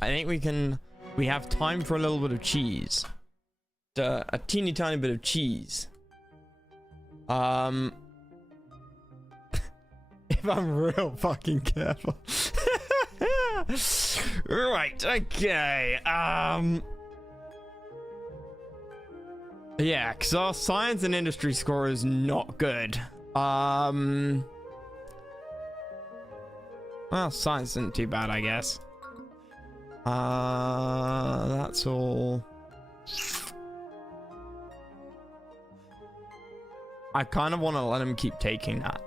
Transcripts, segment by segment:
I think we have time for a little bit of cheese. A teeny tiny bit of cheese. If I'm real fucking careful. Right, okay. Yeah, because our science and industry score is not good. Well, science isn't too bad, I guess. That's all. I kind of want to let him keep taking that.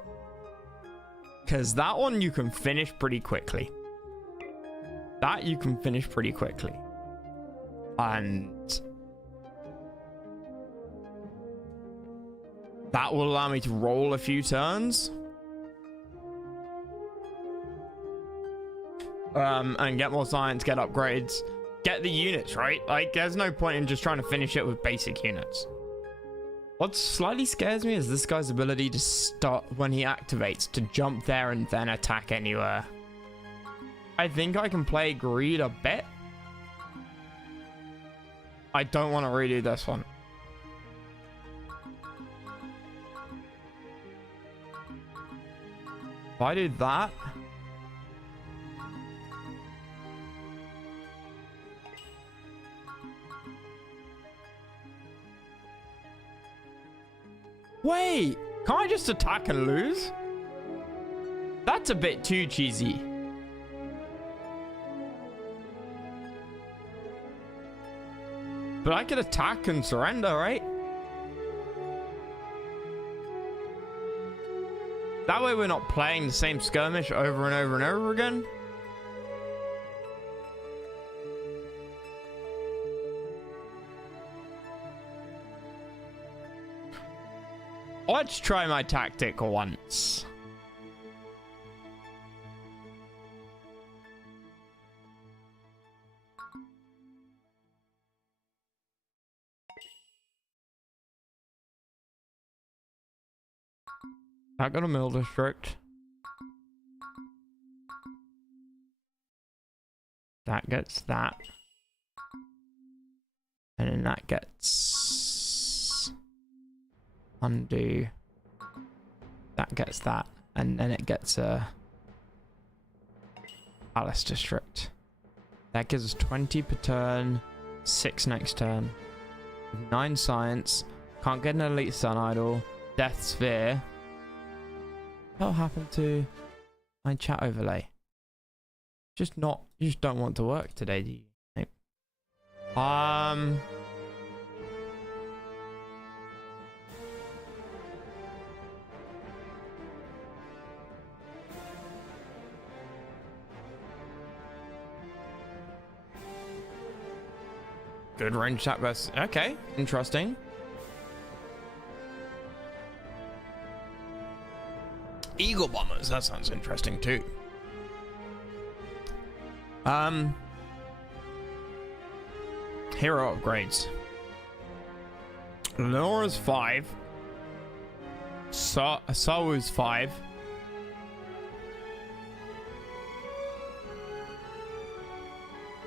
Because that one you can finish pretty quickly. That you can finish pretty quickly. And that will allow me to roll a few turns. And get more science, get upgrades, get the units, right? Like, there's no point in just trying to finish it with basic units. What slightly scares me is this guy's ability to start when he activates to jump there and then attack anywhere. I think I can play greed a bit. I don't want to redo this one. If I do that, wait, can't I just attack and lose? That's a bit too cheesy. But I could attack and surrender, right? That way we're not playing the same skirmish over and over and over again. Let's try my tactic once. I got a mill district. That gets that. And then that gets undo. That gets that. And then it gets a palace district. That gives us 20 per turn, 6 next turn. 9 science. Can't get an elite sun idol. Death sphere. What happened to my chat overlay? You just don't want to work today, do you? Nope. Good range chat burst. Okay, interesting. Eagle bombers, that sounds interesting too. Hero upgrades. Lenora's 5. Sawu's 5.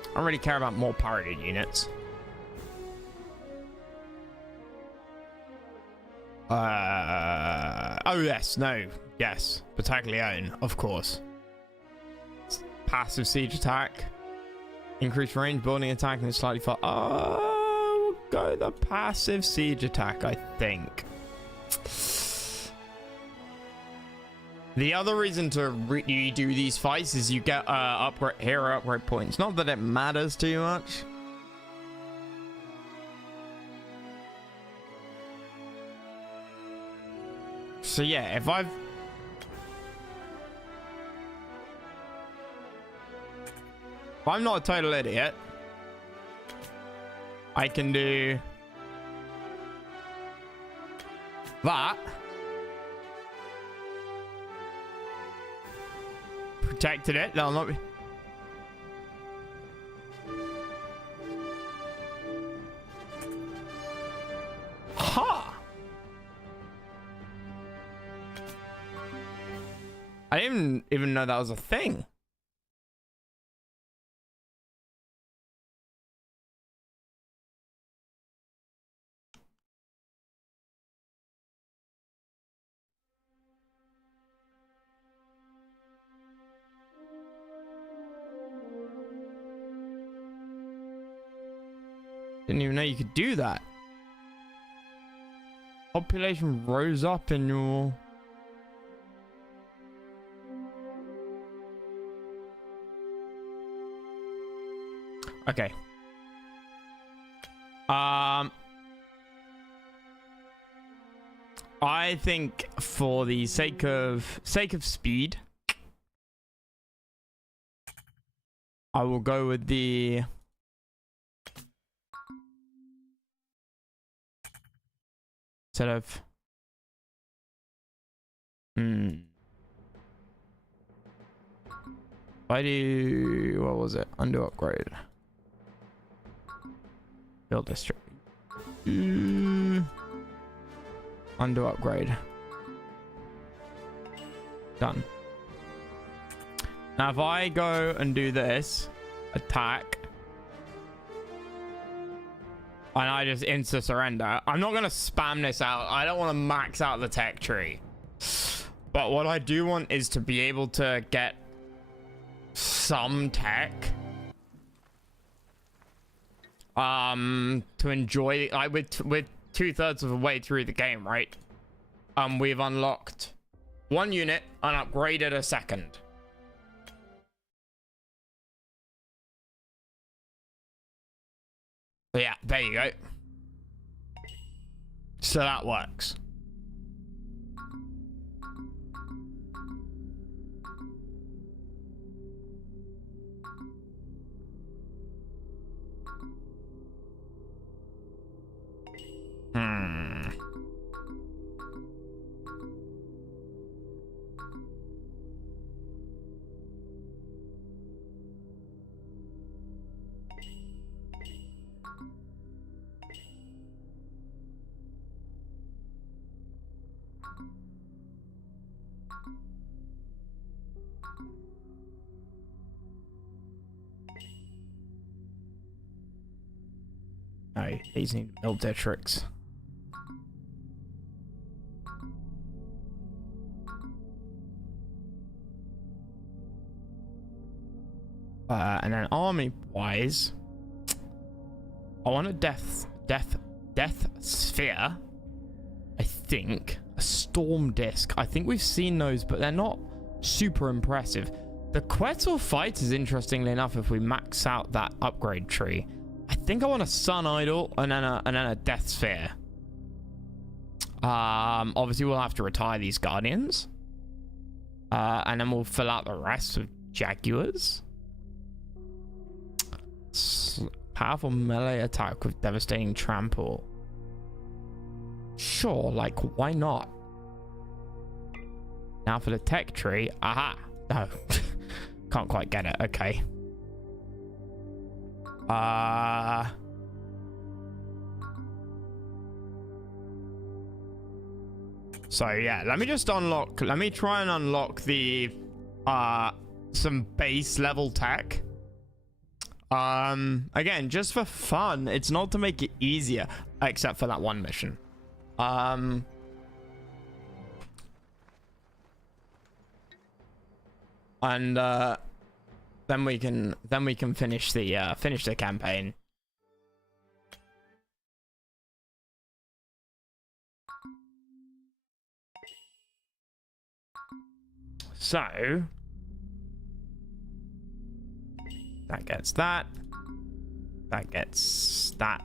I don't really care about more pirated units. Oh yes, no, yes, Battaglione, of course. Passive siege attack, increased range, building attack, and slightly far. Oh, we'll go the passive siege attack, I think. The other reason to redo these fights is you get hero upgrade points. Not that it matters too much. So yeah, if I'm not a total idiot, I can do that. Protected it, that'll not be. Ha! I didn't even know that was a thing. Didn't even know you could do that. Population rose up in your... Okay. I think for the sake of speed, I will go with the instead of I do, what was it? Undo upgrade. Build district. Undo upgrade. Done. Now if I go and do this, attack, and I just insta surrender, I'm not gonna spam this out. I don't want to max out the tech tree. But what I do want is to be able to get some tech. To enjoy, like with 2/3 of the way through the game, right? We've unlocked one unit and upgraded a second. So yeah, there you go. So that works. No, these need to build their tricks. And then army-wise, I want a death sphere. I think a storm disc. I think we've seen those, but they're not super impressive. The Quetzal fighter is interestingly enough. If we max out that upgrade tree, I think I want a sun idol and then a death sphere. Obviously we'll have to retire these guardians, and then we'll fill out the rest with jaguars. Powerful melee attack with devastating trample. Sure, like why not? Now for the tech tree. Aha. No. Can't quite get it. Okay. So yeah, let me try and unlock the some base level tech. Again, just for fun. It's not to make it easier, except for that one mission. And then we can finish the campaign. So that gets that. That gets that.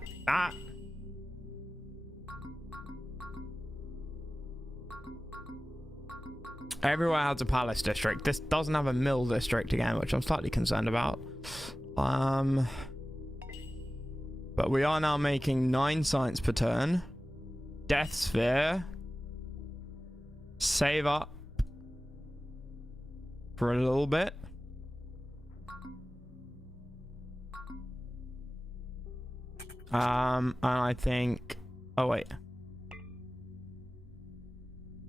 Everywhere has a palace district. This doesn't have a mill district again, which I'm slightly concerned about. But we are now making 9 science per turn. Death sphere. Save up for a little bit. And I think, oh wait,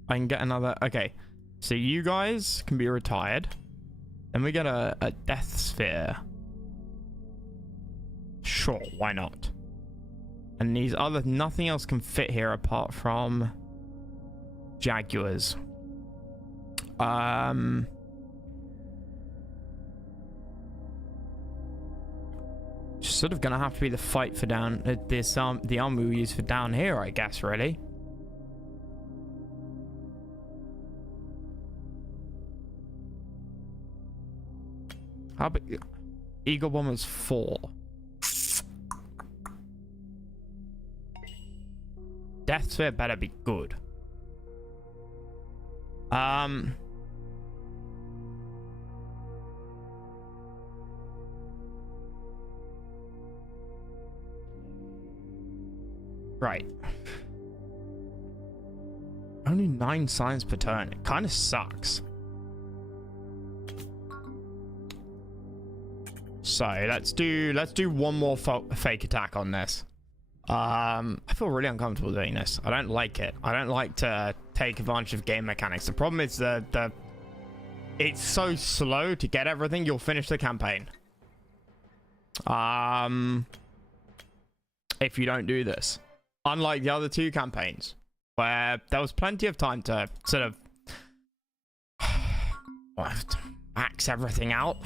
I can get another. Okay, so you guys can be retired. Then we get a death sphere. Sure, why not? And these other, nothing else can fit here apart from jaguars. Sort of gonna have to be the fight for down this the armor we use for down here, I guess. Really. How big? Eagle Bomber's 4. Death Sphere better be good. Right. Only 9 science per turn. It kind of sucks. So let's do one more fake attack on this. I feel really uncomfortable doing this. I don't like it. I don't like to take advantage of game mechanics. The problem is it's so slow to get everything. You'll finish the campaign. If you don't do this. Unlike the other 2 campaigns, where there was plenty of time to sort of max everything out.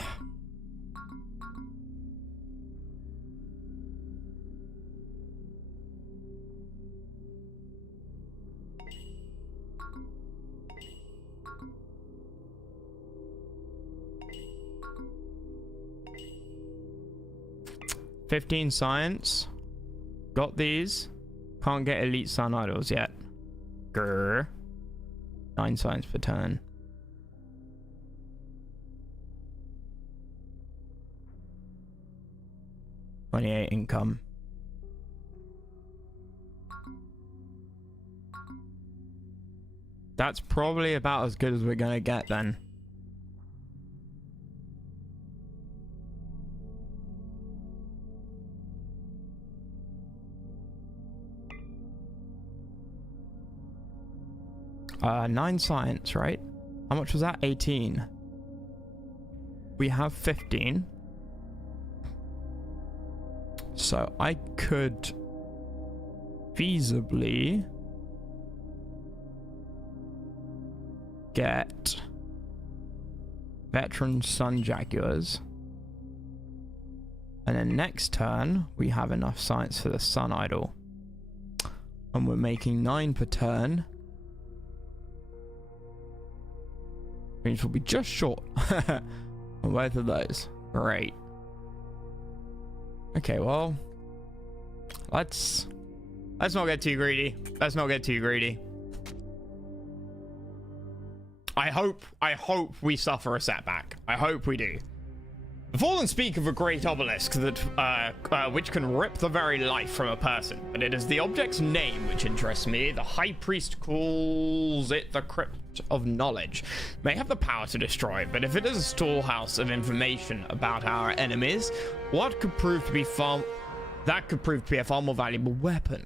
$15 science. Got these. Can't get elite sun idols yet. Grr. 9 science per turn. $28 income. That's probably about as good as we're gonna get then. Nine science, right? How much was that? 18. We have 15. So I could feasibly get veteran Sun Jaguars. And then next turn, we have enough science for the Sun Idol. And we're making 9 per turn. Means we'll be just short on both of those. Great. Okay, well, let's not get too greedy. Let's not get too greedy. I hope we suffer a setback. I hope we do. The Fallen speak of a great obelisk that which can rip the very life from a person, but it is the object's name which interests me. The High Priest calls it the Crypt of Knowledge. It may have the power to destroy, but if it is a storehouse of information about our enemies, what could prove to be that could prove to be a far more valuable weapon.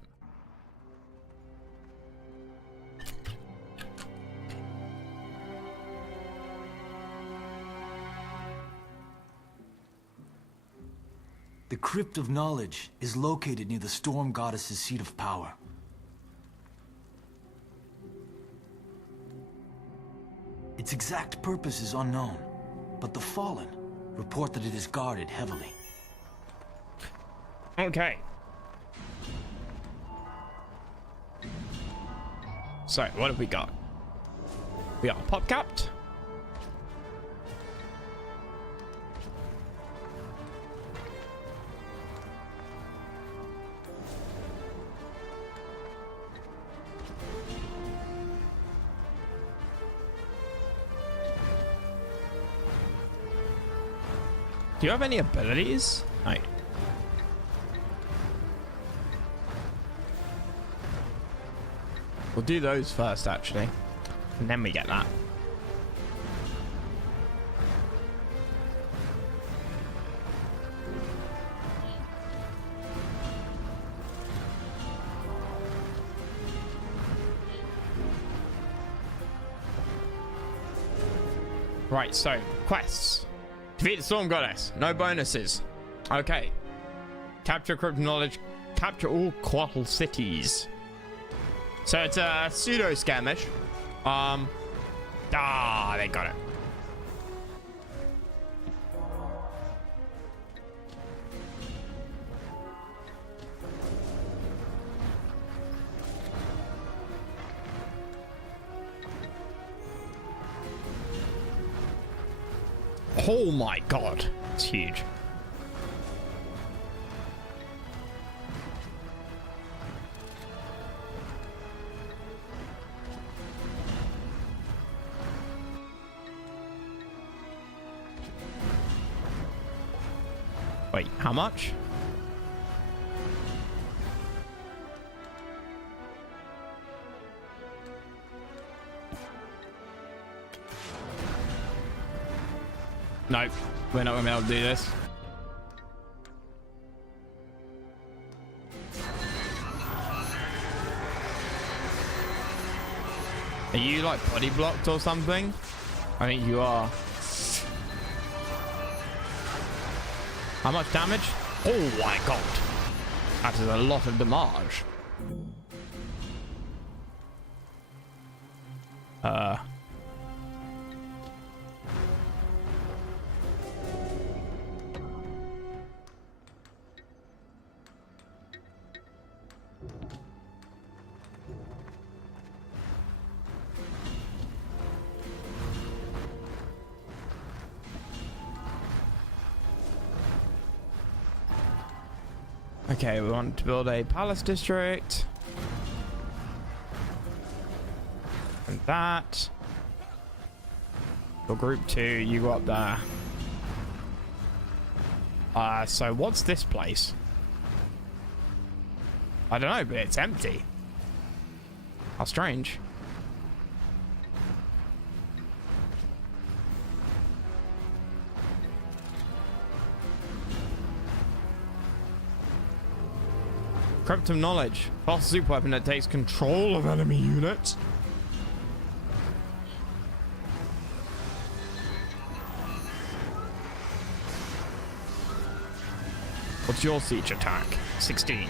The Crypt of Knowledge is located near the Storm Goddess's seat of power. Its exact purpose is unknown, but the Fallen report that it is guarded heavily. Okay. So, what have we got? We are pop-capped. Do you have any abilities? No. We'll do those first, actually. And then we get that. Right, so, quests. Defeat the Storm Goddess. No bonuses. Okay. Capture Crypt of Knowledge. Capture all Quattle cities. So it's a pseudo skirmish. They got it. Oh my god. It's huge. Wait, how much? Nope, we're not gonna be able to do this. Are you like body blocked or something? I think you are. How much damage? Oh my god. That is a lot of damage. Okay, we want to build a palace district. And that. For group 2, you go up there. So what's this place? I don't know, but it's empty. How strange. Cryptum knowledge. Fast super weapon that takes control of enemy units. What's your siege attack? 16.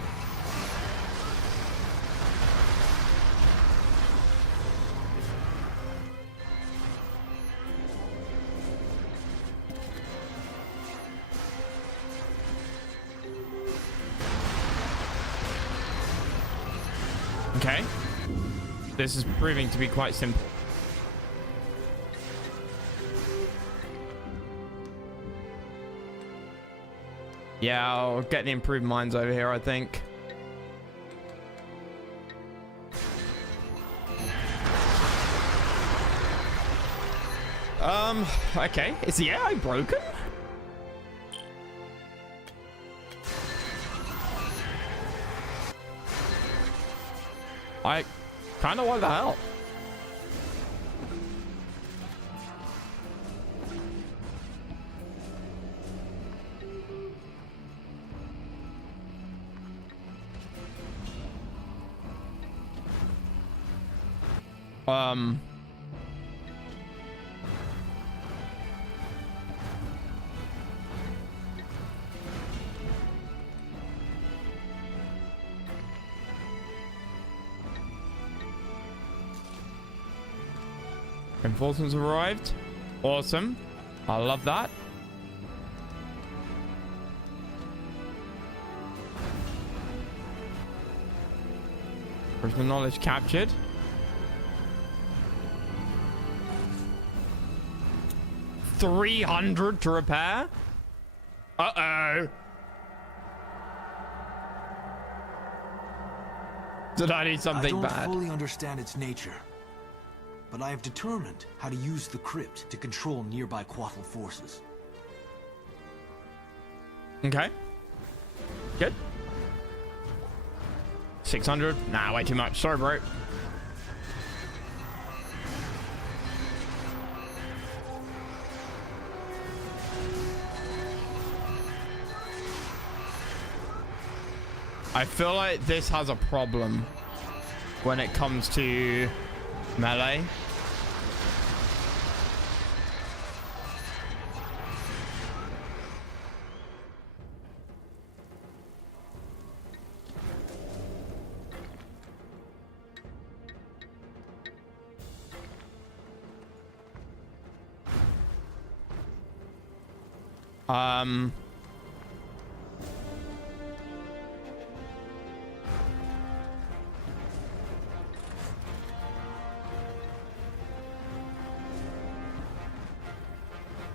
Okay. This is proving to be quite simple. Yeah, I'll get the improved mines over here, I think. Okay. Is the AI broken? I kind of want the help. Reinforcements have arrived. Awesome. I love that. Personal knowledge captured. $300 to repair. Uh-oh. Did I need something bad? I don't fully understand its nature, but I have determined how to use the crypt to control nearby Quattl forces. Okay. Good. 600. Nah, way too much. Sorry, bro. I feel like this has a problem when it comes to melee.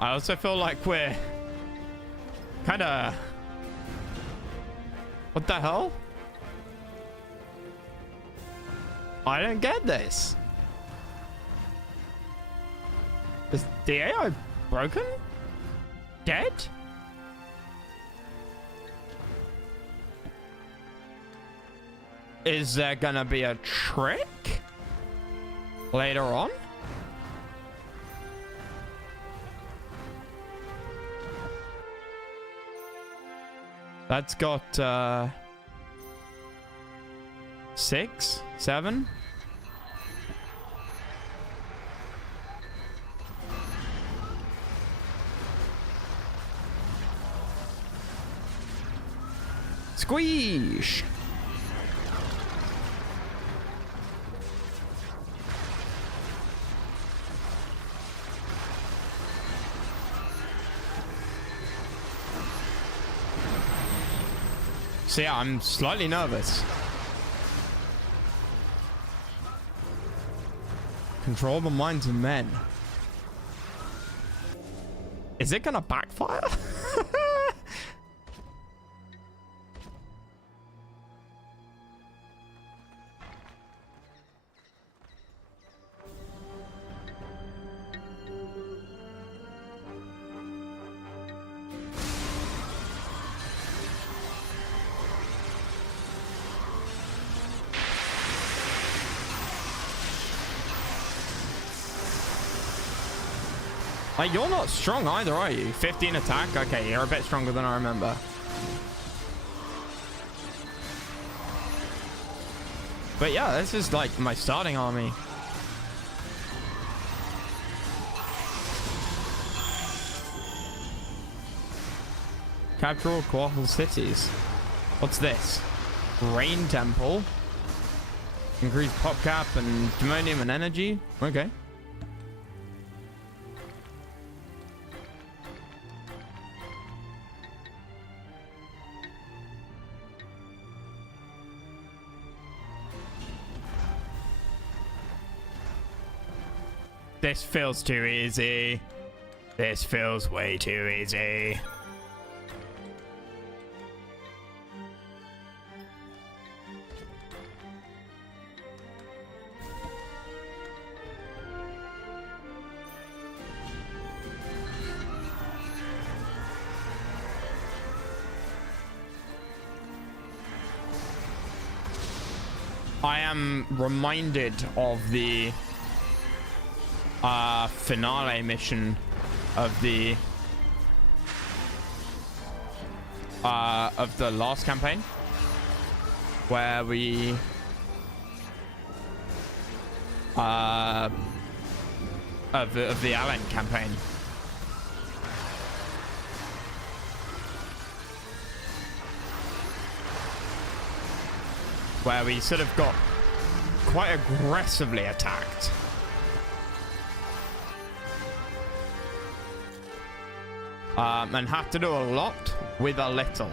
I also feel like we're kind of... What the hell? I don't get this. Is the AI broken? Dead? Is there gonna be a trick later on? That's got 6, 7. Squeeze. So yeah, I'm slightly nervous. Control the minds of men. Is it gonna backfire? Like, you're not strong either, are you? 15 attack? Okay, you're a bit stronger than I remember. But yeah, this is like my starting army. Capture all Quaffle cities. What's this? Rain Temple. Increase pop cap and demonium and energy. Okay. This feels too easy. This feels way too easy. I am reminded of the finale mission of the last campaign, where we of the Allen campaign, where we sort of got quite aggressively attacked. And have to do a lot with a little.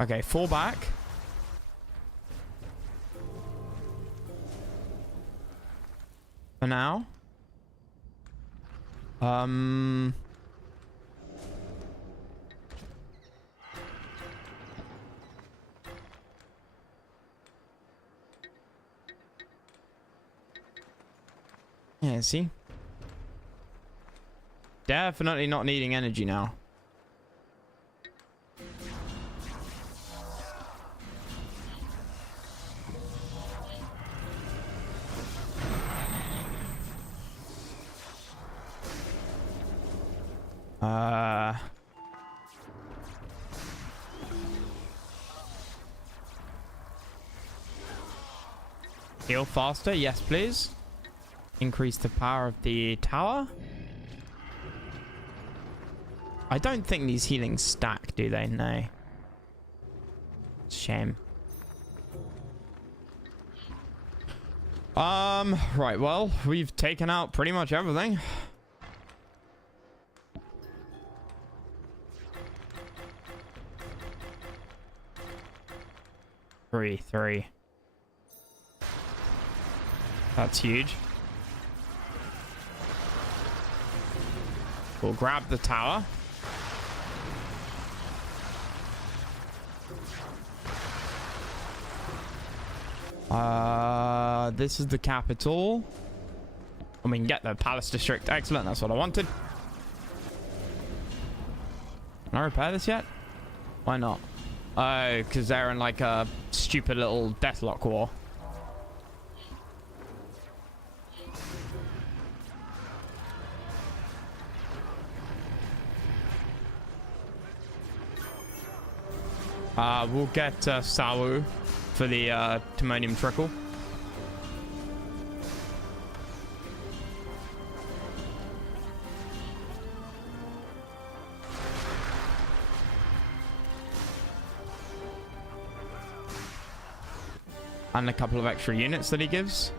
Okay, fall back. For now. Yeah, see? Definitely not needing energy now. Heal faster, yes please. Increase the power of the tower. I don't think these healings stack, do they? No. shame. Right, well, we've taken out pretty much everything. Three. That's huge. We'll grab the tower. This is the capital. And we can get the palace district. Excellent, that's what I wanted. Can I repair this yet? Why not? Oh, because they're in like a stupid little deathlock war. We'll get Sawu for the Timonium Trickle. And a couple of extra units that he gives.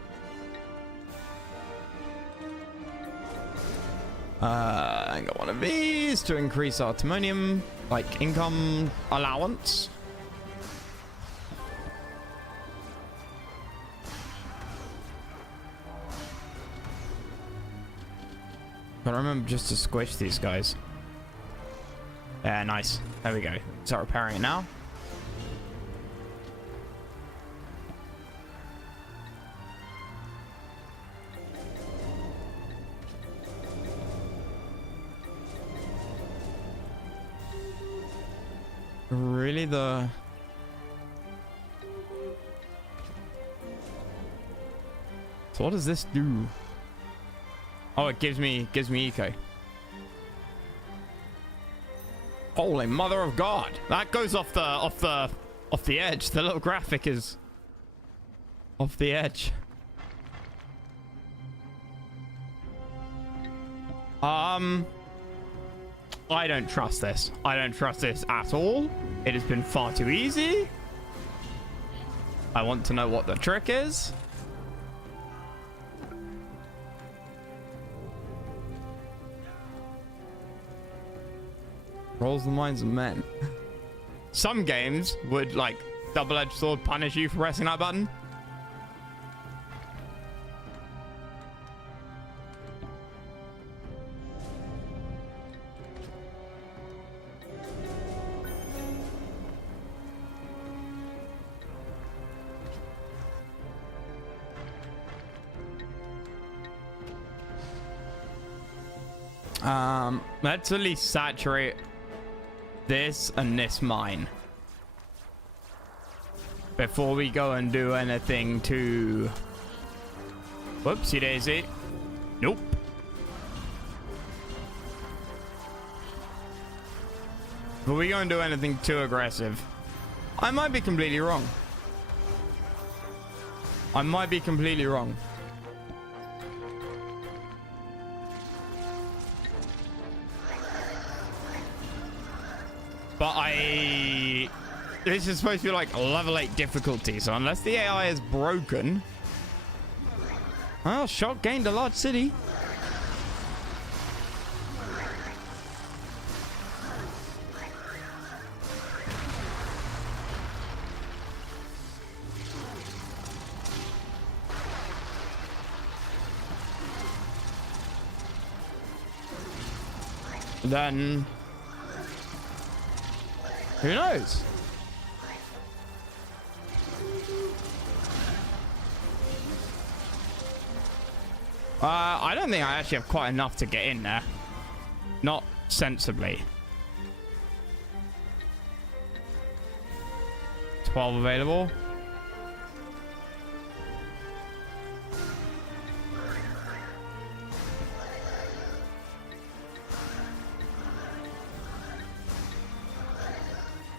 I got one of these to increase our Timonium, like, income allowance. Gotta remember just to squish these guys. Yeah, nice. There we go. Start repairing it now. Really, the... So what does this do? Oh, it gives me eco. Holy mother of God! That goes off the edge. The little graphic is off the edge. I don't trust this. I don't trust this at all. It has been far too easy. I want to know what the trick is. Rolls the minds of men. Some games would, like, double-edged sword punish you for pressing that button. Let's at least saturate this and this mine before we go and do anything to... Whoopsie daisy. Nope. Before we go and do anything too aggressive. I might be completely wrong. I might be completely wrong. But this is supposed to be like level 8 difficulty, so unless the AI is broken... Well, Shock gained a large city. Then... who knows? I don't think I actually have quite enough to get in there. Not sensibly. 12 available.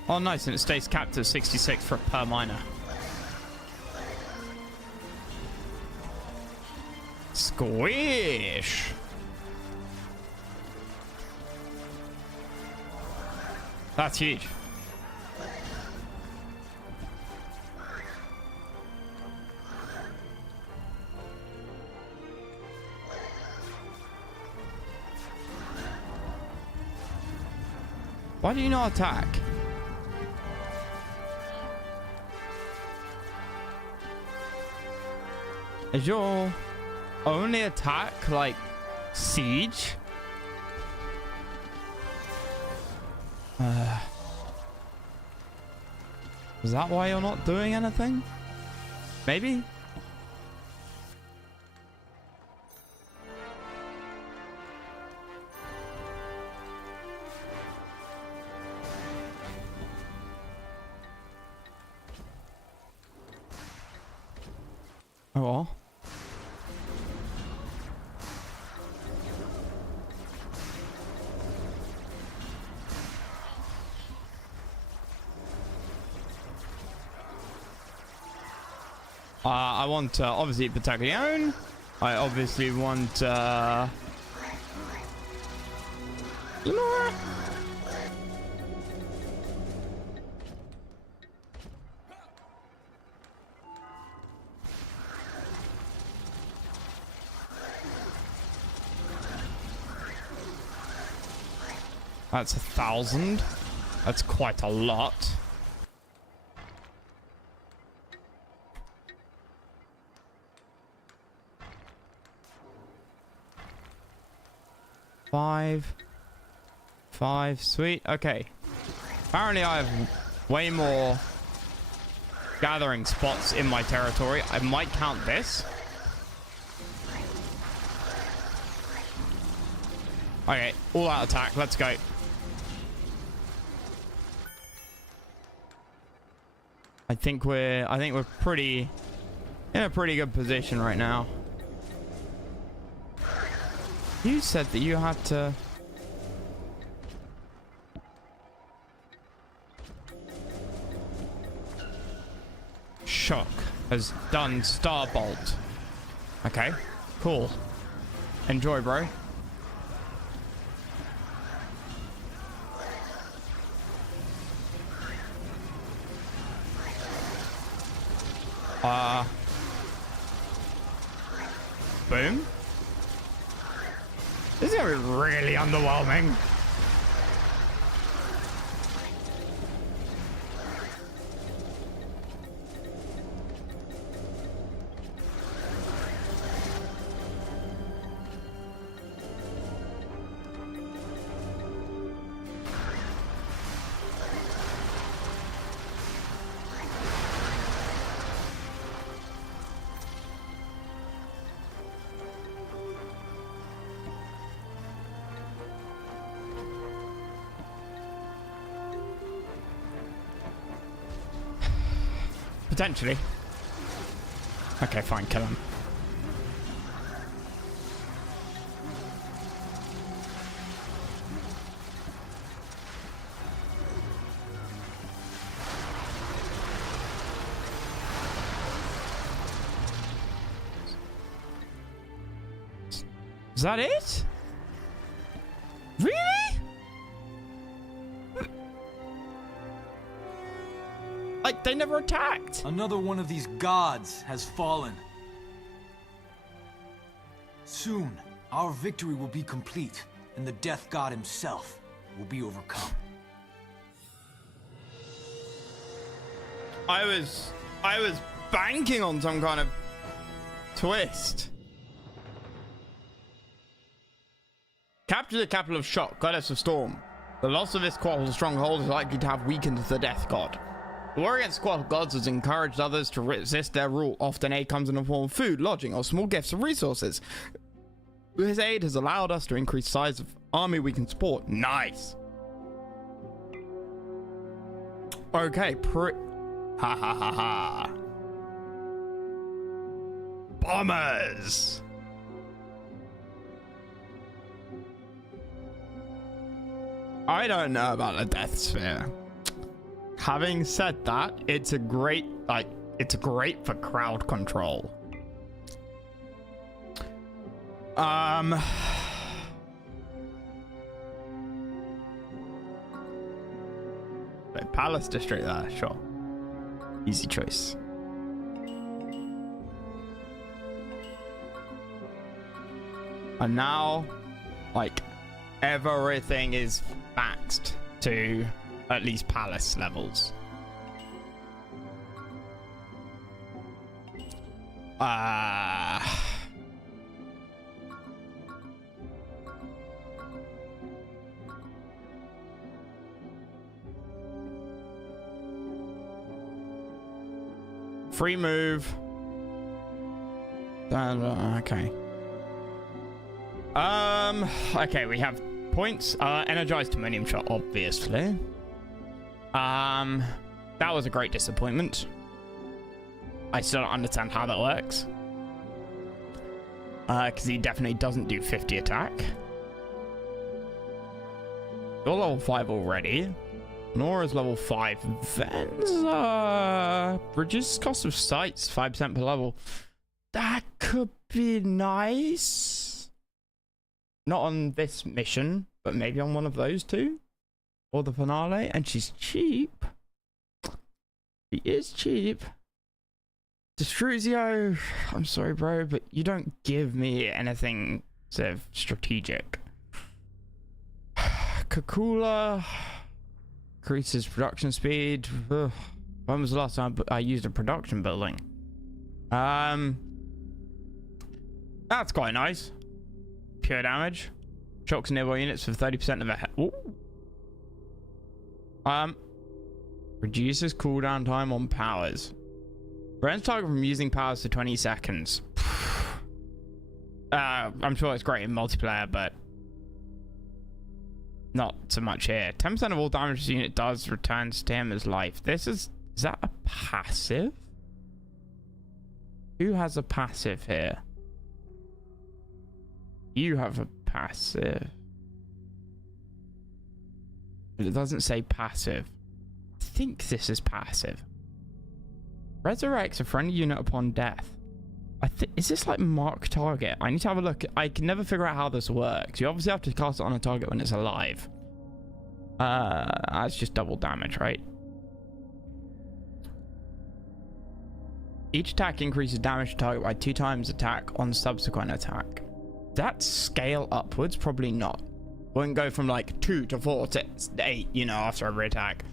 Oh, nice, and it stays capped at 66 for per miner. Squish! That's huge. Why do you not attack? Is your only attack like siege? Is that why you're not doing anything? Maybe? Oh well. I want obviously protect Leon. I obviously want Lenora. That's 1,000. That's quite a lot. Five, sweet. Okay. Apparently I have way more gathering spots in my territory. I might count this. Okay, all out attack. Let's go. I think we're pretty in a pretty good position right now. You said that you had to... Shock has done Starbolt. Okay, cool. Enjoy, bro. Boom. This is gonna be really underwhelming. Potentially. Okay, fine, kill him. Is that it? Really? Like, they never attacked. Another one of these gods has fallen. Soon, our victory will be complete, and the Death God himself will be overcome. I was banking on some kind of twist. Capture the capital of Shock, goddess of storm. The loss of this colossal stronghold is likely to have weakened the Death God. The war against squad gods has encouraged others to resist their rule. Often aid comes in the form of food, lodging, or small gifts of resources. His aid has allowed us to increase the size of army we can support. Nice. Okay, ha ha ha ha. Bombers. I don't know about the Death Sphere. Having said that, it's a great for crowd control. Palace District there, sure. Easy choice. And now, like, everything is maxed. to at least palace levels. Free move. Okay. Okay, we have points. Energized Timonium Shot, obviously. That was a great disappointment. I still don't understand how that works. Because he definitely doesn't do 50 attack. You're level 5 already. Nora's level 5. Venza reduces cost of sights 5% per level. That could be nice. Not on this mission, but maybe on one of those two. Or the finale. And she's cheap. She is cheap. Destruzio, I'm sorry, bro, but you don't give me anything sort of strategic. Kakula increases production speed. Ugh. When was the last time I used a production building? That's quite nice. Pure damage. Shocks nearby units for 30% of a reduces cooldown time on powers. Prevents target from using powers for 20 seconds. I'm sure it's great in multiplayer, but not so much here. 10% of all damage the unit does returns to him as life. Is that a passive? Who has a passive here? You have a passive. But it doesn't say passive. I think this is passive. Resurrects a friendly unit upon death. Is this like mark target? I need to have a look. I can never figure out how this works. You obviously have to cast it on a target when it's alive. That's just double damage, right? Each attack increases damage to target by 2 times attack on subsequent attack. That scale upwards? Probably not. Wouldn't go from like 2 to 4 to 8, you know, after every attack.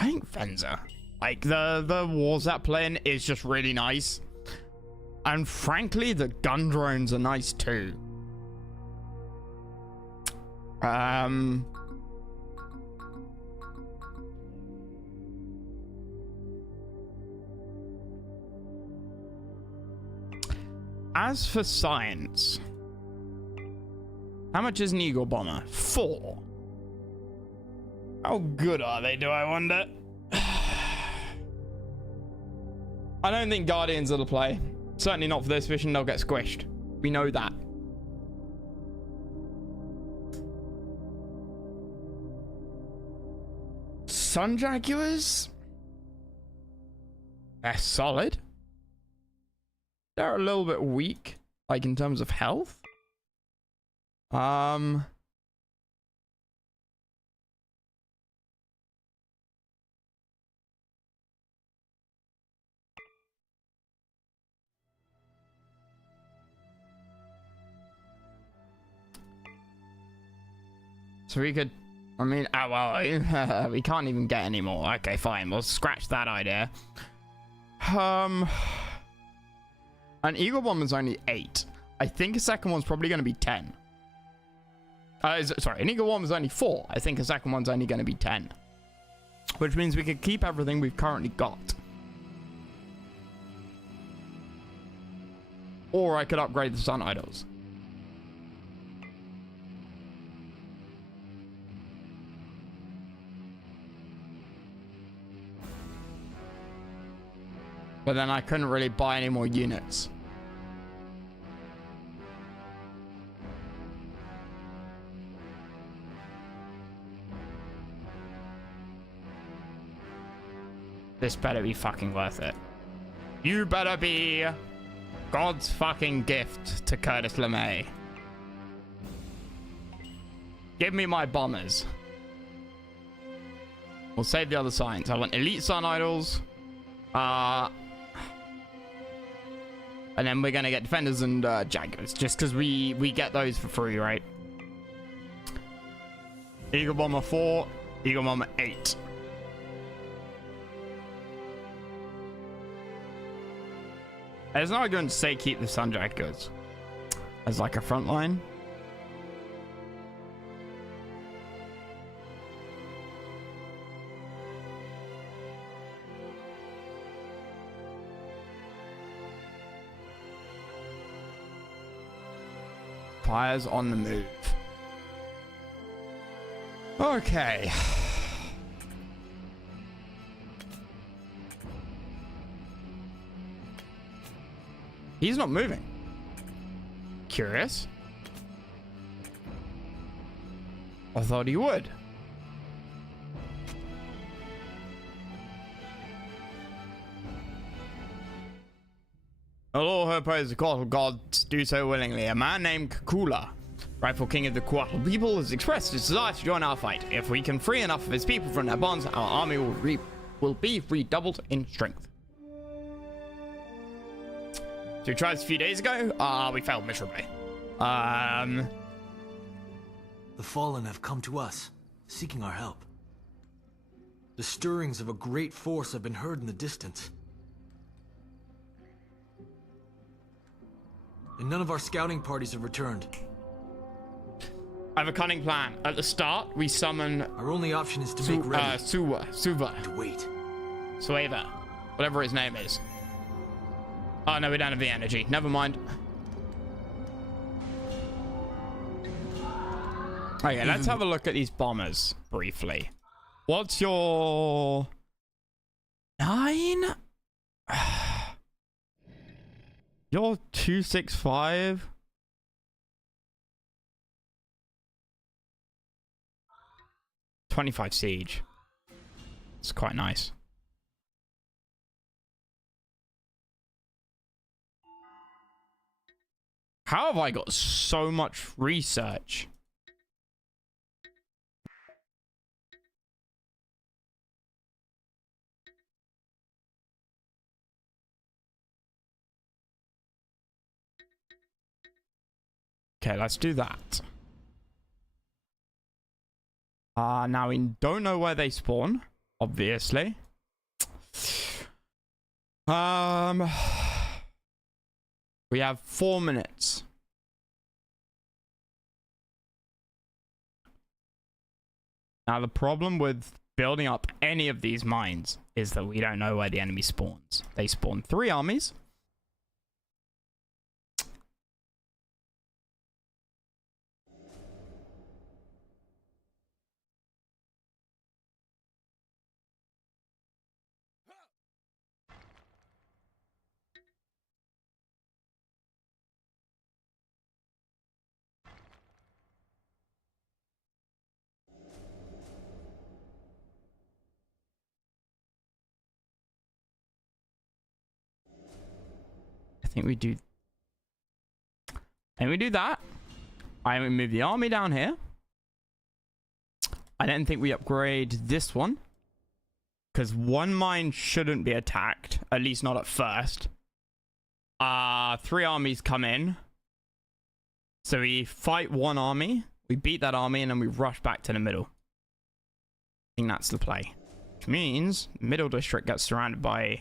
I think Venza, like the wars that play in is just really nice, and frankly the gun drones are nice too. As for science, how much is an Eagle Bomber? 4. How good are they, do I wonder? I don't think Guardians will play. Certainly not for this mission, they'll get squished. We know that. Sun Jaguars? They're solid. They're a little bit weak, like in terms of health. So we could, I mean, well, we can't even get any more. Okay, fine, we'll scratch that idea. An Eagle Bomber's only 8. I think a second one's probably going to be 10. Sorry, an Eagle Bomber's only 4. I think a second one's only going to be 10. Which means we could keep everything we've currently got. Or I could upgrade the Sun Idols. But then I couldn't really buy any more units. This better be fucking worth it. You better be God's fucking gift to Curtis LeMay. Give me my bombers. We'll save the other signs. I want elite Sun Idols. And then we're gonna get defenders and jaggers, just because we get those for free, right? Eagle Bomber 4, Eagle Bomber 8. It's not going to say keep the Sunjackers as like a front line. Fires on the move. Okay. He's not moving. Curious. I thought he would. All who oppose the Quattle gods do so willingly. A man named Kakula, rightful king of the Quattle people, has expressed his desire to join our fight. If we can free enough of his people from their bonds, our army will be redoubled in strength. So we tried this a few days ago. We failed miserably. The Fallen have come to us, seeking our help. The stirrings of a great force have been heard in the distance. And none of our scouting parties have returned. I have a cunning plan. At the start, we summon... Our only option is to make ready. Suva. To wait. Sueva. Whatever his name is. Oh, no, we don't have the energy. Never mind. Okay, let's have a look at these bombers briefly. What's your... 9? You're 265. $25 siege. It's quite nice. How have I got so much research? Okay, let's do that. Now we don't know where they spawn, obviously. We have 4 minutes. Now the problem with building up any of these mines is that we don't know where the enemy spawns. They spawn 3 armies. I think we do that. I move the army down here. I don't think we upgrade this one, because one mine shouldn't be attacked, at least not at first. 3 armies come in, so we fight one army, we beat that army, and then we rush back to the middle. I think that's the play, which means middle district gets surrounded by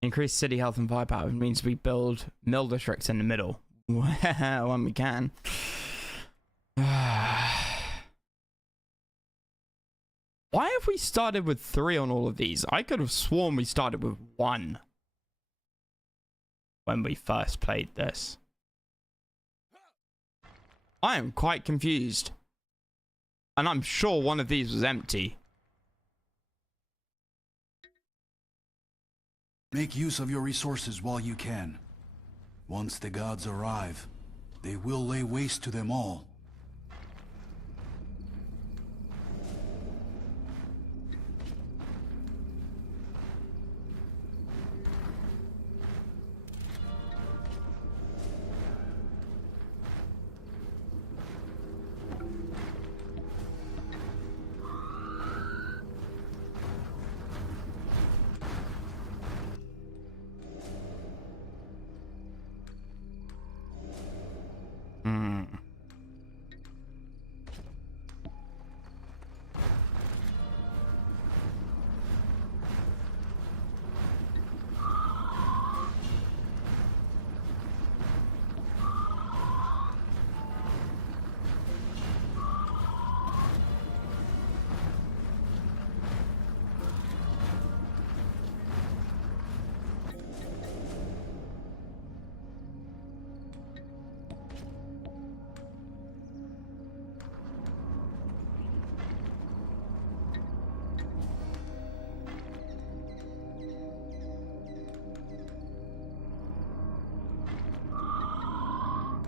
increased city health and firepower. Means we build mill districts in the middle when we can. Why have we started with 3 on all of these? I could have sworn we started with 1 when we first played this. I am quite confused. And I'm sure one of these was empty. Make use of your resources while you can. Once the gods arrive, they will lay waste to them all.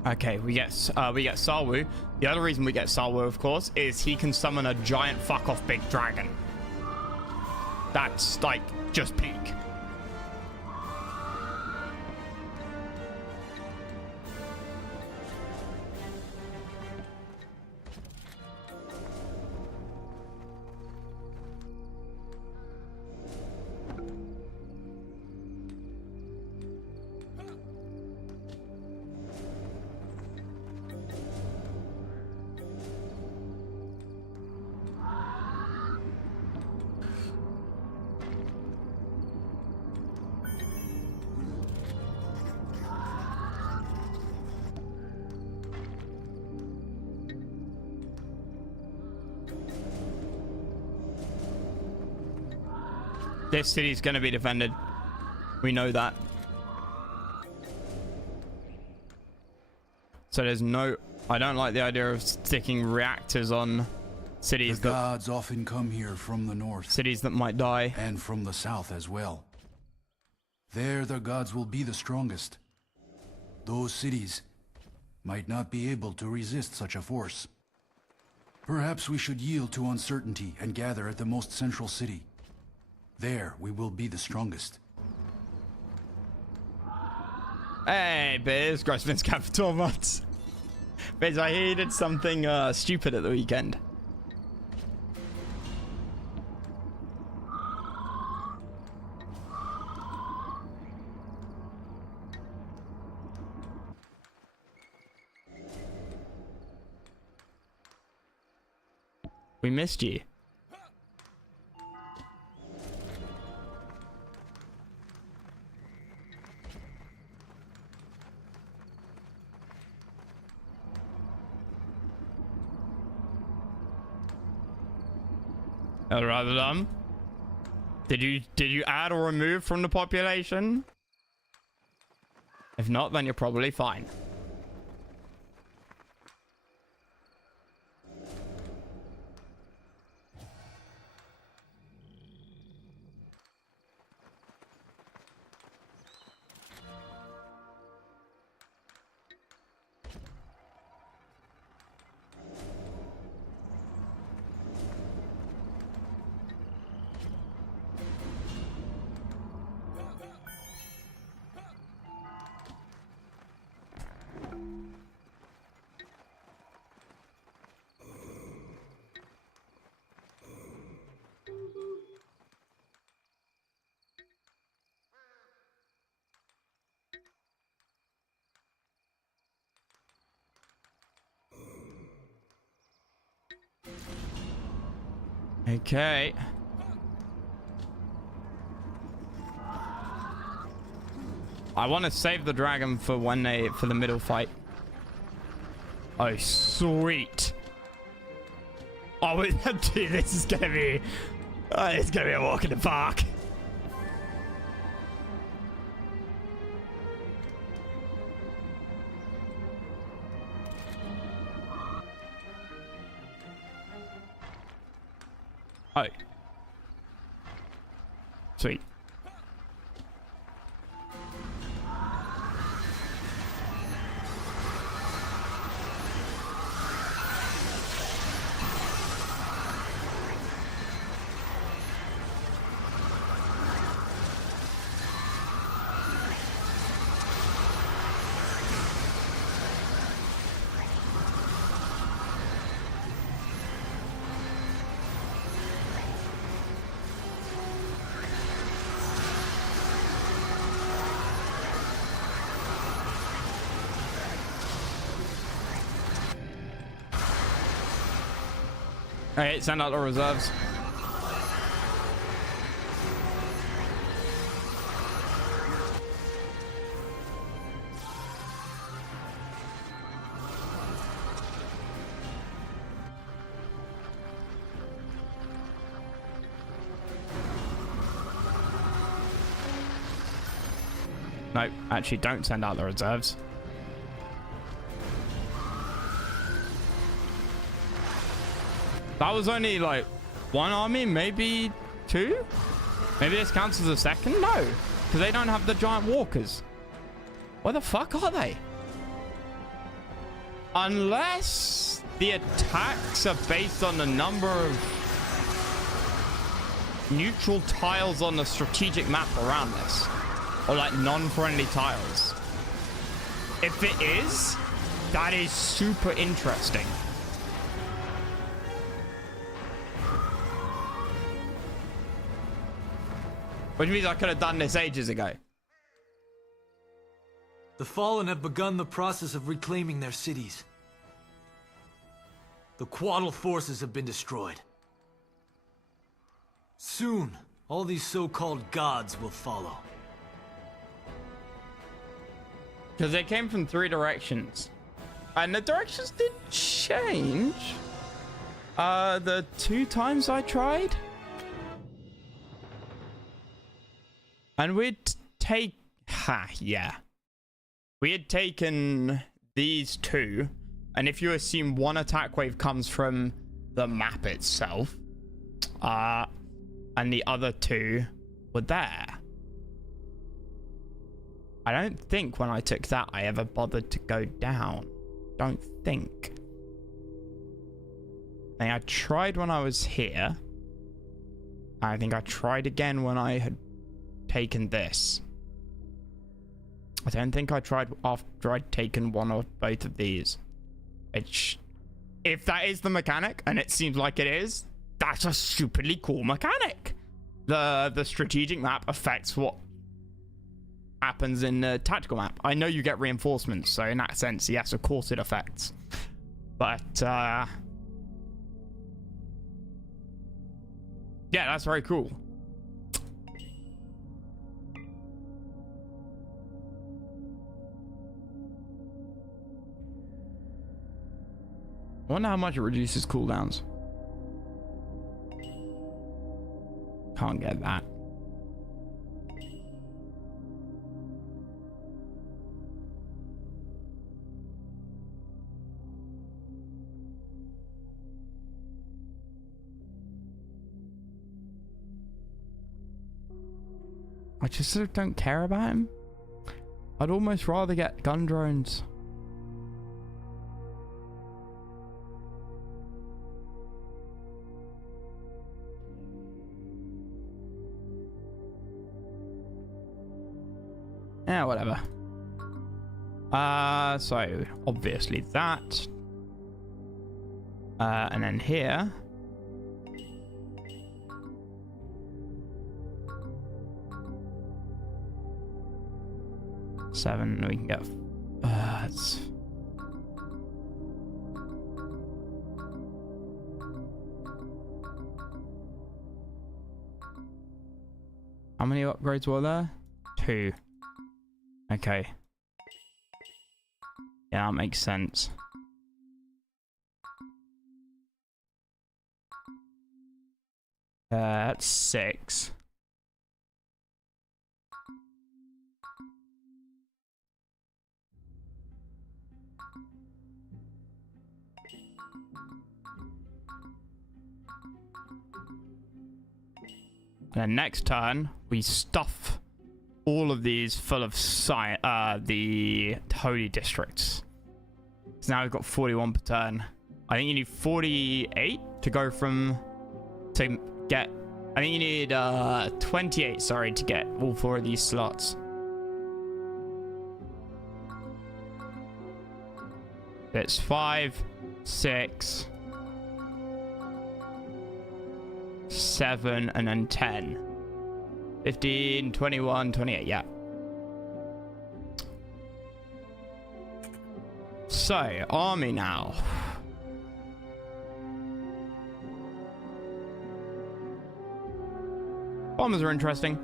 Okay, we get Sawu. The other reason we get Sawu, of course, is he can summon a giant fuck off big dragon. That's like just peak. This city's going to be defended. We know that. So there's no... I don't like the idea of sticking reactors on cities The gods often come here from the north. Cities that might die. And from the south as well. There the gods will be the strongest. Those cities might not be able to resist such a force. Perhaps we should yield to uncertainty and gather at the most central city. There, we will be the strongest. Hey, Biz. Grossman's cap for 12 months. Biz, I hear you did something stupid at the weekend. We missed you. Rather dumb. Did you add or remove from the population? If not, then you're probably fine. Okay. I want to save the dragon for for the middle fight. Oh, sweet. Oh, dude, this is gonna be... it's gonna be a walk in the park. Oh. Sweet. Alright, send out the reserves. No, actually don't send out the reserves. That was only like one army, maybe two? Maybe this counts as a second? No, because they don't have the giant walkers. Where the fuck are they? Unless the attacks are based on the number of neutral tiles on the strategic map around this. Or like non-friendly tiles. If it is, that is super interesting. Which means I could have done this ages ago. The Fallen have begun the process of reclaiming their cities. The Quaddle forces have been destroyed. Soon, all these so-called gods will follow. Because they came from 3 directions. And the directions did change. The 2 times I tried. And we'd take... yeah. We had taken these 2. And if you assume one attack wave comes from the map itself. And the other 2 were there. I don't think when I took that I ever bothered to go down. Don't think. I think I tried when I was here. I think I tried again when I had taken this. I don't think I tried after I'd taken one or both of these. Which, if that is the mechanic, and it seems like it is, that's a stupidly cool mechanic. The strategic map affects what happens in the tactical map. I know you get reinforcements, so in that sense, yes, of course it affects. But, yeah, that's very cool. I wonder how much it reduces cooldowns. Can't get that. I just sort of don't care about him. I'd almost rather get gun drones. Yeah, whatever. So obviously that. And then here. Seven, we can get it's how many upgrades were there? 2. Okay. Yeah, that makes sense. That's 6. And next turn, we stuff all of these full of the holy districts. So now we've got 41 per turn. I think you need 48 to go from to get. I think you need 28. Sorry, to get all 4 of these slots. It's 5, 6, 7, and then 10. 15, 21, 28, yeah. So, army now. Bombers are interesting.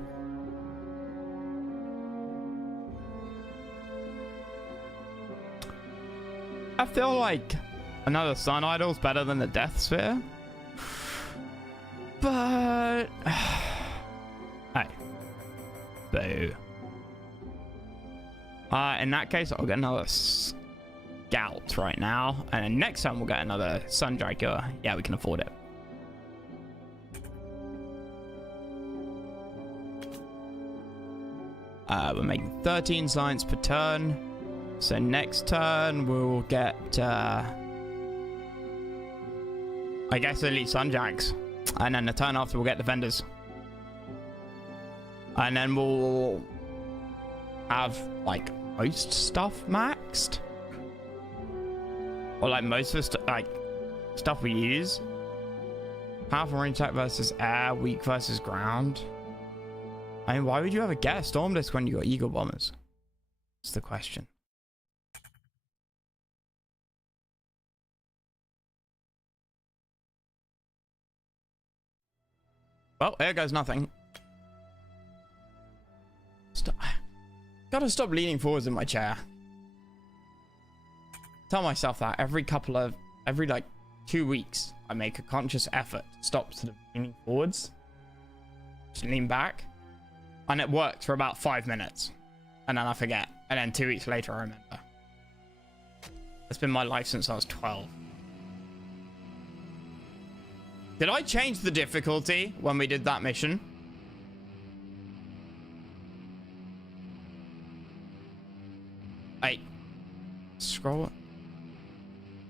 I feel like another Sun Idol's better than the Death Sphere. But... hey. Boo. In that case, I'll get another Scout right now. And then next time we'll get another Sun Jaguar. Yeah, we can afford it. We're making 13 science per turn. So next turn we'll get, I guess, Elite Sunjacks. And then the turn after we'll get the vendors. And then we'll have, like, most stuff maxed. Or, like, most of the stuff we use. Powerful range attack versus air, weak versus ground. I mean, why would you ever get a Storm Disc when you got Eagle Bombers? That's the question. Well, there goes nothing. Gotta stop leaning forwards in my chair. Tell myself that every like 2 weeks, I make a conscious effort to stop sort of leaning forwards. Just lean back. And it worked for about 5 minutes. And then I forget. And then 2 weeks later, I remember. It's been my life since I was 12. Did I change the difficulty when we did that mission? Scroll.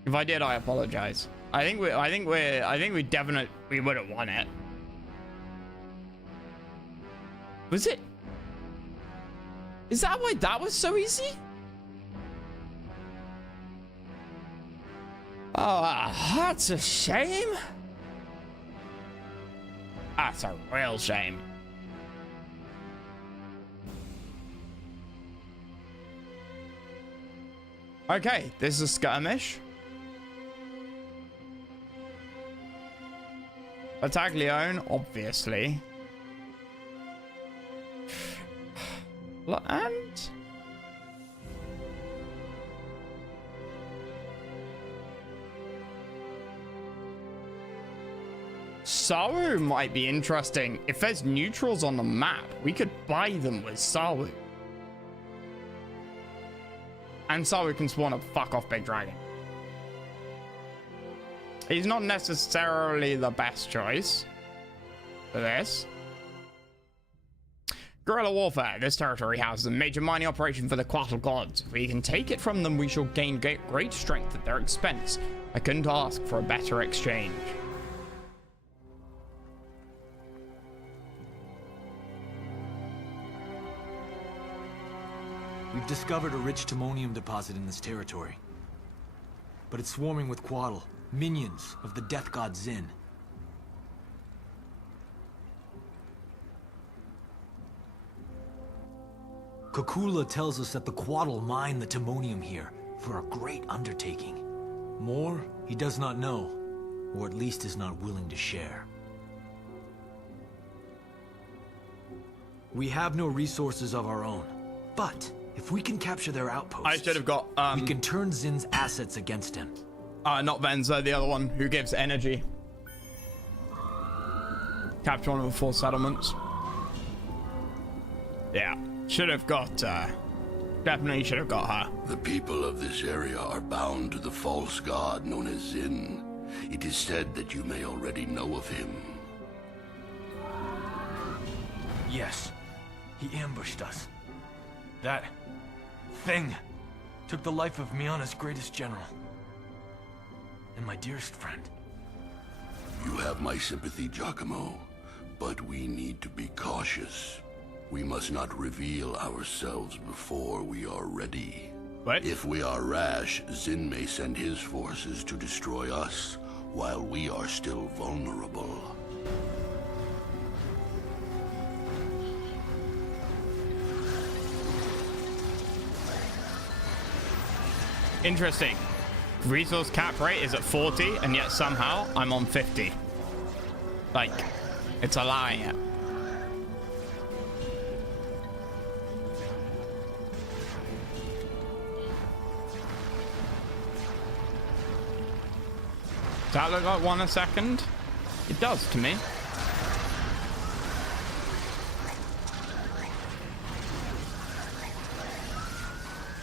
If I did, I apologize. I think we definitely would have won it. Was it? Is that why that was so easy? Oh, that's a shame. That's a real shame. Okay, this is a skirmish. Attack Leone, obviously. And Sawu might be interesting. If there's neutrals on the map, we could buy them with Sawu. And Sawu can spawn a fuck off big dragon. He's not necessarily the best choice for this. Guerrilla warfare. This territory houses a major mining operation for the Quattle gods. If we can take it from them, we shall gain great strength at their expense. I couldn't ask for a better exchange. We've discovered a rich timonium deposit in this territory. But it's swarming with Quattle, minions of the death god Zin. Kukula tells us that the Quattle mine the timonium here for a great undertaking. More, he does not know, or at least is not willing to share. We have no resources of our own, but if we can capture their outposts, I should have got, we can turn Zin's assets against him. Not Venza, the other one who gives energy. Capture one of the 4 settlements. Yeah, should have got, definitely should have got her. The people of this area are bound to the false god known as Zin. It is said that you may already know of him. Yes, he ambushed us. That thing took the life of Miana's greatest general. And my dearest friend. You have my sympathy, Giacomo, but we need to be cautious. We must not reveal ourselves before we are ready. What? If we are rash, Zin may send his forces to destroy us while we are still vulnerable. Interesting. Resource cap rate is at 40, and yet somehow I'm on 50. Like, it's a lie. Does that look like 1 a second? It does to me.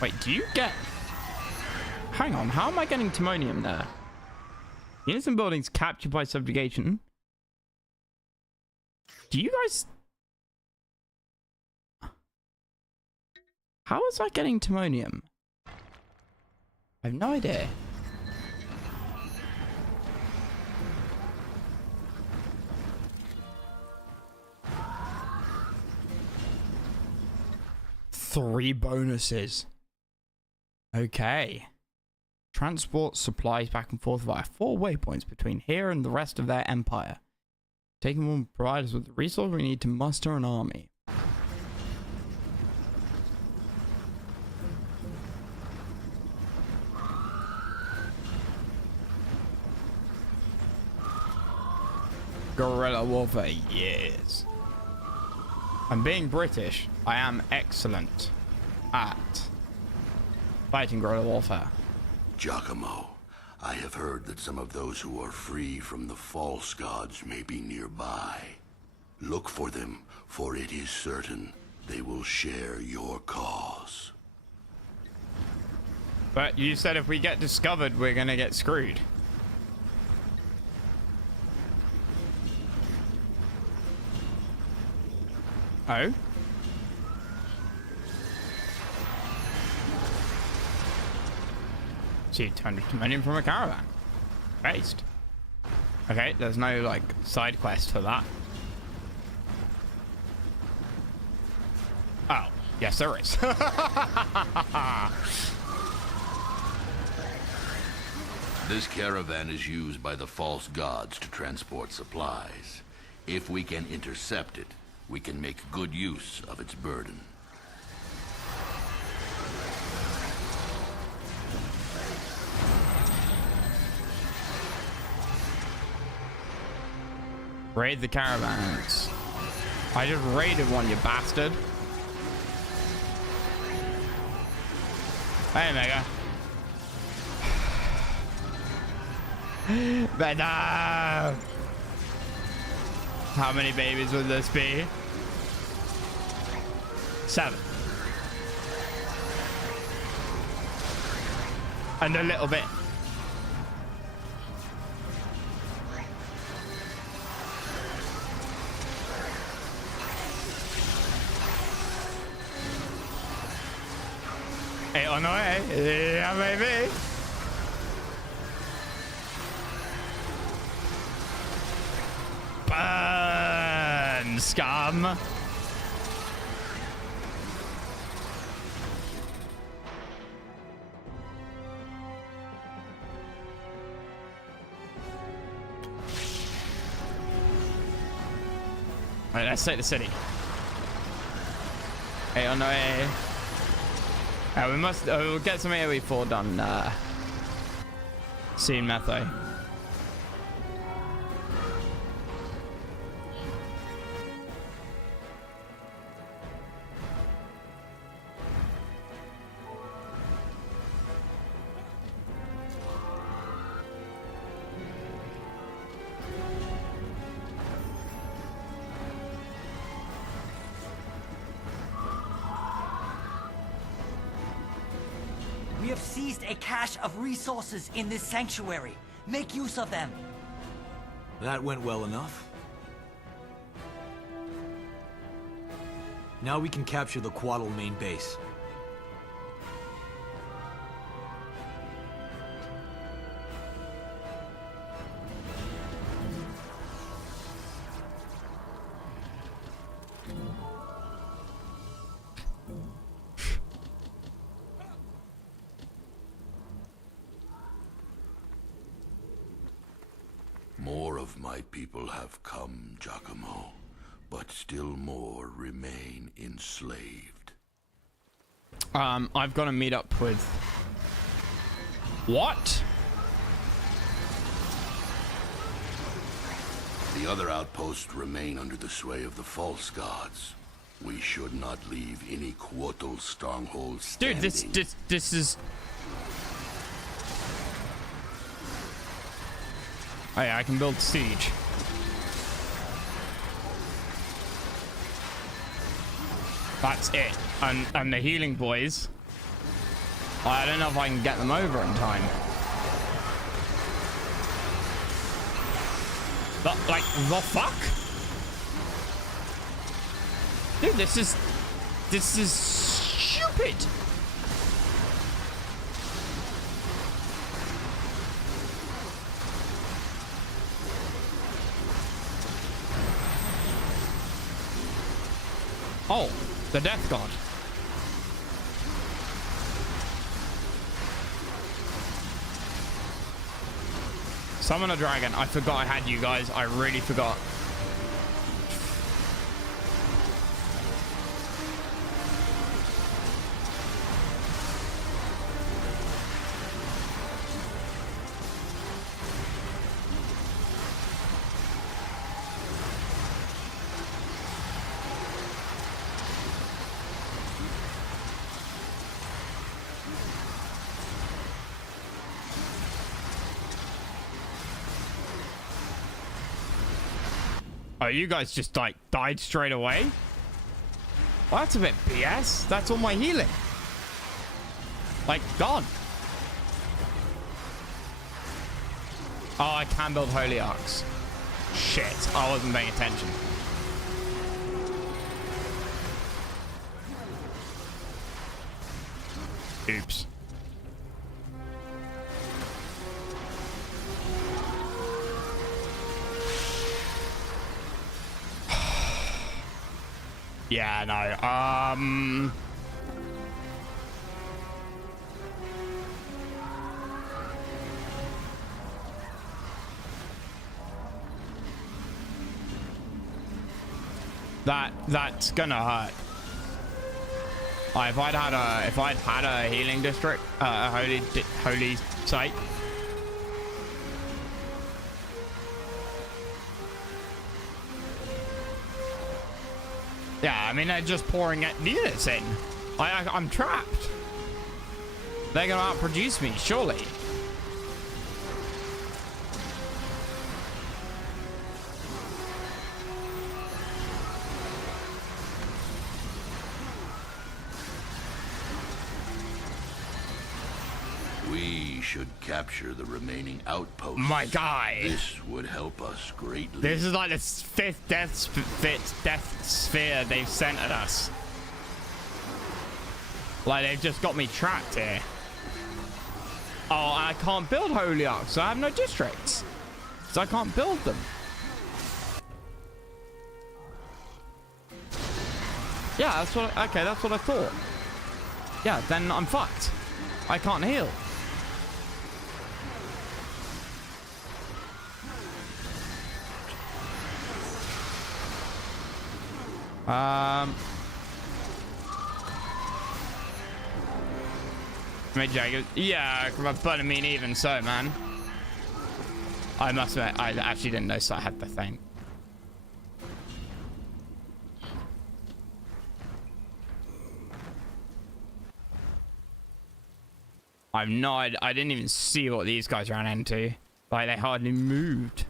Wait, do you get... Hang on, how am I getting timonium there? Units and buildings captured by subjugation. Do you guys... How is that getting timonium? I have no idea. Three bonuses. Okay. Transport supplies back and forth via 4 waypoints between here and the rest of their empire. Taking one will provide us with the resource we need to muster an army. Guerrilla warfare, yes. I'm being British. I am excellent at fighting guerrilla warfare. Giacomo, I have heard that some of those who are free from the false gods may be nearby. Look for them, for it is certain they will share your cause. But you said if we get discovered, we're gonna get screwed. Oh? See, 200 million from a caravan. Based. Okay, there's no, like, side quest for that. Oh, yes there is. This caravan is used by the false gods to transport supplies. If we can intercept it, we can make good use of its burden. Raid the caravans. I just raided one, you bastard. Hey, Mega. Better. How many babies would this be? 7. And a little bit. Hey, oh no, hey. Yeah, maybe. Burn, scum. Alright, let's take the city. Hey, oh no, hey. We must, we'll get some AoE4 done, soon, Metho. We have seized a cache of resources in this sanctuary. Make use of them. That went well enough. Now we can capture the Quaddle main base. More of my people have come, Giacomo, but still more remain enslaved. I've got to meet up with... What? The other outposts remain under the sway of the false gods. We should not leave any Quotal stronghold standing. Dude, this is... Oh yeah, I can build siege. That's it. And the healing boys. I don't know if I can get them over in time. But, like, the fuck? Dude, this is stupid. Oh, the Death God. Summon a dragon. I forgot I had you guys. I really forgot. Oh, you guys just like died straight away? Well, that's a bit BS. That's all my healing. Like, gone. Oh, I can build holy arcs. Shit, I wasn't paying attention. Oops. Yeah, no. That's gonna hurt. If I'd had a healing district, a holy site. Yeah, I mean, they're just pouring units in. I'm trapped. They're gonna outproduce me, surely. We should capture the remaining outposts. My guy. This would help us greatly. This is like the fifth death sphere they've sent at us. Like, they've just got me trapped here. Oh, I can't build holy arcs, so I have no districts. So I can't build them. Yeah, that's what I thought. Yeah, then I'm fucked. I can't heal. Made Jagged. Yeah, but I mean, even so, man. I must admit, I actually didn't know so I had the thing. I didn't even see what these guys ran into. Like, they hardly moved.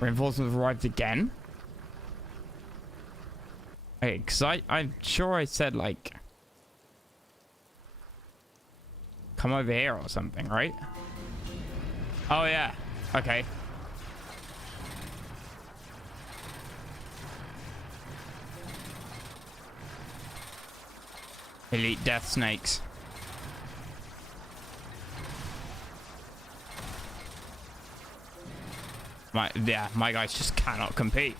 Reinforcements arrived again? Okay, because I'm sure I said, like, come over here or something, right? Oh, yeah. Okay. Elite death snakes. My guys just cannot compete.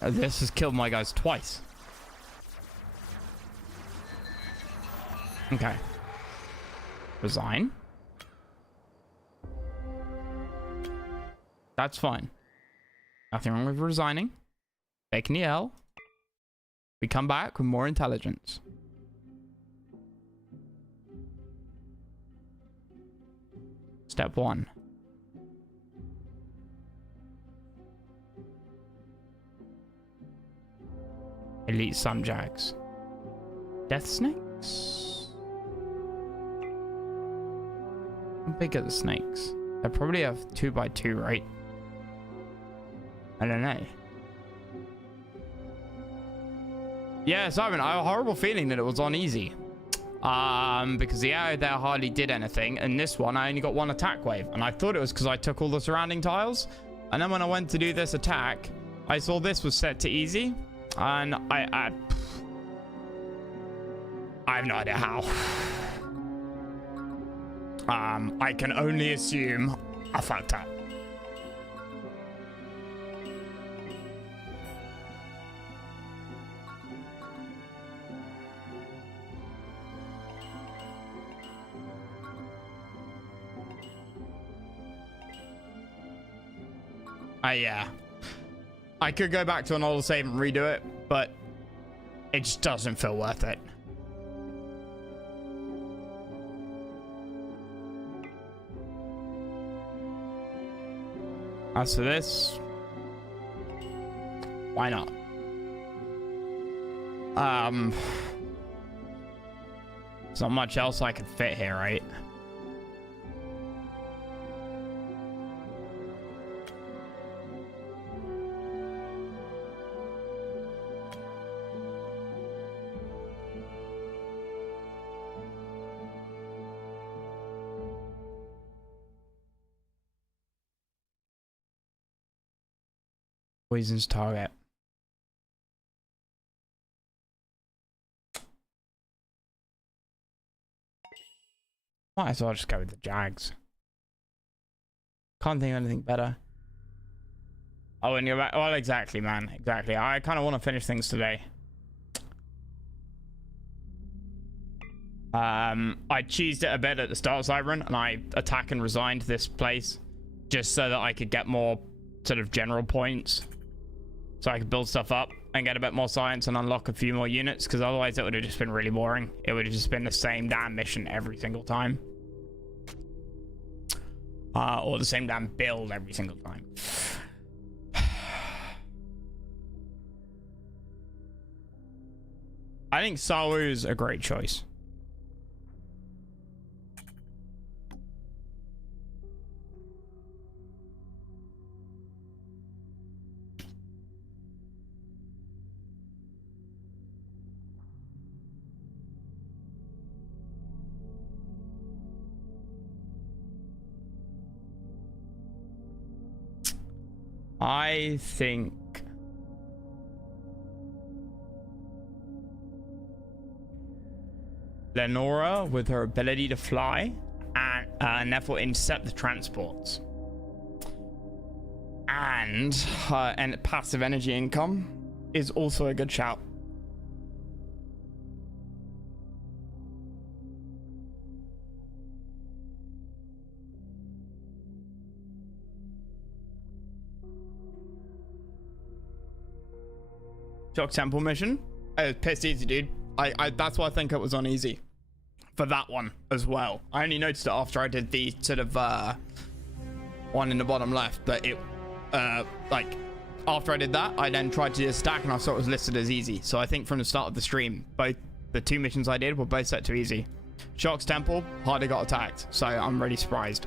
This has killed my guys twice. Okay. Resign. That's fine. Nothing wrong with resigning. Taking the L. We come back with more intelligence. Step 1. Elite Sunjags. Death snakes? How big are the snakes? They probably have 2x2, right? I don't know. Yeah, Simon, I have a horrible feeling that it was on easy. Because the arrow there hardly did anything, and this one I only got one attack wave, and I thought it was because I took all the surrounding tiles, and then when I went to do this attack, I saw this was set to easy, and I have no idea how. I can only assume I fucked up. Yeah. I could go back to an old save and redo it, but it just doesn't feel worth it. As for this, why not? There's not much else I could fit here, right? Poison's target. Might as well just go with the Jags. Can't think of anything better. Oh, and you're back. Well, exactly, man. Exactly. I kind of want to finish things today. I cheesed it a bit at the start of Cybran, and I attack and resigned this place just so that I could get more sort of general points. So I could build stuff up and get a bit more science and unlock a few more units, because otherwise it would have just been really boring. It would have just been the same damn mission every single time. Or the same damn build every single time. I think Salu's a great choice. I think Lenora, with her ability to fly and therefore intercept the transports, and her passive energy income, is also a good shout. Shock Temple mission. It was pissed easy, dude. That's why I think it was on easy for that one as well. I only noticed it after I did the sort of one in the bottom left, but it like after I did that, I then tried to do a stack and I saw it was listed as easy. So I think from the start of the stream, both the two missions I did were both set to easy. Shock's Temple hardly got attacked, so I'm really surprised.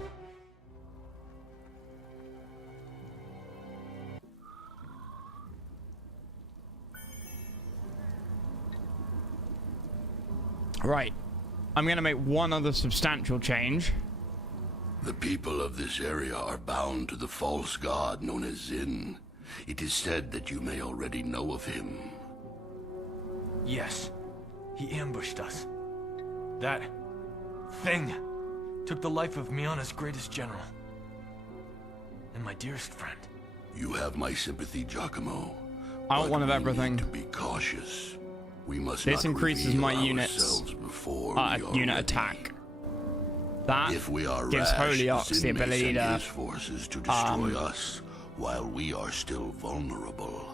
Right. I'm going to make one other substantial change. The people of this area are bound to the false god known as Zin. It is said that you may already know of him. Yes. He ambushed us. That thing took the life of Miana's greatest general. And my dearest friend. You have my sympathy, Giacomo. I want one of everything. To be cautious. We must this not increases my units unit ready. Attack. That if we are gives Holyox the ability to his forces to destroy us while we are still vulnerable.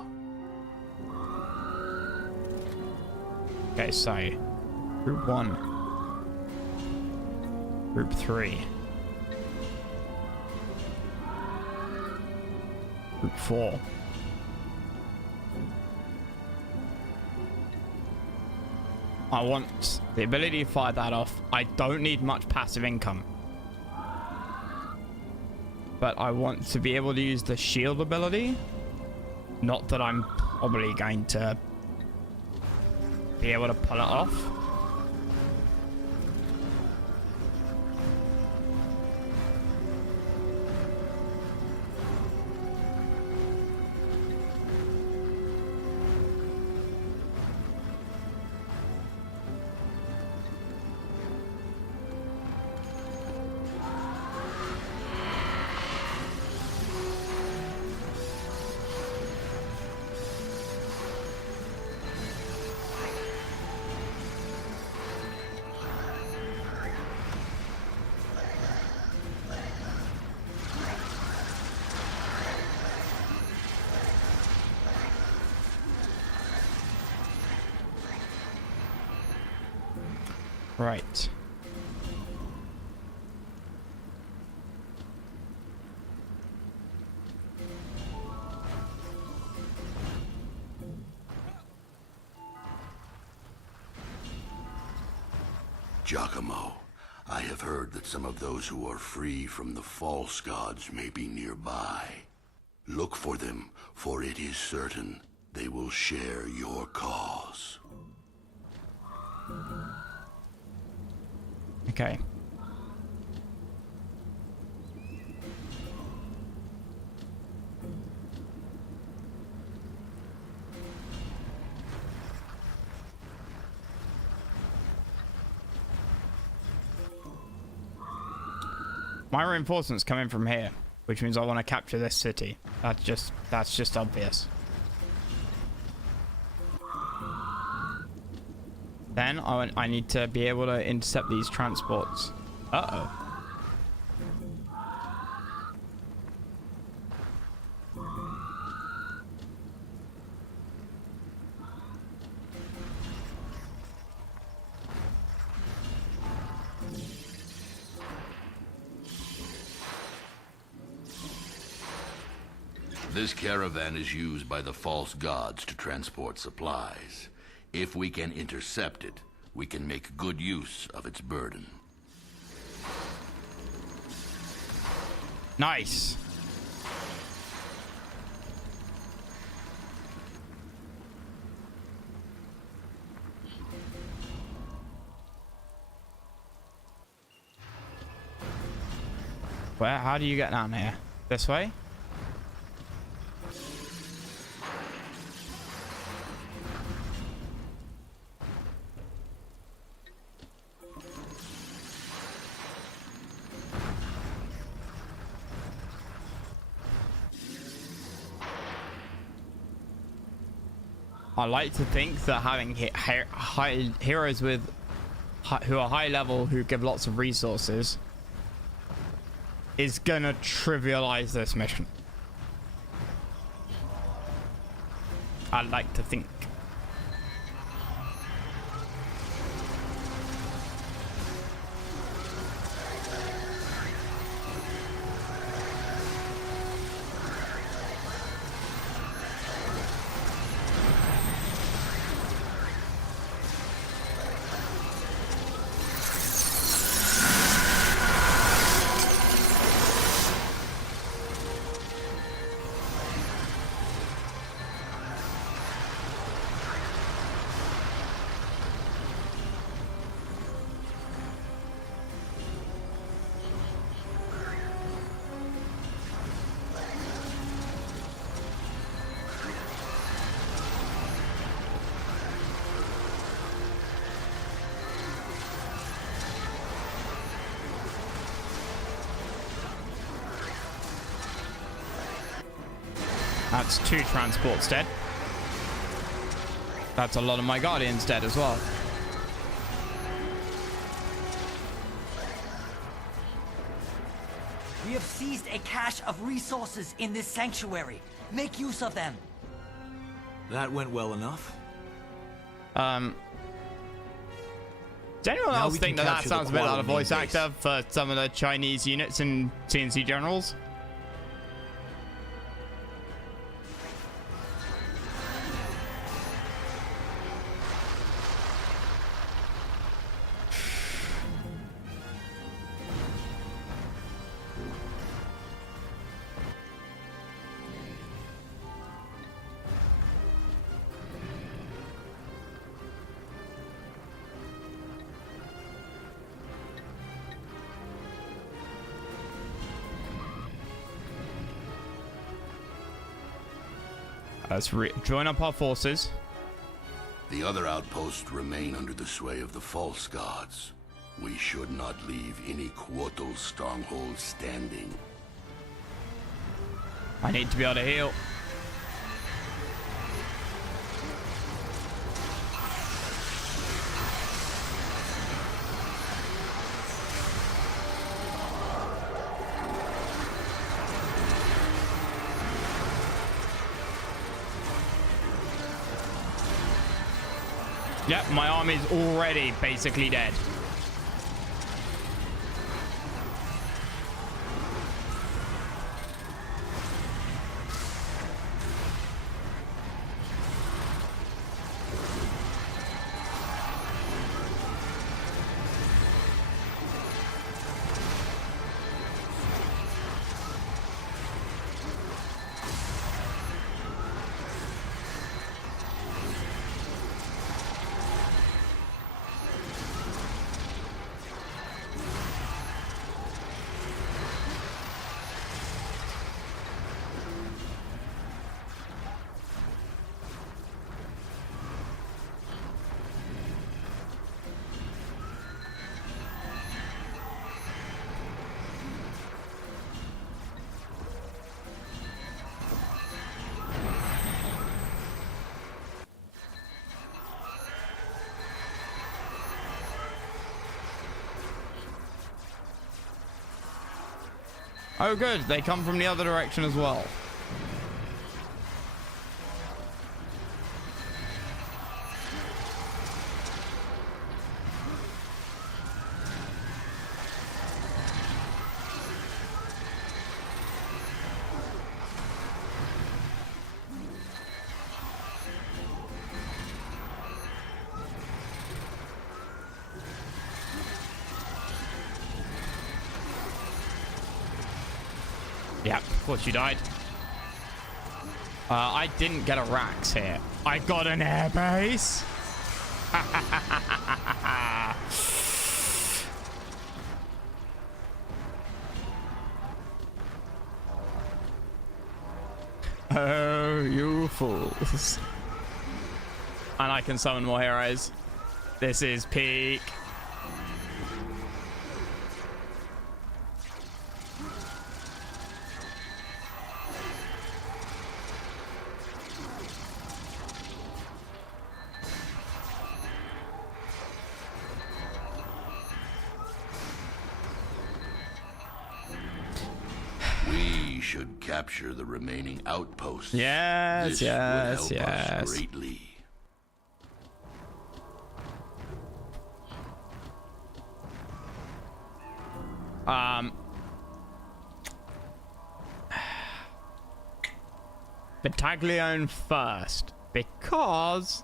Okay, so Group 1, Group 3, Group 4. I want the ability to fire that off. I don't need much passive income. But I want to be able to use the shield ability. Not that I'm probably going to be able to pull it off. Right. Giacomo, I have heard that some of those who are free from the false gods may be nearby. Look for them, for it is certain they will share your cause. Okay. My reinforcements come in from here, which means I want to capture this city. That's just obvious. Then I need to be able to intercept these transports. Uh-oh. This caravan is used by the false gods to transport supplies. If we can intercept it, we can make good use of its burden. Nice. How do you get down here? This way? I like to think that having heroes with who are high level, who give lots of resources, is gonna trivialize this mission. I like to think. That's 2 transports dead. That's a lot of my guardians dead as well. We have seized a cache of resources in this sanctuary. Make use of them. That went well enough. Does anyone Now else we think can that capture sounds a the bit like a Kuala voice Lumpur base. actor for some of the Chinese units in CNC Generals? Let's join up our forces. The other outposts remain under the sway of the false gods. We should not leave any Quotal stronghold standing. I need to be able to heal. Yep, my army's already basically dead. Oh, good. They come from the other direction as well. Yeah, of course you died. I didn't get a Rax here. I got an airbase. Oh, you fools. And I can summon more heroes. This is peak. We should capture the remaining outposts. Yes, This yes, would help yes. us greatly. Battaglione first, because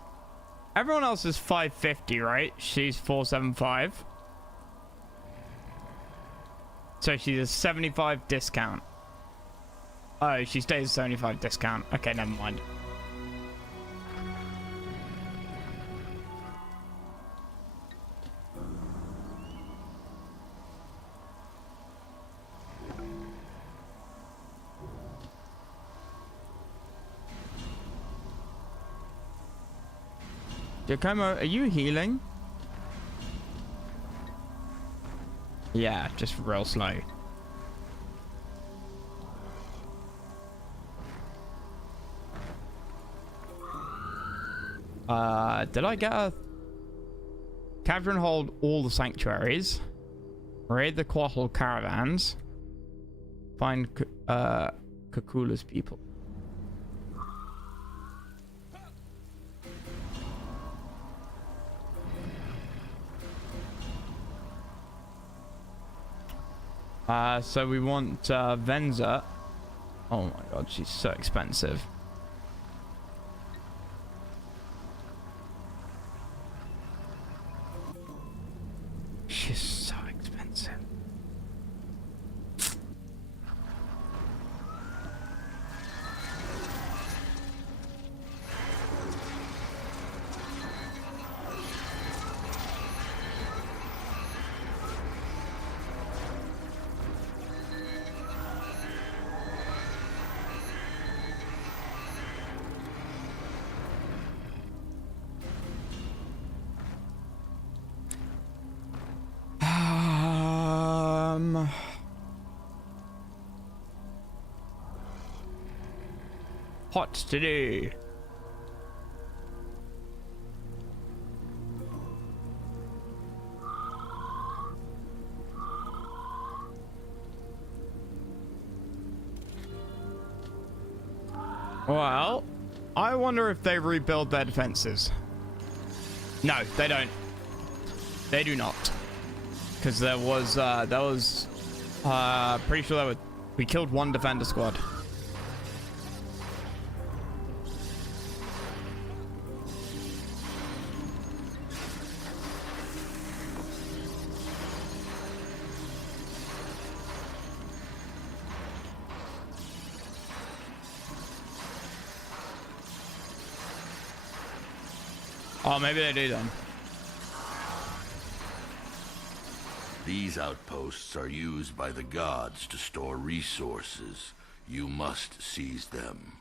everyone else is 550, right? She's 475. So she's a 75 discount. Oh, she stays a 75 discount. Okay, never mind. Giacomo, are you healing? Yeah, just real slow. Did I get a... Capture and hold all the sanctuaries. Raid the Quattle's caravans. Find Kakula's people. So we want Venza. Oh my god, she's so expensive. She's so expensive. What to do? Well, I wonder if they rebuild their defenses. No, they don't. They do not. Because there was pretty sure we killed one defender squad. Oh, maybe they do then. These outposts are used by the gods to store resources. You must seize them.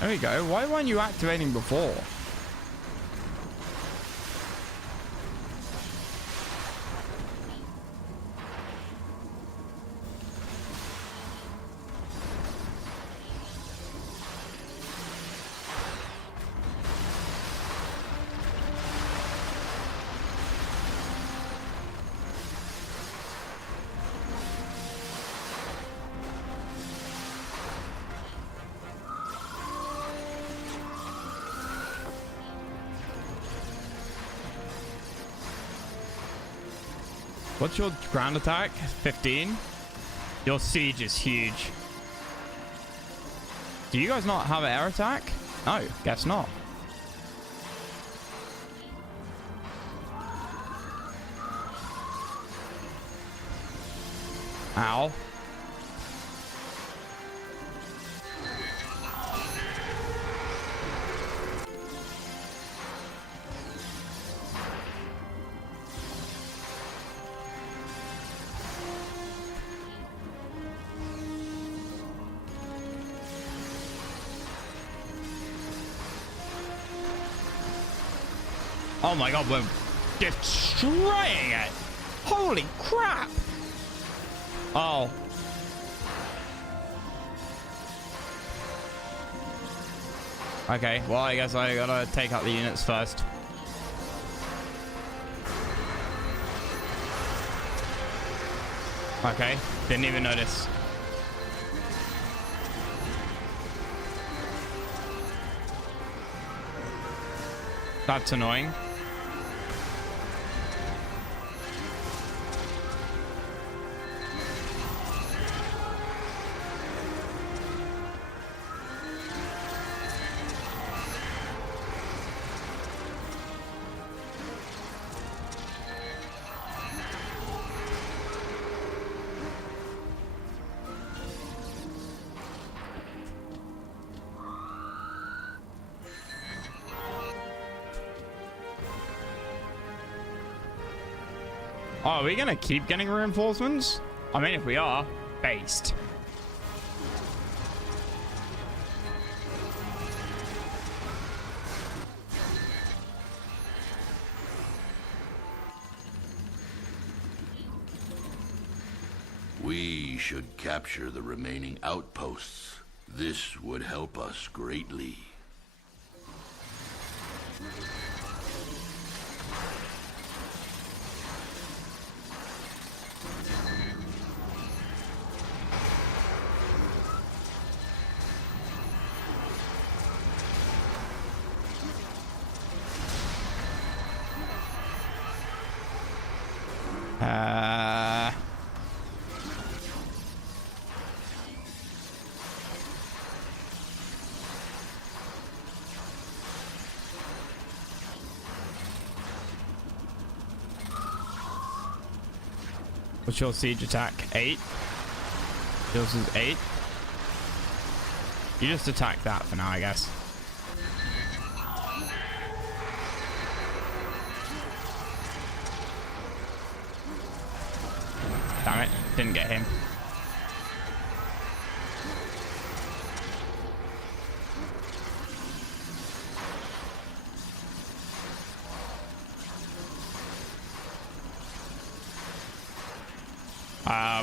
There we go. Why weren't you activating before? What's your ground attack? 15. Your siege is huge. Do you guys not have an air attack? No, guess not. Ow. Oh my god, we're destroying it! Holy crap! Oh. Okay, well, I guess I gotta take out the units first. Okay, didn't even notice. That's annoying. Oh, are we gonna keep getting reinforcements? I mean, if we are, based. We should capture the remaining outposts. This would help us greatly. What's your siege attack? 8? Yours is 8? You just attack that for now, I guess. Damn it, didn't get him.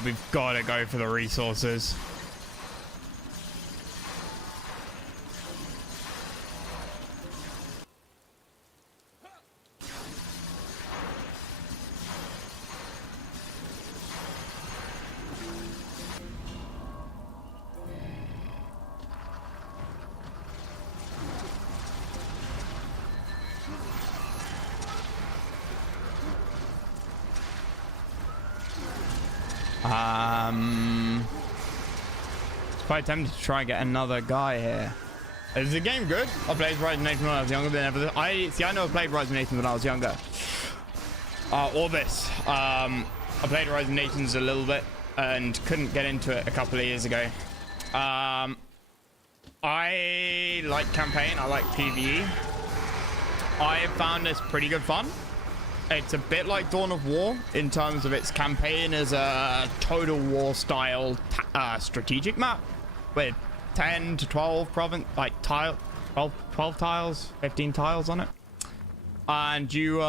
We've got to go for the resources. Quite tempted to try and get another guy here. Is the game good? I played Rise of Nathan when I was younger than ever. I never played Rise of Nathan when I was younger. Or this. I played Rise of Nathan's a little bit and couldn't get into it a couple of years ago. I like campaign. I like PvE. I found this pretty good fun. It's a bit like Dawn of War in terms of its campaign as a Total War style strategic map with 10 to 12 12 tiles, 15 tiles on it. And you,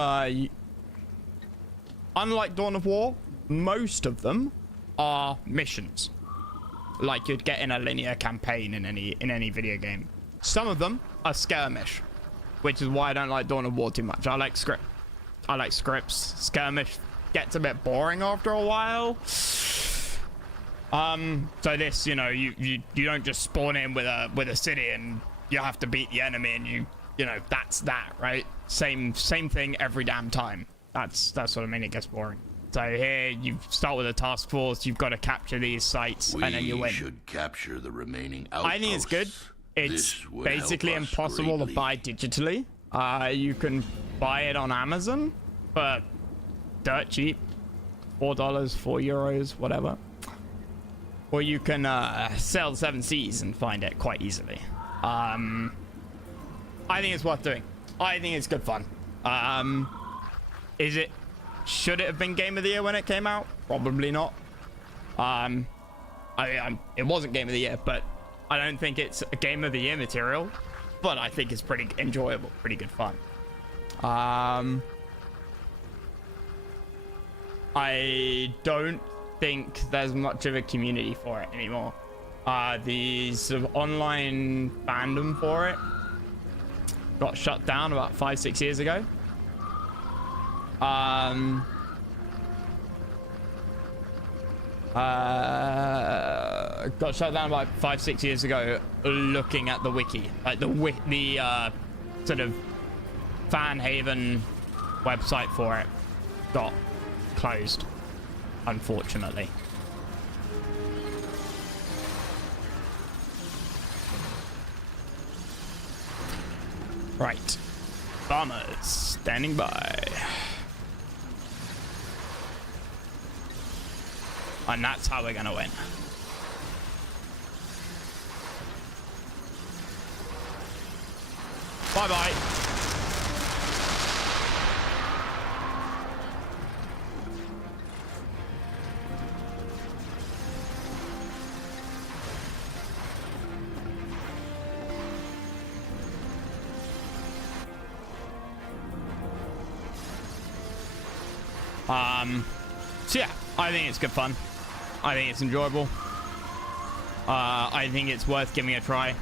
unlike Dawn of War, most of them are missions, like you'd get in a linear campaign in any video game. Some of them are skirmish, which is why I don't like Dawn of War too much. I like scripts. Skirmish gets a bit boring after a while. So this, you don't just spawn in with a city and you have to beat the enemy and you know, that's that, right? Same thing every damn time. That's what I mean, it gets boring. So here you start with a task force. You've got to capture these sites, and then you We win. should capture the remaining outposts. I think it's good. It's This would basically help us impossible to greatly. buy digitally. You can buy it on Amazon for dirt cheap, $4, €4, whatever. Or you can sell 7 Seas and find it quite easily. I think it's worth doing. I think it's good fun. Should it have been Game of the Year when it came out? Probably not. It wasn't Game of the Year, but I don't think it's a Game of the Year material. But I think it's pretty enjoyable, pretty good fun. I don't think there's much of a community for it anymore. The sort of online fandom for it got shut down about 5-6 years ago. Got shut down about 5-6 years ago. Looking at the wiki, like the sort of fan haven website for it got closed, unfortunately. Right, bombers standing by. And that's how we're gonna win. Bye bye. So yeah, I think it's good fun. I think it's enjoyable. I think it's worth giving a try.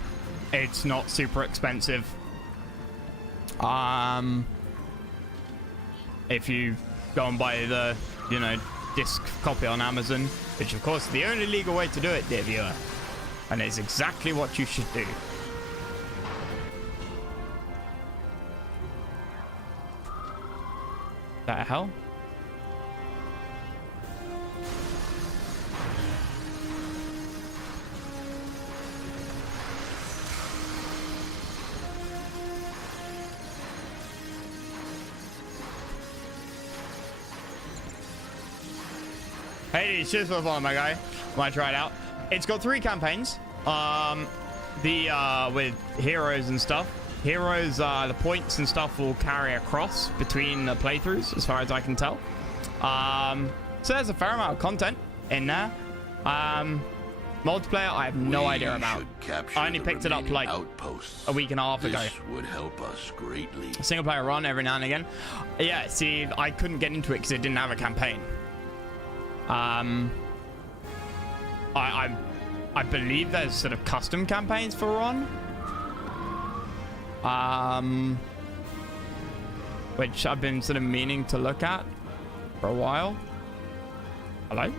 It's not super expensive. If you go and buy the, disc copy on Amazon, which of course is the only legal way to do it, dear viewer, and it's exactly what you should do. The hell? Hey, cheers for the follow, my guy. Might try it out. It's got 3 campaigns. With heroes and stuff. Heroes, the points and stuff will carry across between the playthroughs, as far as I can tell. So there's a fair amount of content in there. Multiplayer, I have no idea about. I only picked it up like a week and a half ago. This would help us greatly. Single player run every now and again. Yeah, see, I couldn't get into it because it didn't have a campaign. I believe there's sort of custom campaigns for Ron. Which I've been sort of meaning to look at for a while. Hello?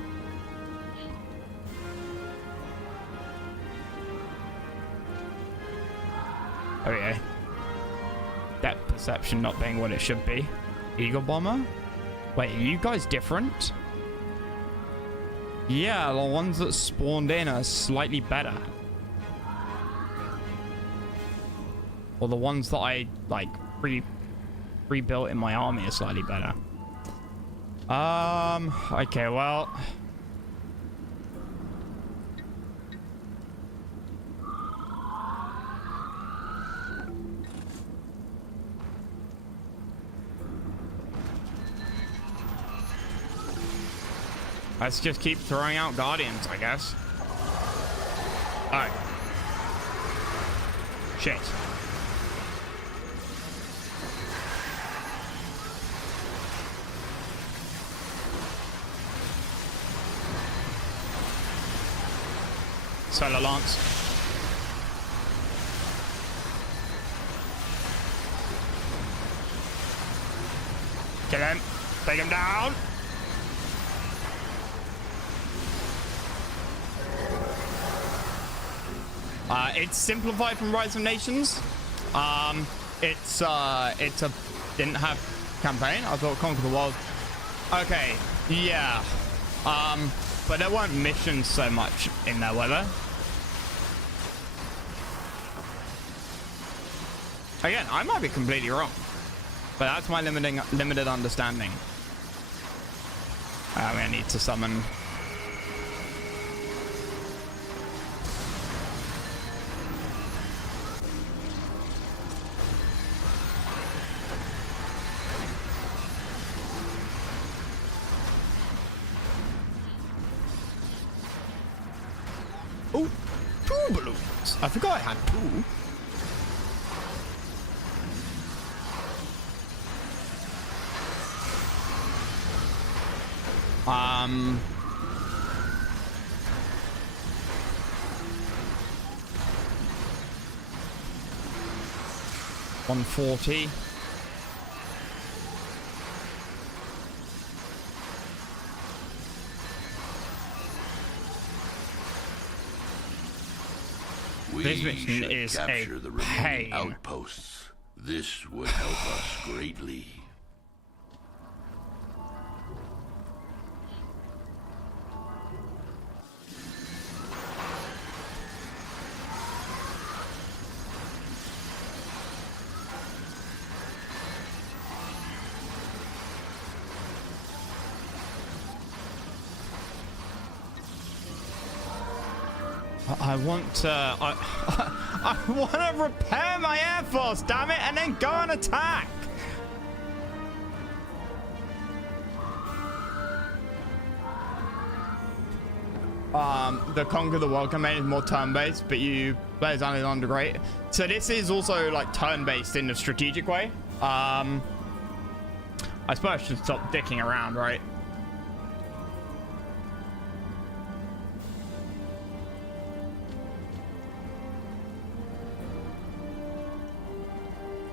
Okay. Depth perception not being what it should be. Eagle Bomber? Wait, are you guys different? Yeah, the ones that spawned in are slightly better. Or the ones that I, like, rebuilt in my army are slightly better. Okay, well... let's just keep throwing out Guardians, I guess. Oh. Shit. Solar Lance. Kill him. Take him down. It's simplified from Rise of Nations. Didn't have campaign. I thought Conquer the World. Okay, Yeah. But there weren't missions so much in there, were there? Again, I might be completely wrong, but that's my limited understanding. I need to summon. Oh, 2 balloons. I forgot I had 2. Um, 140. This mission should is capture a the remaining pain. outposts. This would help us greatly. I want to. I want to repair my air force, damn it, and then go and attack. The Conquer the World campaign is more turn-based, but you players only under great. So this is also like turn-based in a strategic way. I suppose I should stop dicking around, right?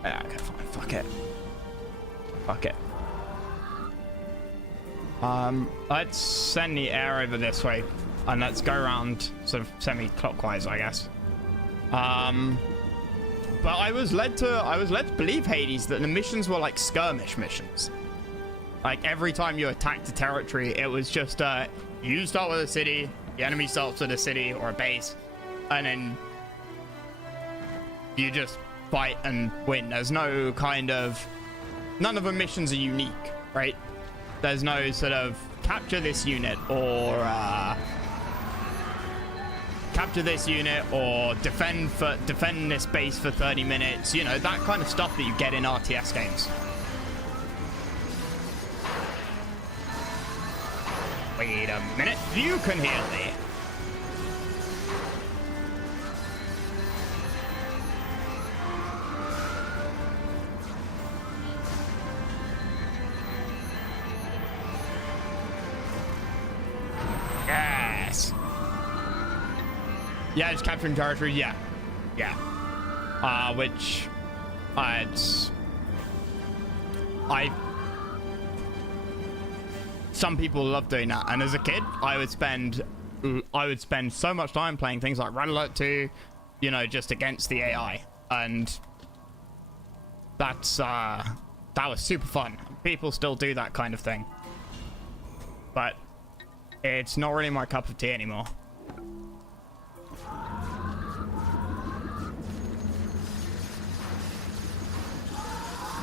Yeah, okay, fine. Fuck it. Fuck it. Let's send the air over this way, and let's go around sort of semi-clockwise, I guess. But I was led to believe, Hades, that the missions were like skirmish missions. Like every time you attacked a territory, it was just you start with a city, the enemy starts with a city or a base, and then you just fight and win. There's no kind of, none of the missions are unique, right? There's no sort of capture this unit or capture this unit or defend this base for 30 minutes, you know, that kind of stuff that you get in RTS games. Wait a minute, you can heal me. Yes. Yeah, it's capturing territory. Yeah, yeah. Which, some people love doing that, and as a kid, I would spend so much time playing things like Red Alert 2, you know, just against the AI, and that was super fun. People still do that kind of thing, but it's not really my cup of tea anymore.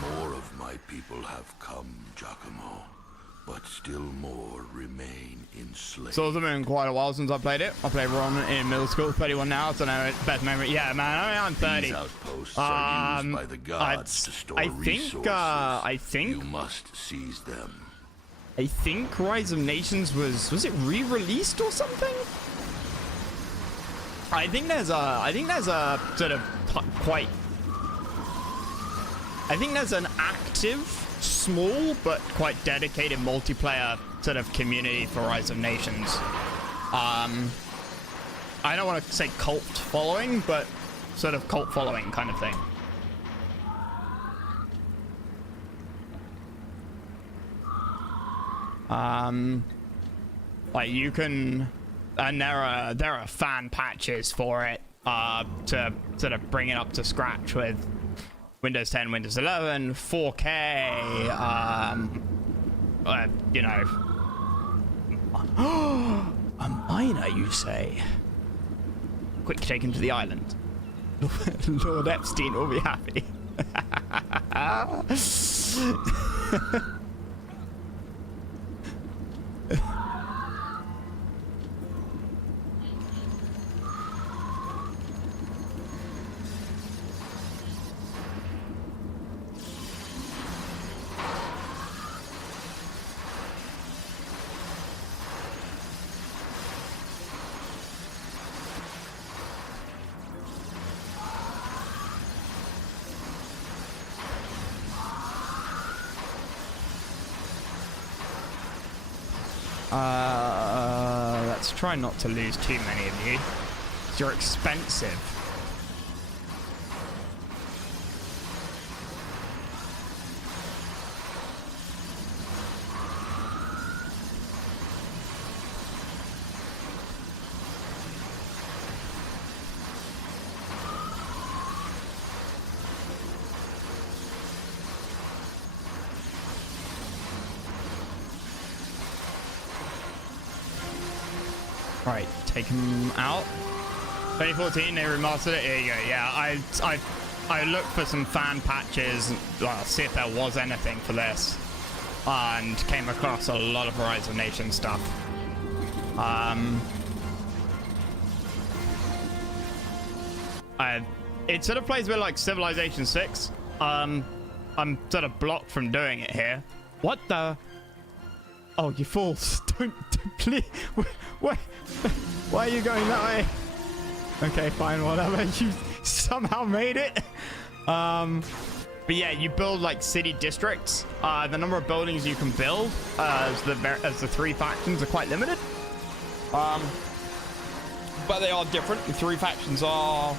More of my people have come, Giacomo, but still more remain enslaved. So it's been quite a while since I played it. I played Ron in middle school, 31 now, so now it's best memory. Yeah, man, I mean, I'm 30. These outposts are used by the gods to store resources. I think you must seize them. I think Rise of Nations was it re-released or something? I think there's a sort of quite, I think there's an active, small but quite dedicated multiplayer sort of community for Rise of Nations. I don't want to say cult following, but sort of cult following kind of thing. Like you can, and there are fan patches for it to sort of bring it up to scratch with Windows 10, Windows 11, 4K, you know, A miner, you say? Quick, take him to the island. Lord Epstein will be happy. Let's try not to lose too many of you. You're expensive. Right, take him out. 2014, they remastered it. Here you go. Yeah, I looked for some fan patches, see if there was anything for this, and came across a lot of Rise of Nations stuff. It sort of plays a bit like Civilization 6. I'm sort of blocked from doing it here. What the? Oh, you fools! Don't please. Why are you going that way? Okay, fine, whatever. You somehow made it. But yeah, you build like city districts. The number of buildings you can build as the three factions are quite limited. But they are different. The three factions are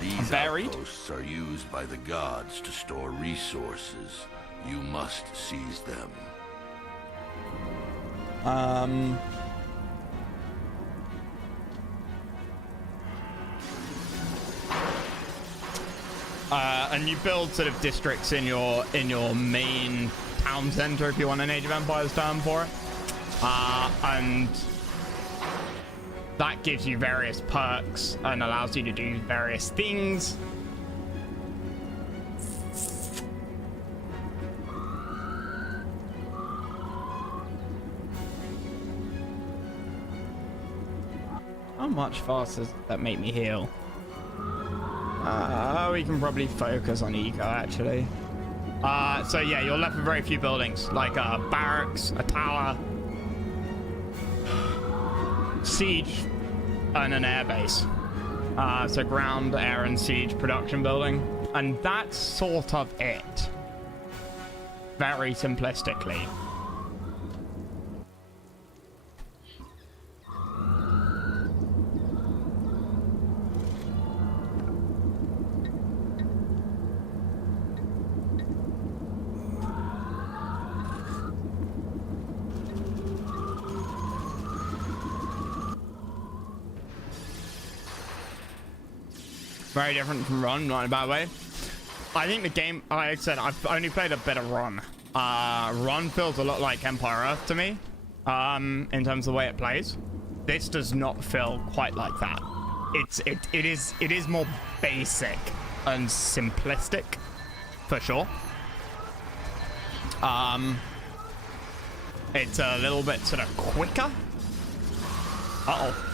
varied. These outposts are used by the gods to store resources. You must seize them. And you build sort of districts in your main town center, if you want an Age of Empires term for it. And that gives you various perks and allows you to do various things. How much faster does that make me heal? We can probably focus on eco, actually. So yeah, you're left with very few buildings, like a barracks, a tower, siege, and an airbase. So ground, air, and siege production building. And that's sort of it. Very simplistically. Very different from Run, not in a bad way. I think the game, like I said, I've only played a bit of Run. Run feels a lot like Empire Earth to me, in terms of the way it plays. This does not feel quite like that. It is more basic and simplistic, for sure. It's a little bit sort of quicker. Uh-oh.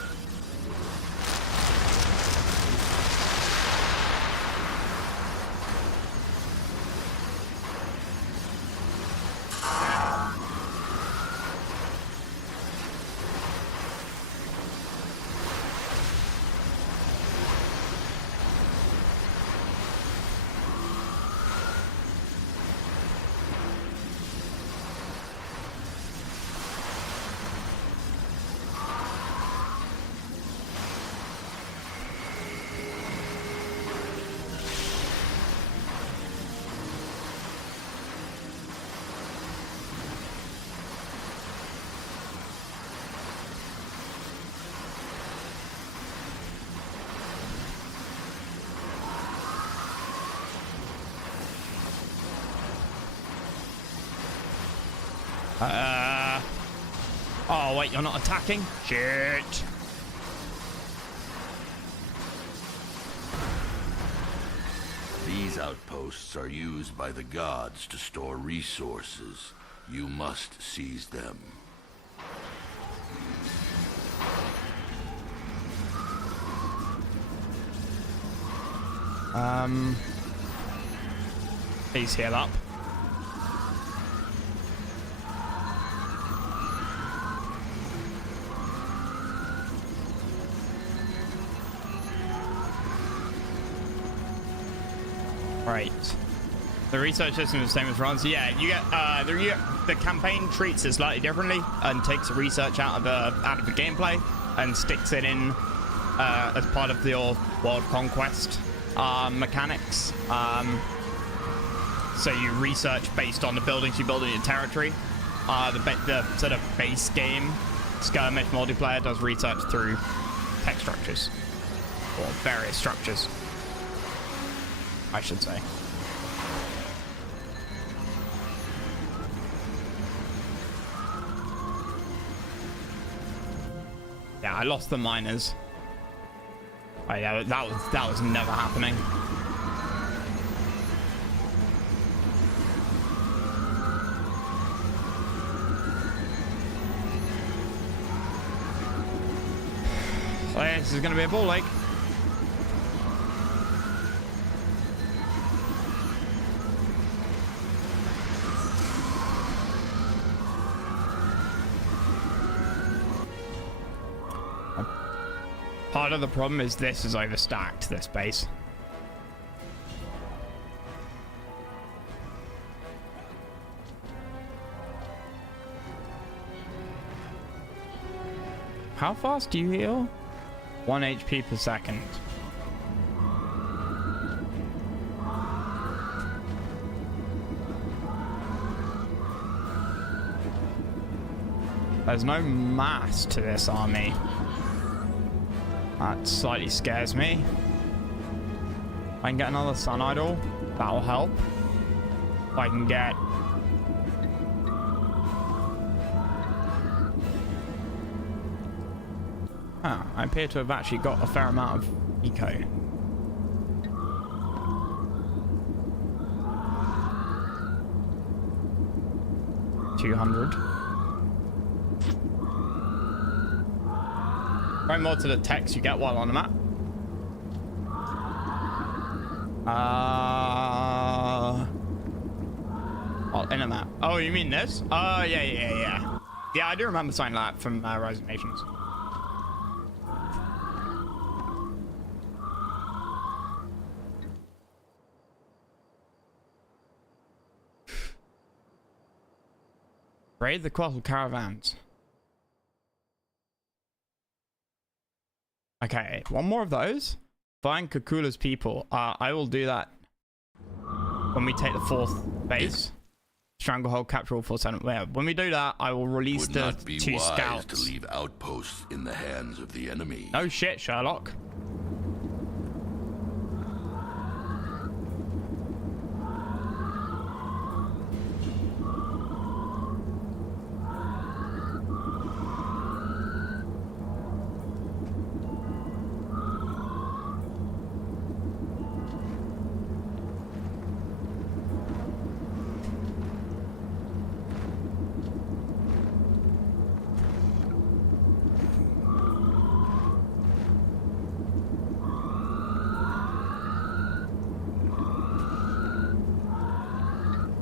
Oh, wait, you're not attacking? Shit. These outposts are used by the gods to store resources. You must seize them. Please heal up. Right. The research system is the same as France. Yeah, you get the campaign treats it slightly differently and takes research out of the gameplay and sticks it in as part of your world conquest mechanics. So you research based on the buildings you build in your territory. The sort of base game skirmish multiplayer does research through tech structures or various structures, I should say. Yeah, I lost the miners. Oh, yeah, that was never happening. Oh, yeah, this is gonna be a ball lake. Part of the problem is this is overstacked, this base. How fast do you heal? 1 HP per second. There's no mass to this army. That slightly scares me. If I can get another Sun Idol, that'll help. If I can get... I appear to have actually got a fair amount of eco. $200. Right, more to the text you get while on the map. Oh, in a map. Oh, you mean this? Oh, yeah. Yeah, I do remember something like that from Rise of Nations. Raid the Quattle caravans. Okay, one more of those. Find Kakula's people. I will do that when we take the 4th base. Stranglehold, capture all 4 settlements. Yeah, when we do that, I will release the 2 scouts. To leave outposts in the hands of the enemy. No shit, Sherlock.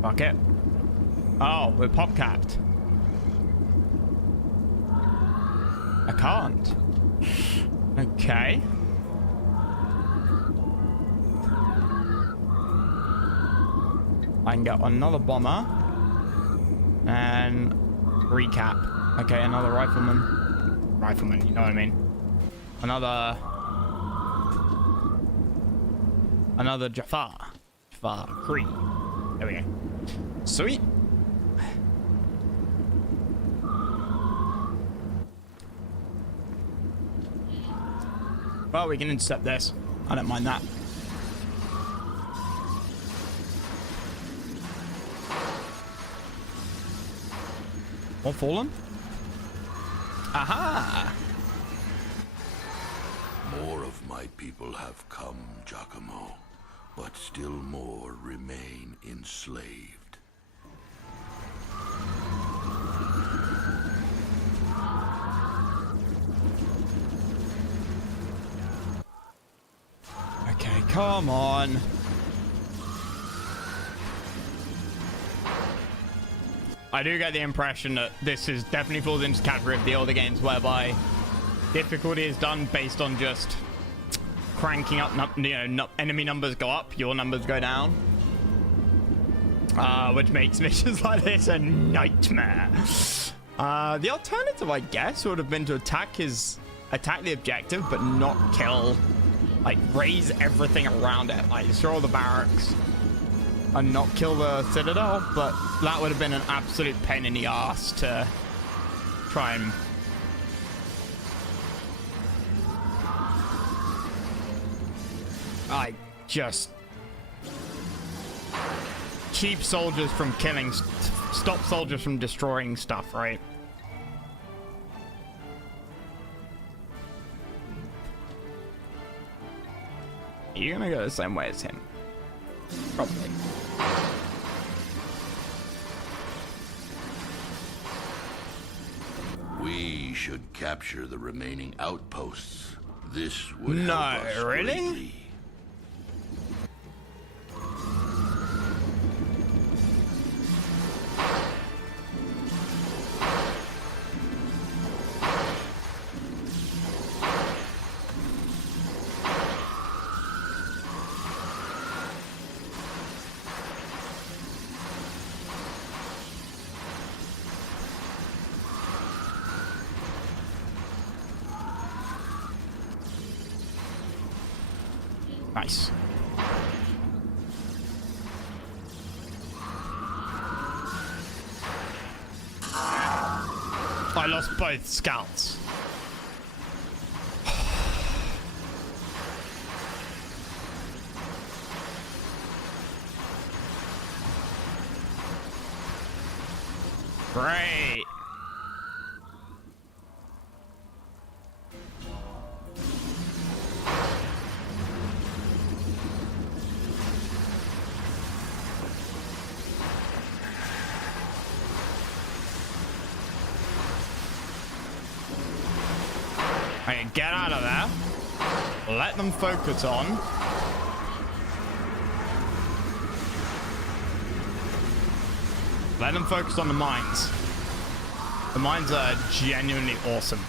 Fuck it. Oh, we're pop capped. I can't. Okay. I can get another bomber and recap. Okay, another rifleman. Rifleman, you know what I mean. Another Jafar. Jafar Cree. There we go. Sweet. Well, we can intercept this. I don't mind that. All fallen? Aha! More of my people have come, Giacomo, but still more remain enslaved. Okay, come on. I do get the impression that this is definitely falls into the category of the older games whereby difficulty is done based on just cranking up, enemy numbers go up, your numbers go down. Which makes missions like this a nightmare. The alternative, I guess, would have been to attack the objective, but not kill, like, raise everything around it, like destroy all the barracks and not kill the citadel, but that would have been an absolute pain in the ass to try and... I just... keep soldiers from killing, stop soldiers from destroying stuff, right? You're gonna go the same way as him. Probably. We should capture the remaining outposts. This would No, help us really? greatly. Nice. I lost both scouts. Great. Okay, get out of there. Let them focus on. Let them focus on the mines. The mines are genuinely awesome.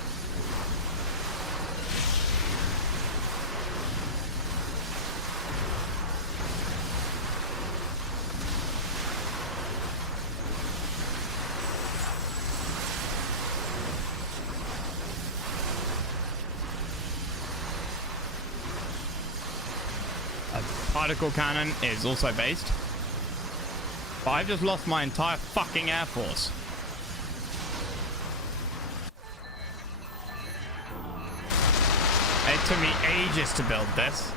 Particle cannon is also based. But I've just lost my entire fucking air force. It took me ages to build this.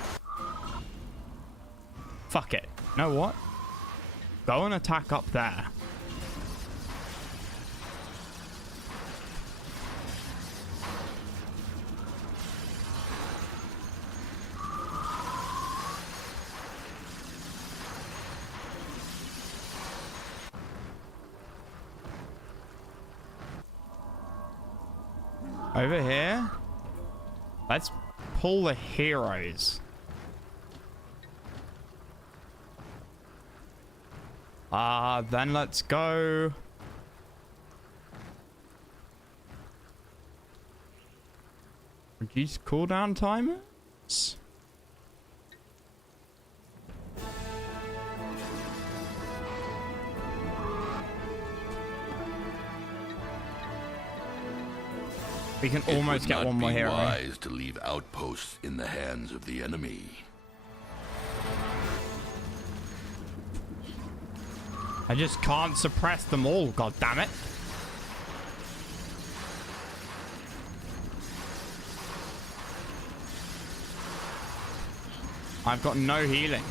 Fuck it. You know what? Go and attack up there. Over here, let's pull the heroes. Then let's go. Reduce cooldown timers. We can almost get one more hero. It would not be wise to leave outposts in the hands of the enemy. I just can't suppress them all, god damn it. I've got no healing.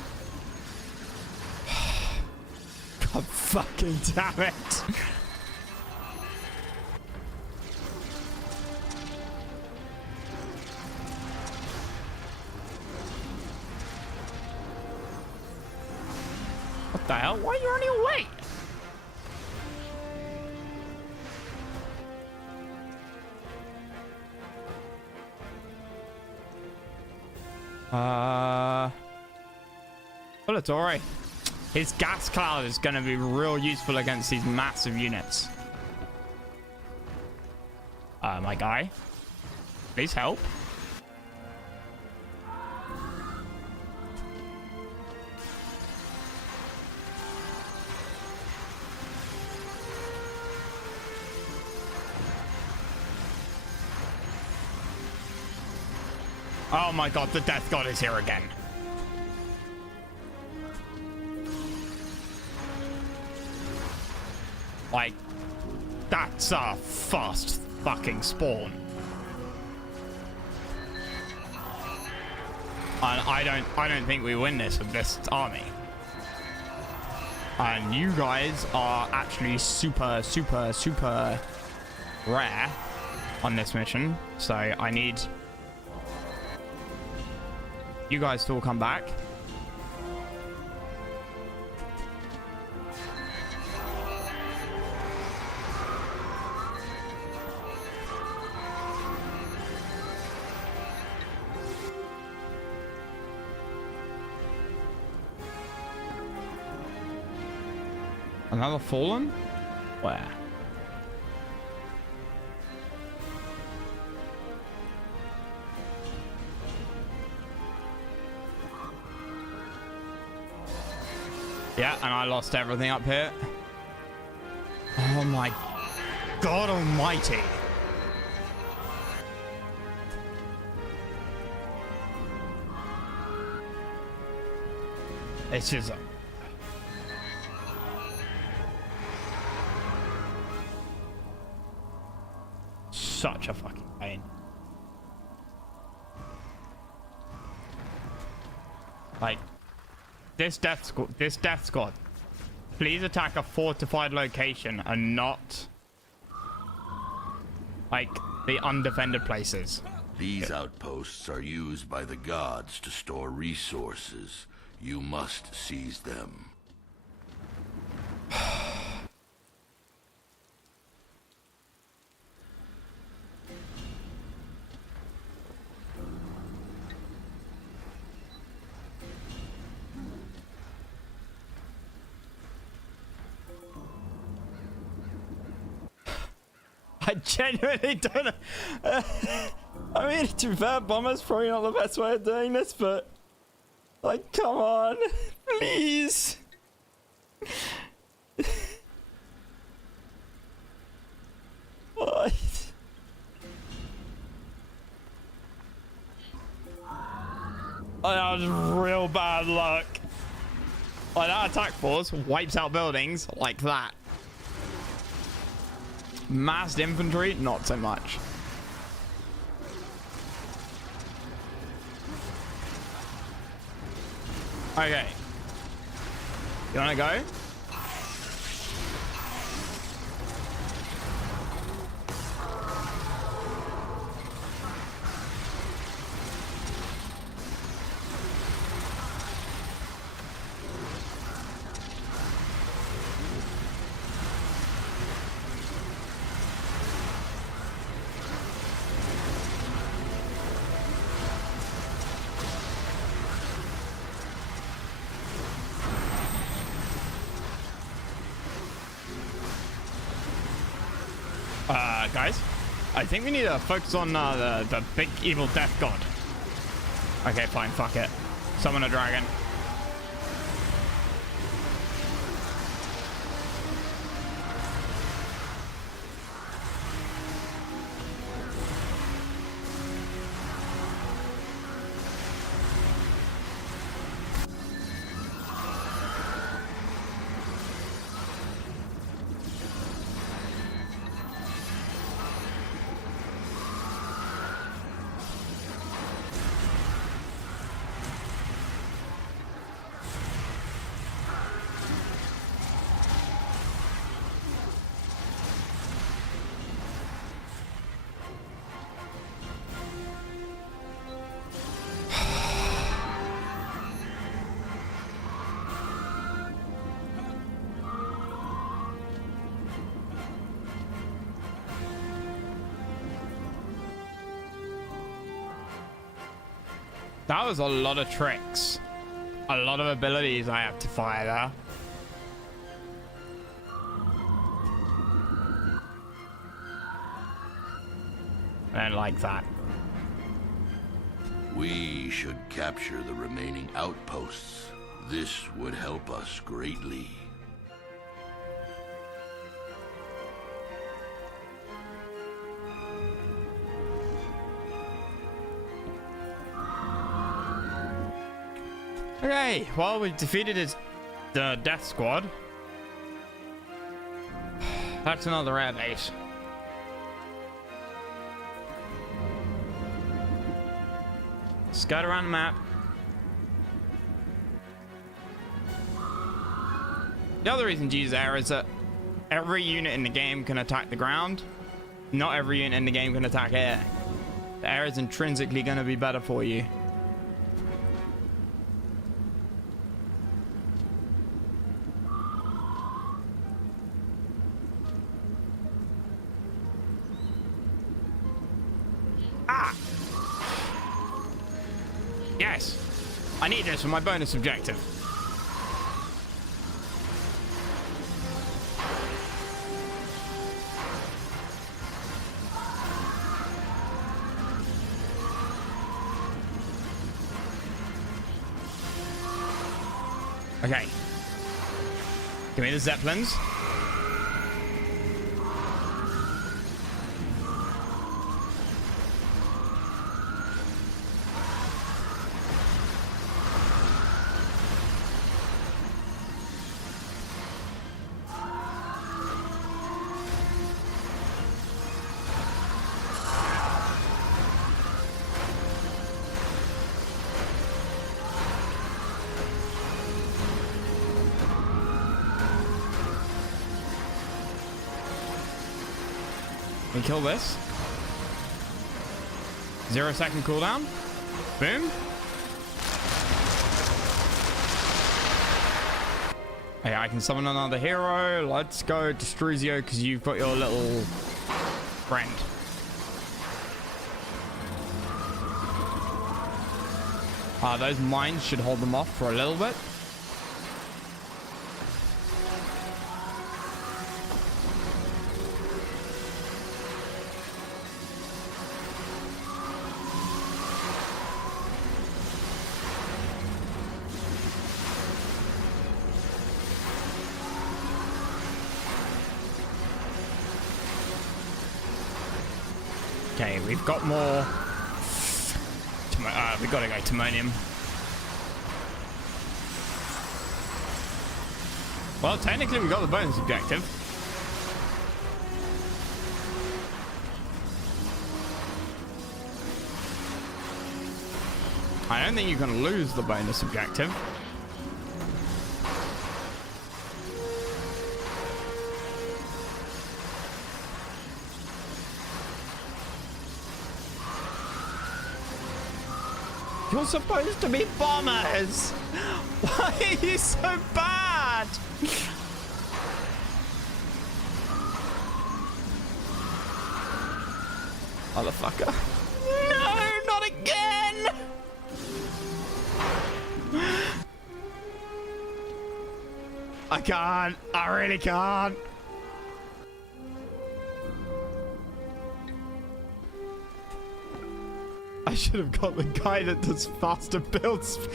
God fucking damn it. The hell? Why are you running away? Bulletore. His gas cloud is going to be real useful against these massive units. My guy. Please help. Oh my god, the Death God is here again. Like, that's a fast fucking spawn. And I don't think we win this with this army. And you guys are actually super rare on this mission. So I need you guys to all come back. Another fallen? Where? Yeah, and I lost everything up here. Oh my God almighty. It's just such a fucking pain. Like, this death squad, please attack a fortified location and not like the undefended places. These outposts are used by the gods to store resources. You must seize them. I genuinely don't know. I mean, to be fair, bomber's probably not the best way of doing this, but like, come on, please. What? Oh, that was real bad luck. Like, that attack force wipes out buildings like that. Massed infantry, not so much. Okay. You wanna go? Guys, I think we need to focus on the big evil death god. Okay, fine, fuck it. Summon a dragon. That was a lot of tricks. A lot of abilities I have to fire there. I don't like that. We should capture the remaining outposts. This would help us greatly. Okay, well, we've defeated the Death Squad. That's another air base. Scout around the map. The other reason to use air is that every unit in the game can attack the ground. Not every unit in the game can attack air. The air is intrinsically going to be better for you. Yes, I need this for my bonus objective. Okay. Give me the Zeppelins. We kill this. 0 second cooldown. Boom. Okay, I can summon another hero. Let's go, Destruzio, because you've got your little friend. Those mines should hold them off for a little bit. Okay, we've got more. We've got to go Timonium. Well, technically, we got the bonus objective. I don't think you can lose the bonus objective. You're supposed to be bombers! Why are you so bad? Motherfucker. No, not again! I can't. I really can't. I should have got the guy that does faster build speed.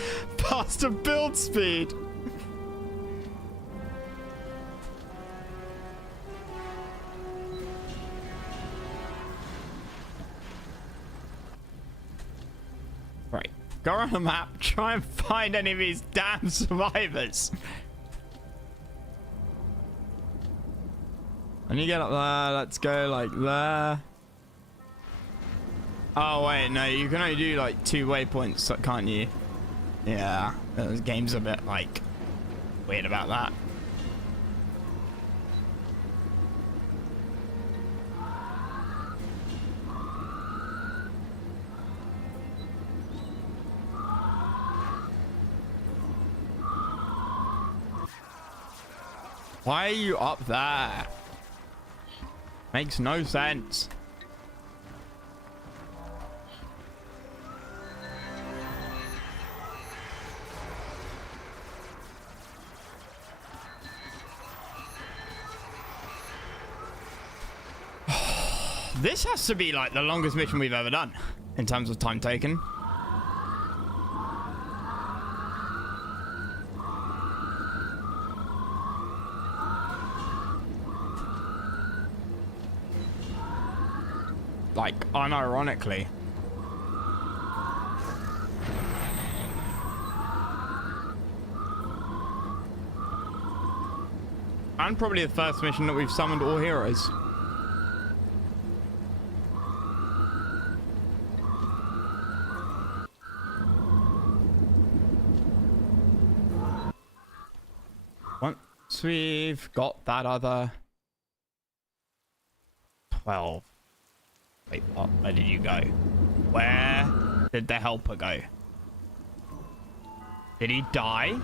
Right, go around the map, try and find any of these damn survivors. And you get up there, let's go like there. Oh wait, no, you can only do like 2 waypoints, can't you? Yeah, the game's a bit like weird about that. Why are you up there? Makes no sense. This has to be like the longest mission we've ever done in terms of time taken. Like, unironically. And probably the first mission that we've summoned all heroes. Once we've got that other 12. Wait, what? Where did you go? Where did the helper go? Did he die?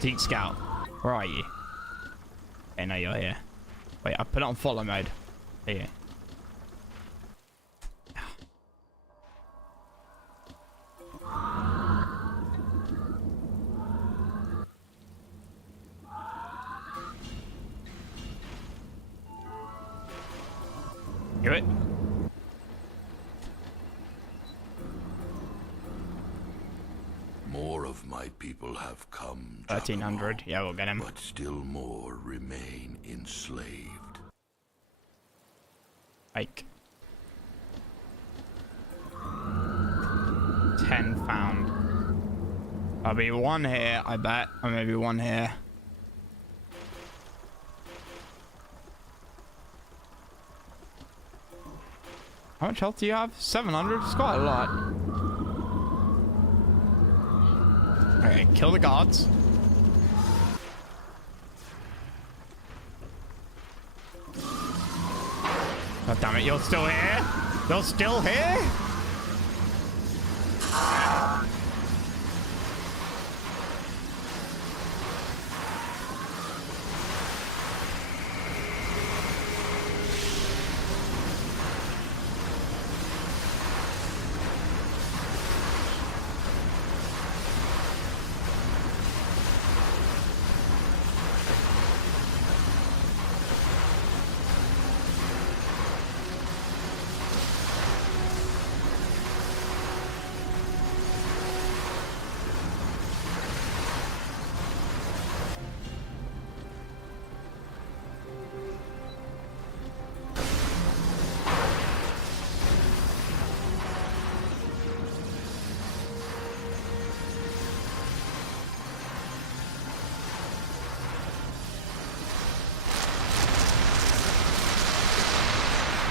Teak Scout, where are you? Okay, no, you're here. Wait, I put it on follow mode. Here. Do it. More of my people have come, 1300. Giacomo, Yeah, we'll get him. but still more remain enslaved. Like 10 found. There'll be one here, I bet, or maybe one here. How much health do you have? 700? It's quite a lot. Okay, kill the guards. God damn it, you're still here? You're still here?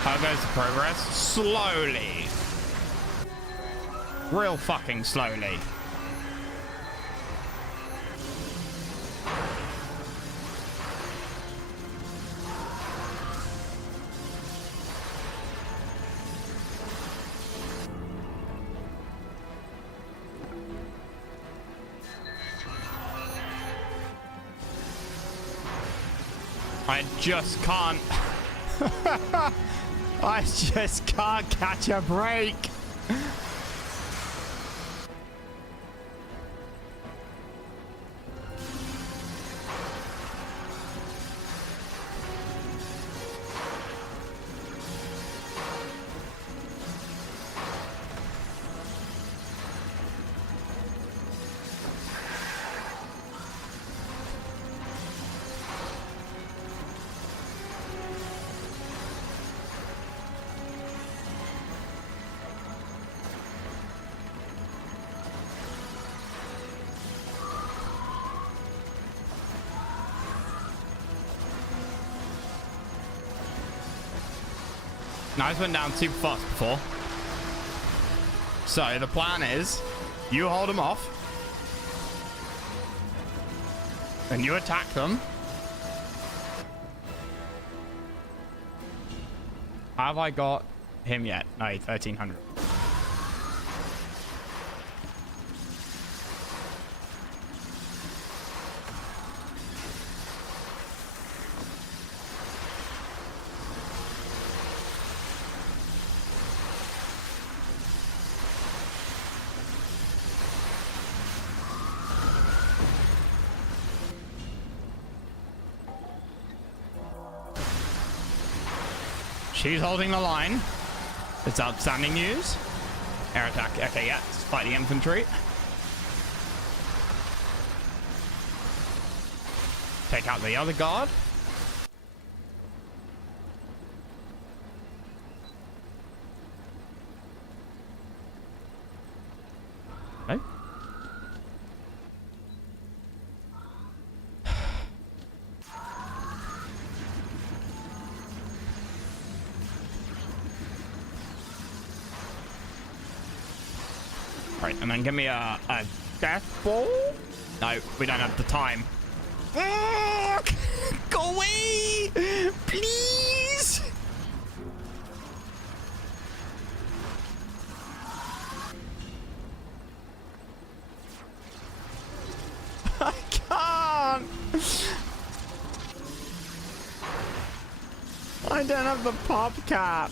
How goes the progress? Slowly. Real fucking slowly. I just can't. I just can't catch a break. Nice, went down super fast before. So the plan is, you hold them off, and you attack them. Have I got him yet? No, 1300. She's holding the line. It's outstanding news. Air attack. Okay, yeah. Let's fight the infantry. Take out the other guard. Okay. Right, and then give me a death ball. No, we don't have the time. Go away, please. I can't. I don't have the pop cap.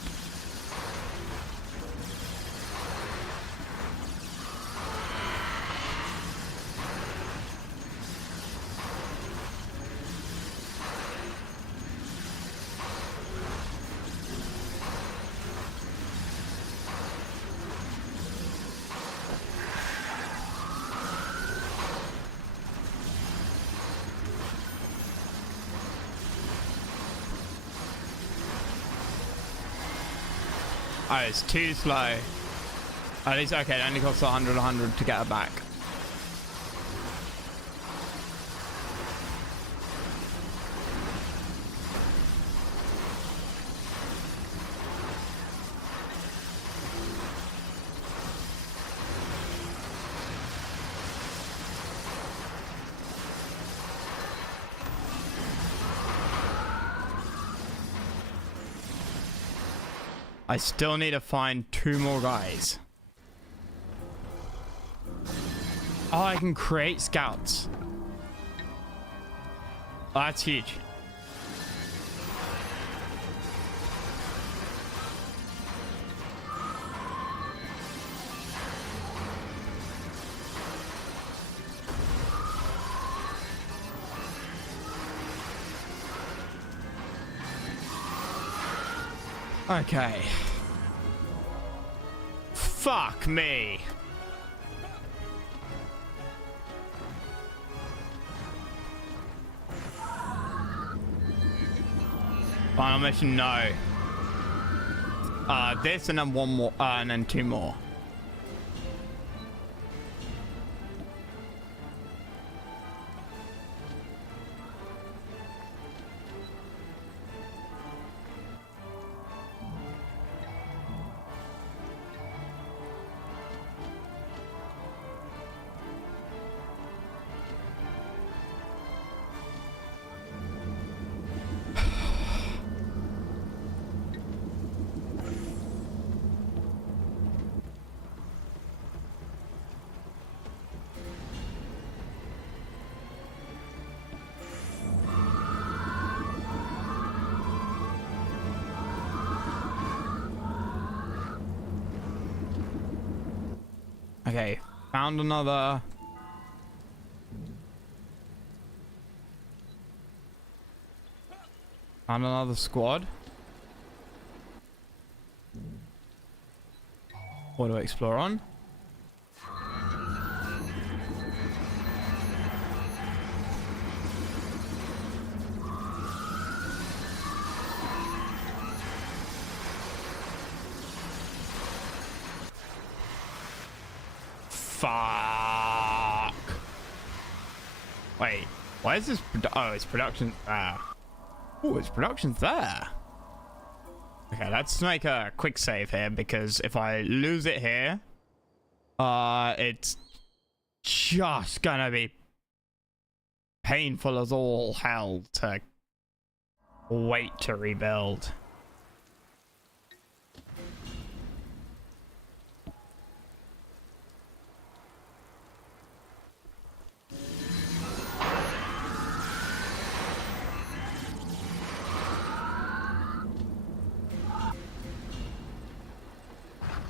Oh, it's too slow. At least, okay, it only costs 100 to get her back. I still need to find 2 more guys. Oh, I can create scouts. Oh, that's huge. Okay. Fuck me. Final mission, no. This and then 1 more, and then 2 more. Okay, found another. Found another squad. What do I explore on? Fuck. Wait, why is this? Oh, it's production. Oh, it's production's there. Okay, let's make a quick save here because if I lose it here, it's just gonna be painful as all hell to wait to rebuild.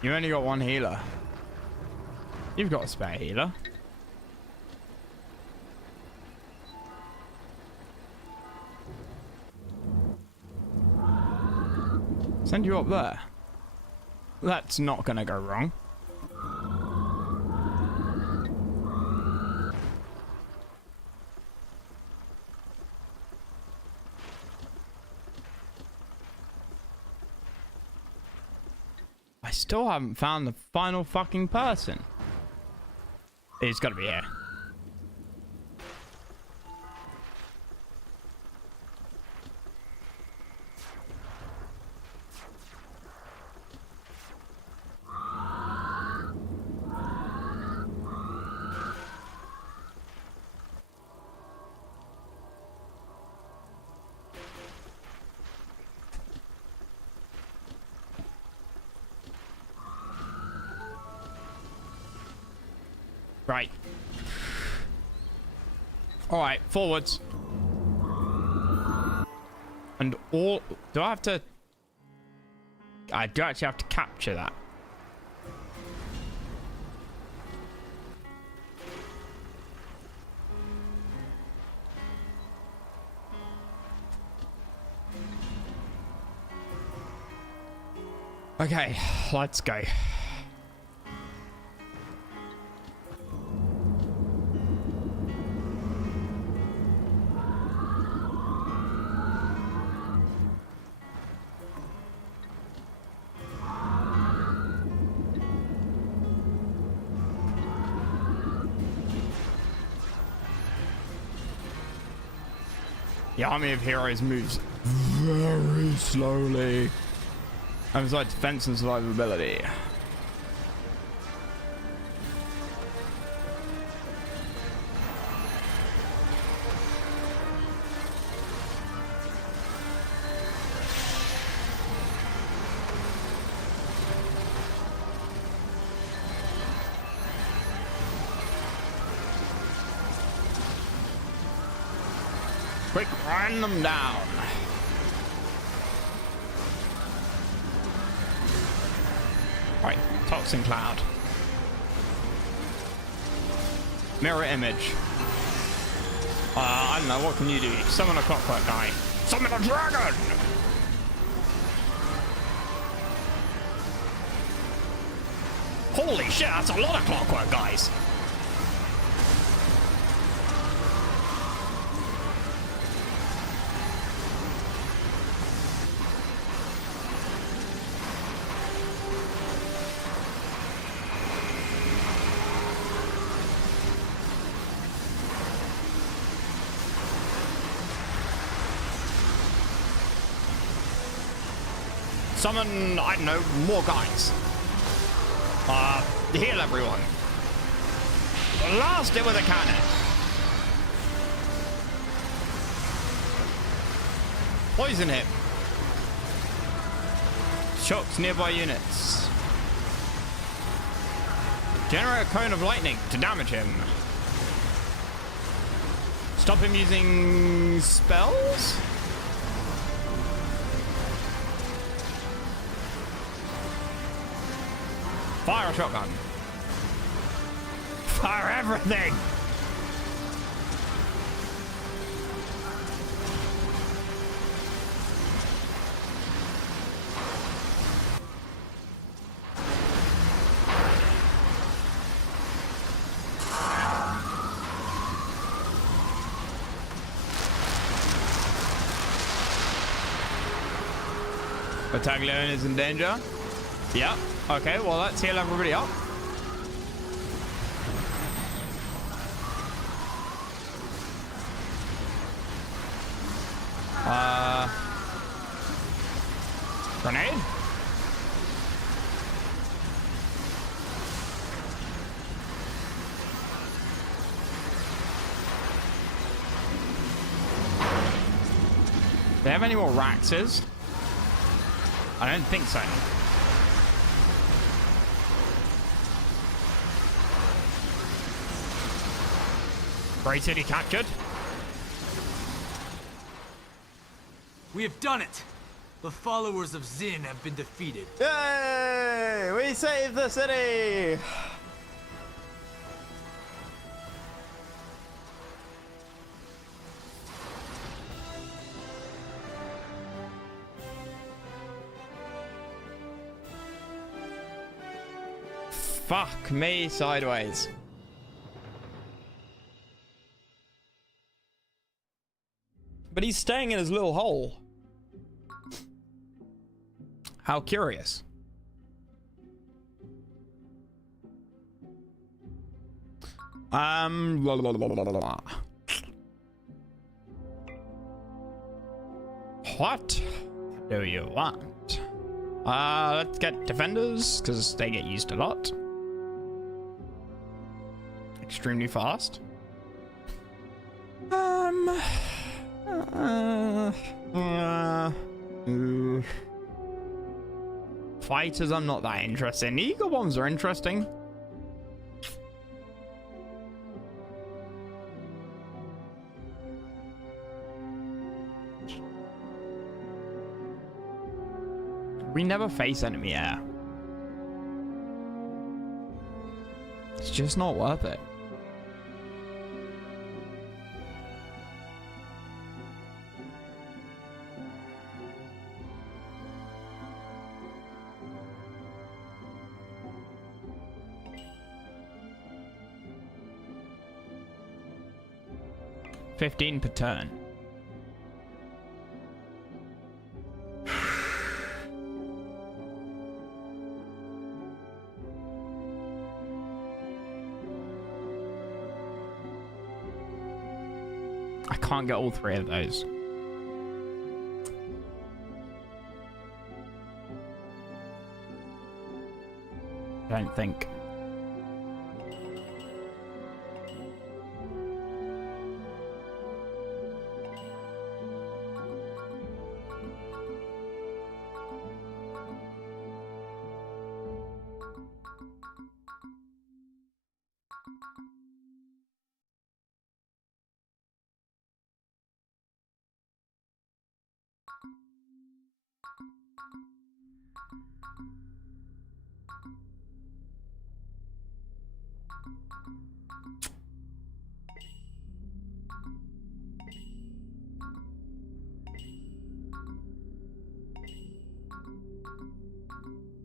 You only got 1 healer. You've got a spare healer. Send you up there. That's not gonna go wrong. I still haven't found the final fucking person. He's gotta be here. Right. Alright, forwards. And all... Do I have to... I do actually have to capture that. Okay, let's go. The army of heroes moves very slowly. Emphasize defense and survivability. Quick, run them down. Right, Toxin Cloud. Mirror image. I don't know, what can you do? Summon a clockwork guy. Summon a dragon! Holy shit, that's a lot of clockwork guys. Summon, I don't know, more guys. Heal everyone. Blast it with a cannon. Poison him. Shocks nearby units. Generate a cone of lightning to damage him. Stop him using spells? Fire a shotgun. Fire everything! Battaglione is in danger. Yep. Okay, well, let's heal everybody up. Grenade? Do they have any more Raxes? I don't think so. Great City captured. We have done it! The followers of Zin have been defeated. Yay! We saved the city! Fuck me sideways. But he's staying in his little hole. How curious. Blah, blah, blah, blah, blah. What do you want? Let's get defenders, because they get used a lot. Extremely fast. Fighters, I'm not that interested in. Eagle bombs are interesting. We never face enemy air. It's just not worth it. $15 per turn. I can't get all three of those. I don't think.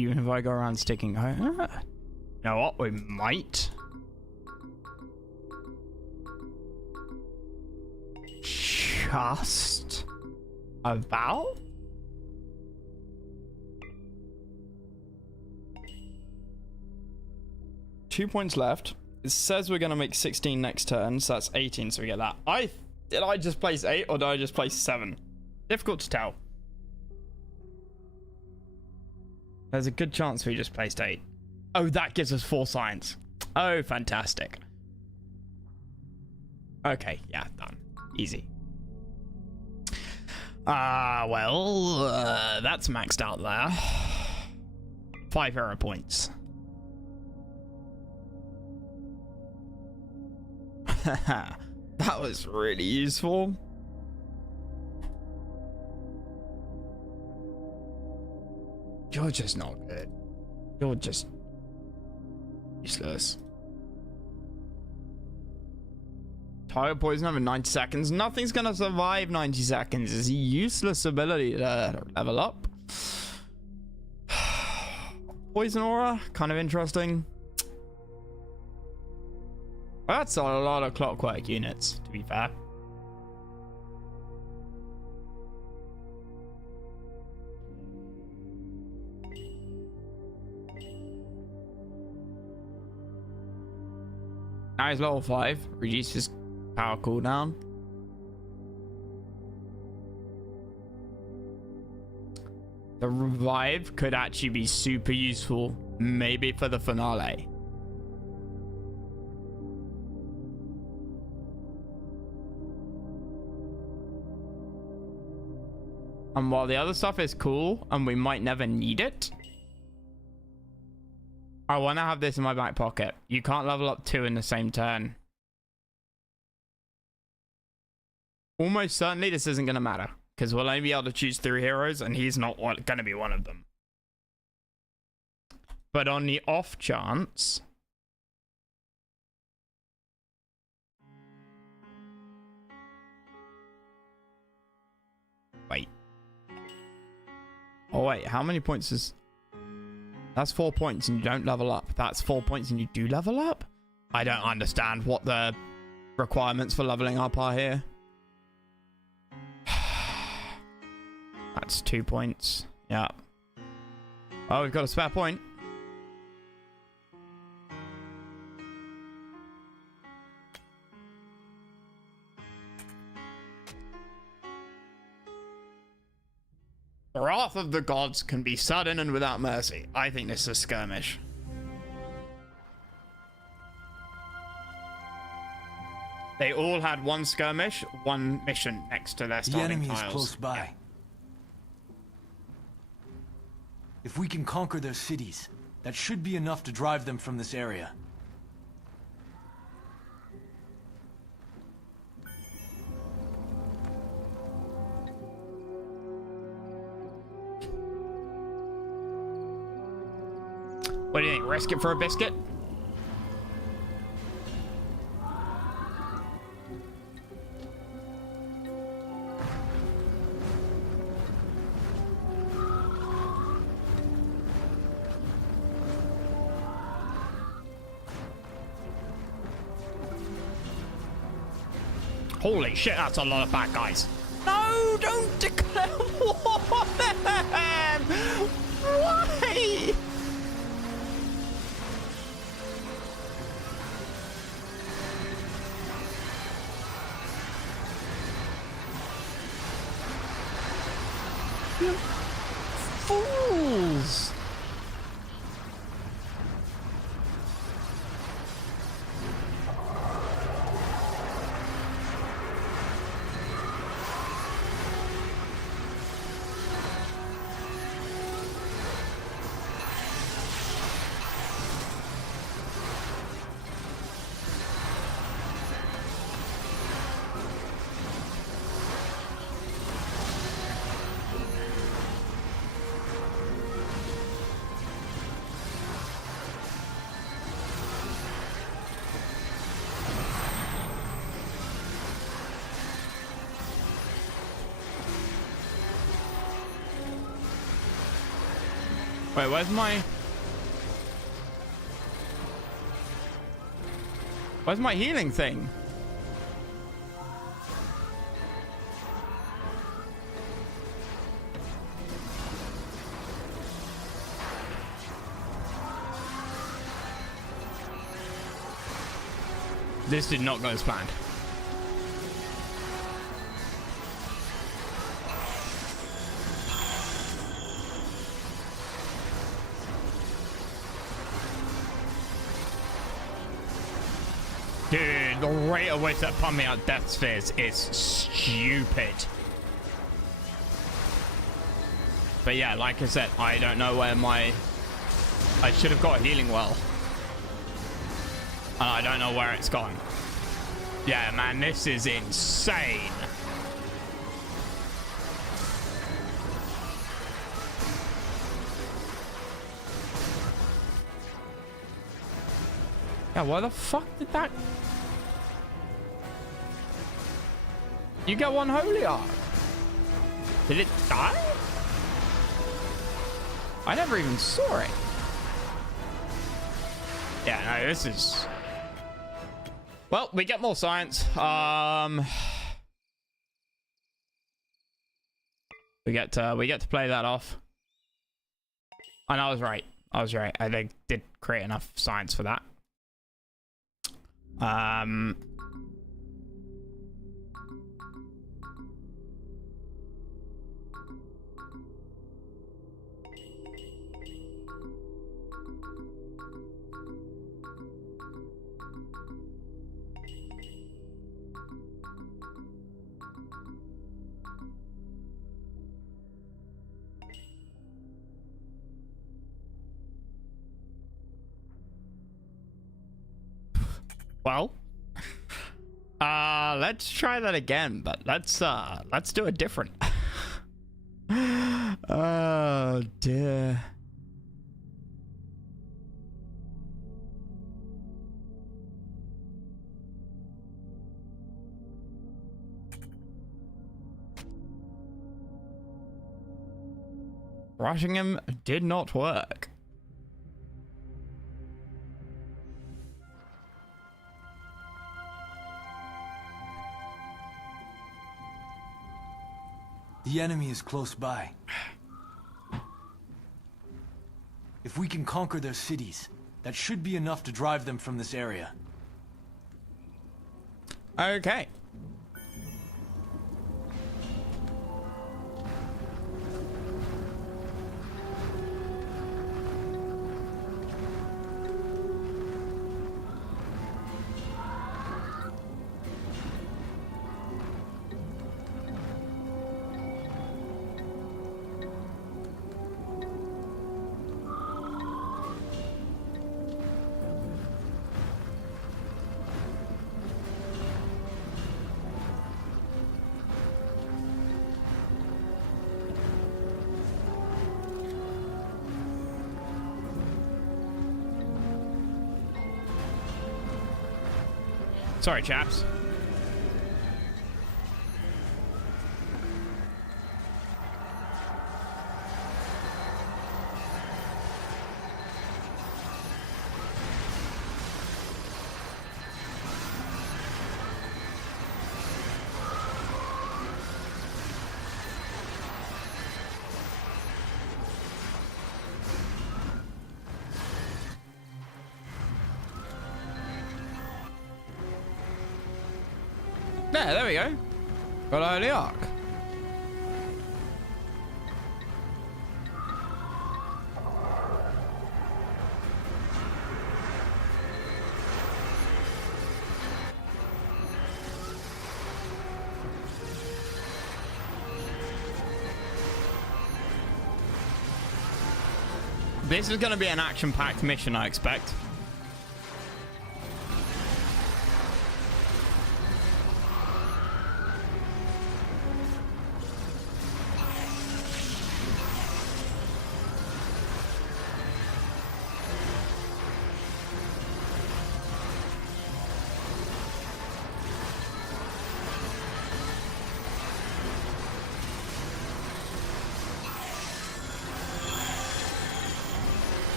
Even if I go around sticking, you know what? We might. Just about. Two points left. It says we're gonna make 16 next turn, so that's 18. So we get that. Did I just place 8 or did I just place 7? Difficult to tell. There's a good chance we just placed 8. Oh, that gives us 4 science. Oh, fantastic. Okay, yeah, done. Easy. Well, that's maxed out there. 5 error points. That was really useful. You're just not good. You're just useless. Target poison over 90 seconds. Nothing's gonna survive 90 seconds. It's a useless ability to level up. Poison aura, kind of interesting. That's a lot of clockwork units, to be fair. Now he's level 5, reduces power cooldown. The revive could actually be super useful, maybe for the finale. And while the other stuff is cool and we might never need it, I want to have this in my back pocket. You can't level up 2 in the same turn. Almost certainly this isn't going to matter, because we'll only be able to choose 3 heroes and he's not going to be one of them. But on the off chance... Wait. Oh wait, how many points is... That's 4 points and you don't level up. That's 4 points and you do level up? I don't understand what the requirements for leveling up are here. That's 2 points. Yeah. Oh, we've got a spare point. The wrath of the gods can be sudden and without mercy. I think this is a skirmish. They all had one skirmish, one mission next to their The starting enemy is tiles. close by. If we can conquer their cities, that should be enough to drive them from this area. What do you think? Risk it for a biscuit? Holy shit, that's a lot of bad guys. No, don't declare war on them! Why? You fools! Wait, where's my healing thing? This did not go as planned. Dude, the rate at which that pumping out death spheres is stupid. But yeah, like I said, I don't know where I should have got a healing well. And I don't know where it's gone. Yeah, man, this is insane. Yeah, why the fuck did that... You get one holy arc. Did it die? I never even saw it. Yeah, no, this is... Well, we get more science. We get to play that off. And I was right. I was right. I did create enough science for that. Well, let's try that again, but let's do it different. Oh dear. Rushing him did not work. The enemy is close by. If we can conquer their cities, that should be enough to drive them from this area. Okay. Sorry, chaps. Yeah, there we go. Got early arc. This is going to be an action-packed mission, I expect.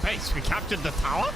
Base, we captured the tower?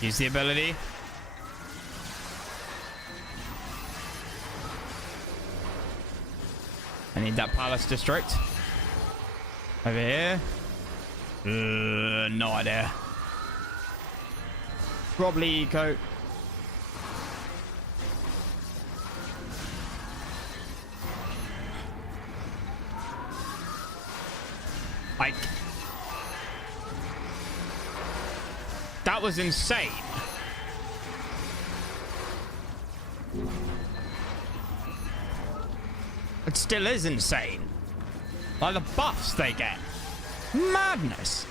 Use the ability. I need that palace district. Over here. No idea. Probably eco. Like, that was insane. It still is insane. Like the buffs they get. Madness.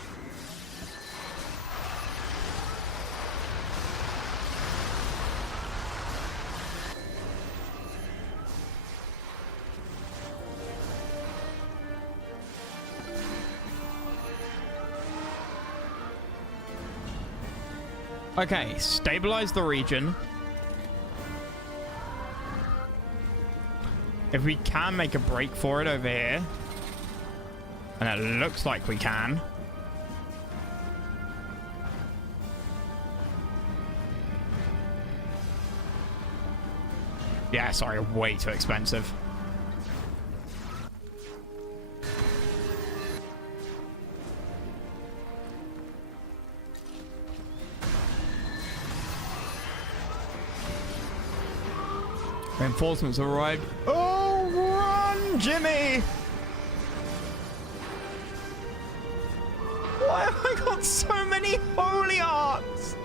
Okay, stabilize the region. If we can make a break for it over here, and it looks like we can. Yeah, sorry, way too expensive. Reinforcements arrived. Oh, run, Jimmy! Why have I got so many holy arcs?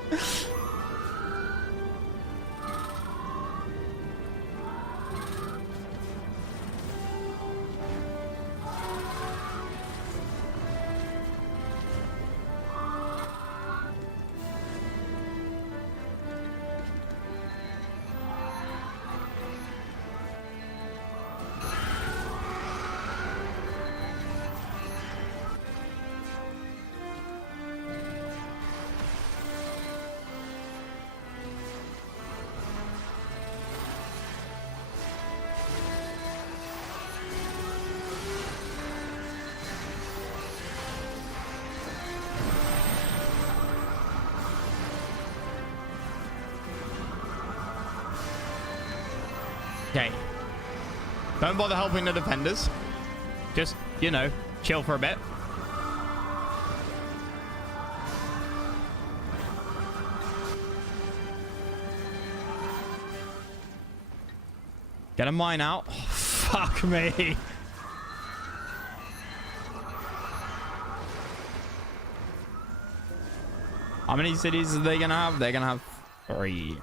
Okay. Don't bother helping the defenders. Just, you know, chill for a bit. Get a mine out. Oh, fuck me. How many cities are they gonna have? They're gonna have 3.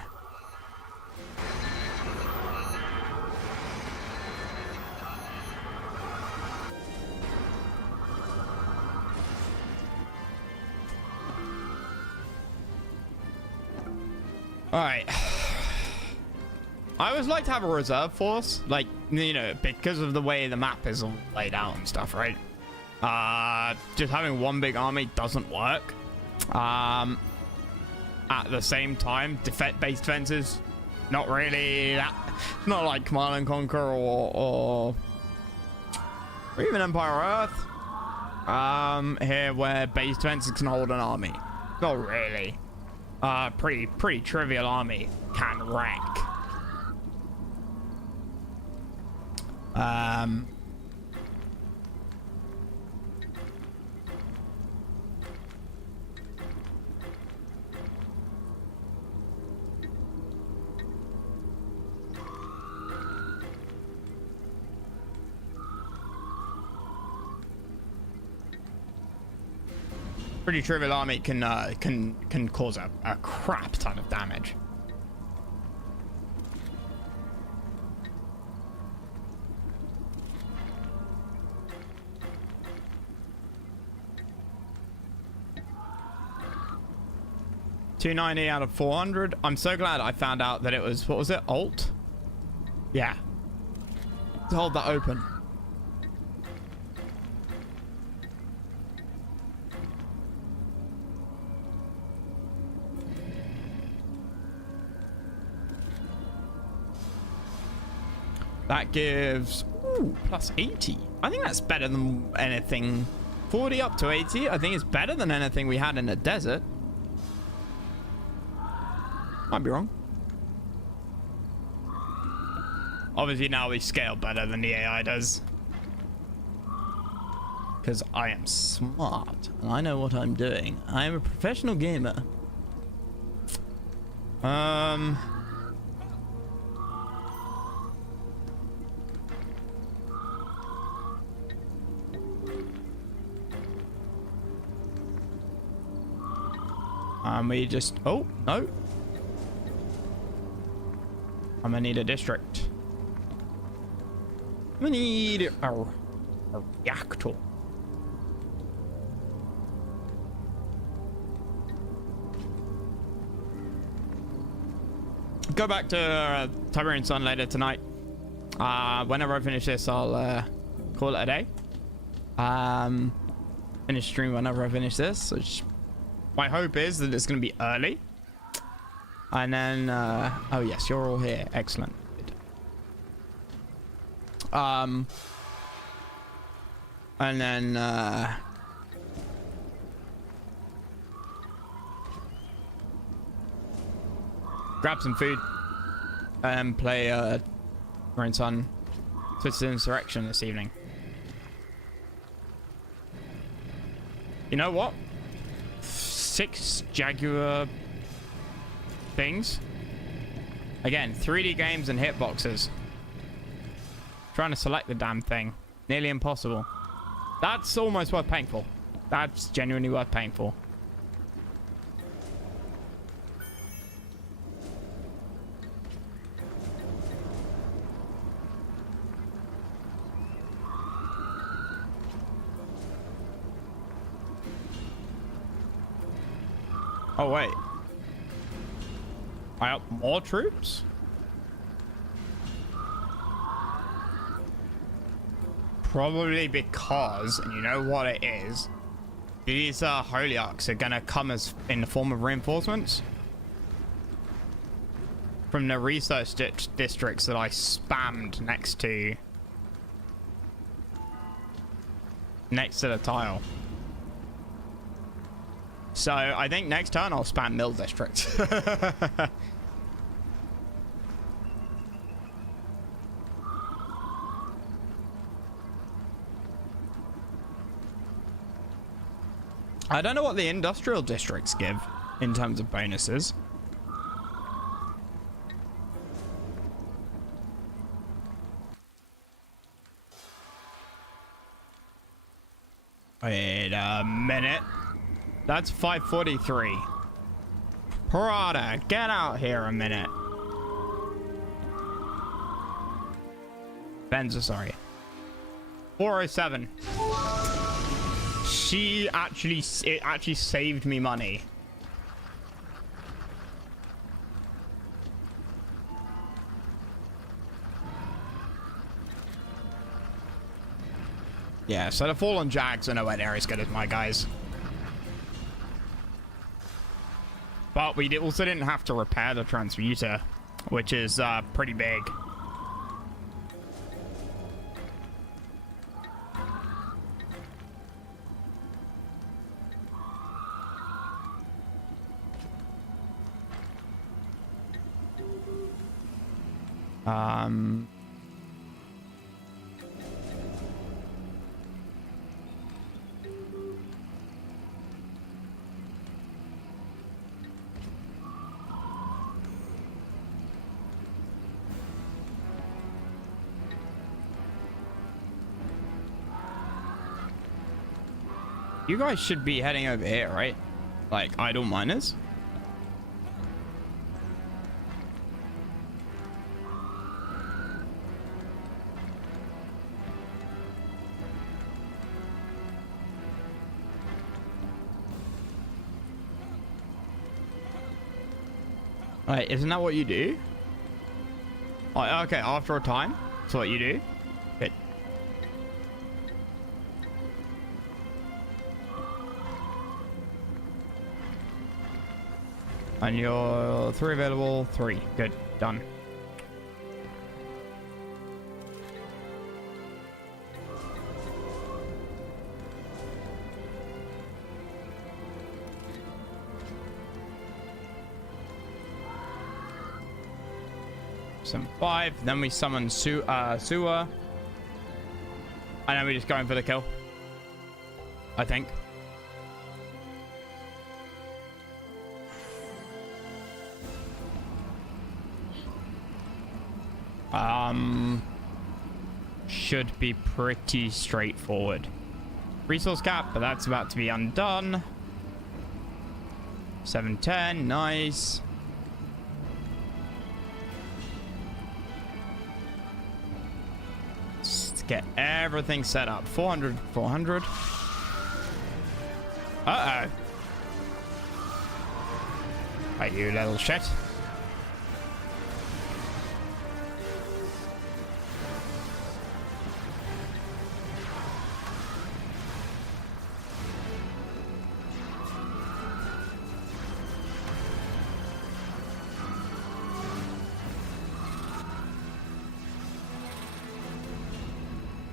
Alright. I always like to have a reserve force, like, you know, because of the way the map is all laid out and stuff, right? Just having one big army doesn't work. At the same time, base defenses, not really that, not like Command and Conquer or even Empire Earth. Here where base defenses can hold an army. Not really. Pretty trivial army can wreck. Pretty trivial army can cause a crap ton of damage. $290 out of 400. I'm so glad I found out that it was, what was it, Alt? Yeah. To hold that open. That gives plus 80. I think that's better than anything. 40 up to 80. I think it's better than anything we had in the desert. Might be wrong. Obviously now we scale better than the AI does. Because I am smart and I know what I'm doing. I am a professional gamer. We just, oh, no. I'm gonna need a district. I'm gonna need a reactor. Go back to Tiberian Sun later tonight. Whenever I finish this, I'll call it a day. Finish stream whenever I finish this. Which my hope is that it's going to be early. And then, oh yes, you're all here. Excellent. And then, grab some food and play Tiberian Sun Twisted Insurrection this evening. You know what? 6 Jaguar things. Again, 3D games and hitboxes. Trying to select the damn thing. Nearly impossible. That's almost worth paying for. That's genuinely worth paying for. Oh, wait. I have more troops? Probably because, and you know what it is, these Holiarchs are gonna come as in the form of reinforcements from the research districts that I spammed next to the tile. So I think next turn I'll spam Mill District. I don't know what the industrial districts give in terms of bonuses. Wait a minute. That's 543. Prada, get out here a minute. Benza, sorry. 407. It actually saved me money. Yeah, so the Fallen Jags are nowhere near as good as my guys. But we also didn't have to repair the transmuter, which is pretty big. You guys should be heading over here, right? Like, idle miners? Wait, isn't that what you do? Oh, okay, after a time, that's what you do. Good. And you're 3 available, 3. Good, done. Some 5, then we summon Sewer, and then we just go in for the kill. I think. Should be pretty straightforward. Resource cap, but that's about to be undone. 710, nice. Let's get everything set up. 400, 400. Uh-oh. Hey, you little shit.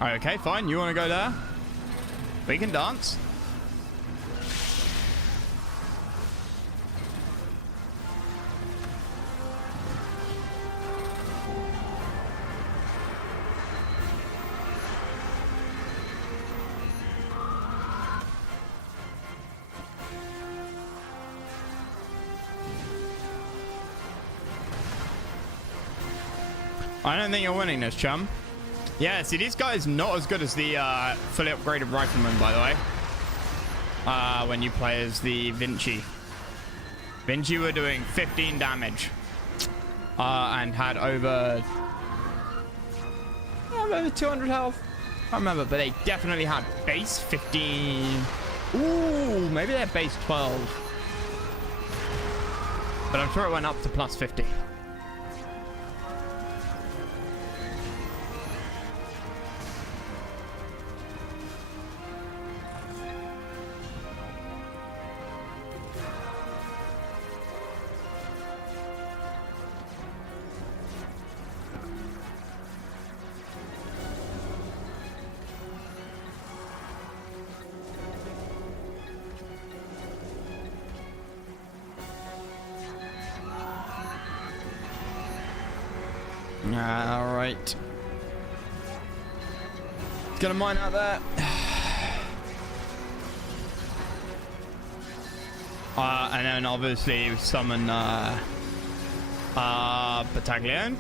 Okay, fine. You want to go there? We can dance. I don't think you're winning this, chum. Yeah, see, this guy is not as good as the fully upgraded rifleman, by the way. When you play as the Vinci. Vinci were doing 15 damage. And had over... over 200 health. I can't remember, but they definitely had base 15. Ooh, maybe they're base 12. But I'm sure it went up to plus 50. All right. Got a mine out there. And then obviously summon Battalion.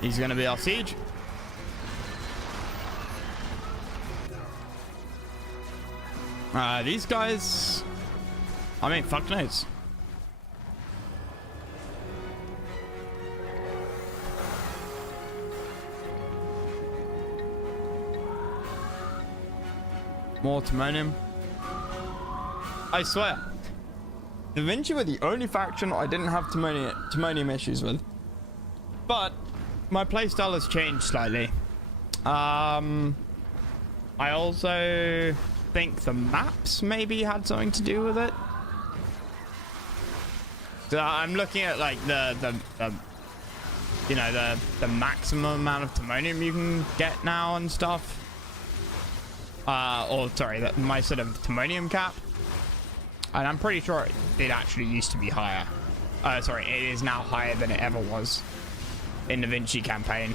He's gonna be our siege. These guys, I mean, fuck knows. More timonium. I swear, Da Vinci were the only faction I didn't have timonium issues with. But my playstyle has changed slightly. I also think the maps maybe had something to do with it. So I'm looking at like the you know, the maximum amount of timonium you can get now and stuff. Or sorry, my sort of timonium cap. And I'm pretty sure it did actually used to be higher. Sorry, it is now higher than it ever was in the Vinci campaign.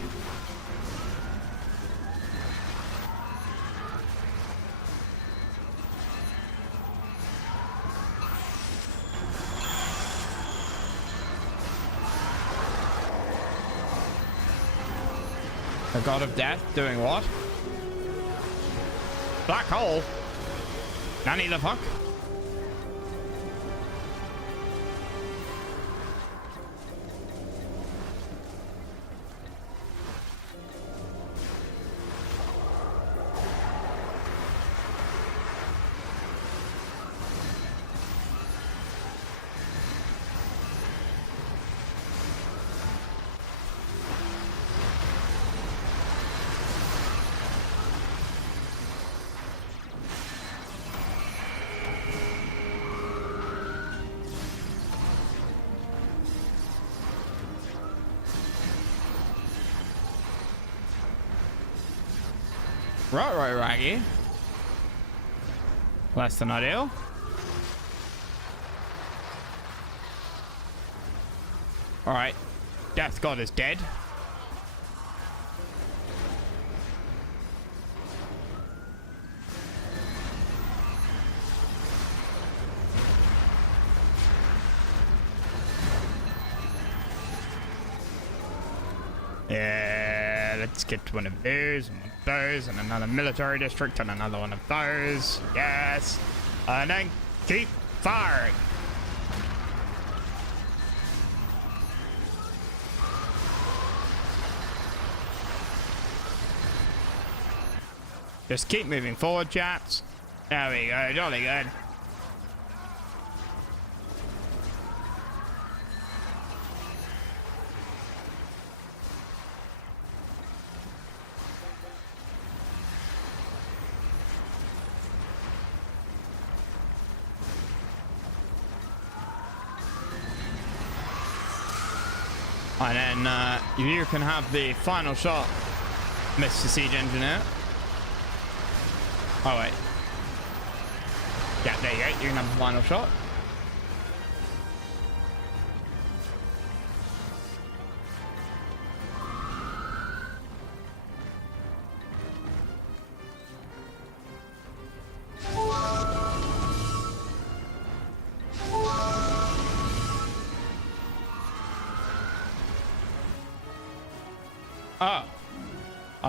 The God of Death doing what? Black hole? Nanny the fuck? Right, Raggy. Less than ideal. Alright. Death God is dead. Yeah, let's get one of those, and one of those, and another military district, and another one of those. Yes. And then keep firing. Just keep moving forward, chaps. There we go, jolly good. And then you can have the final shot, Mr. Siege Engineer. Oh wait. Yeah, there you go. You can have the final shot.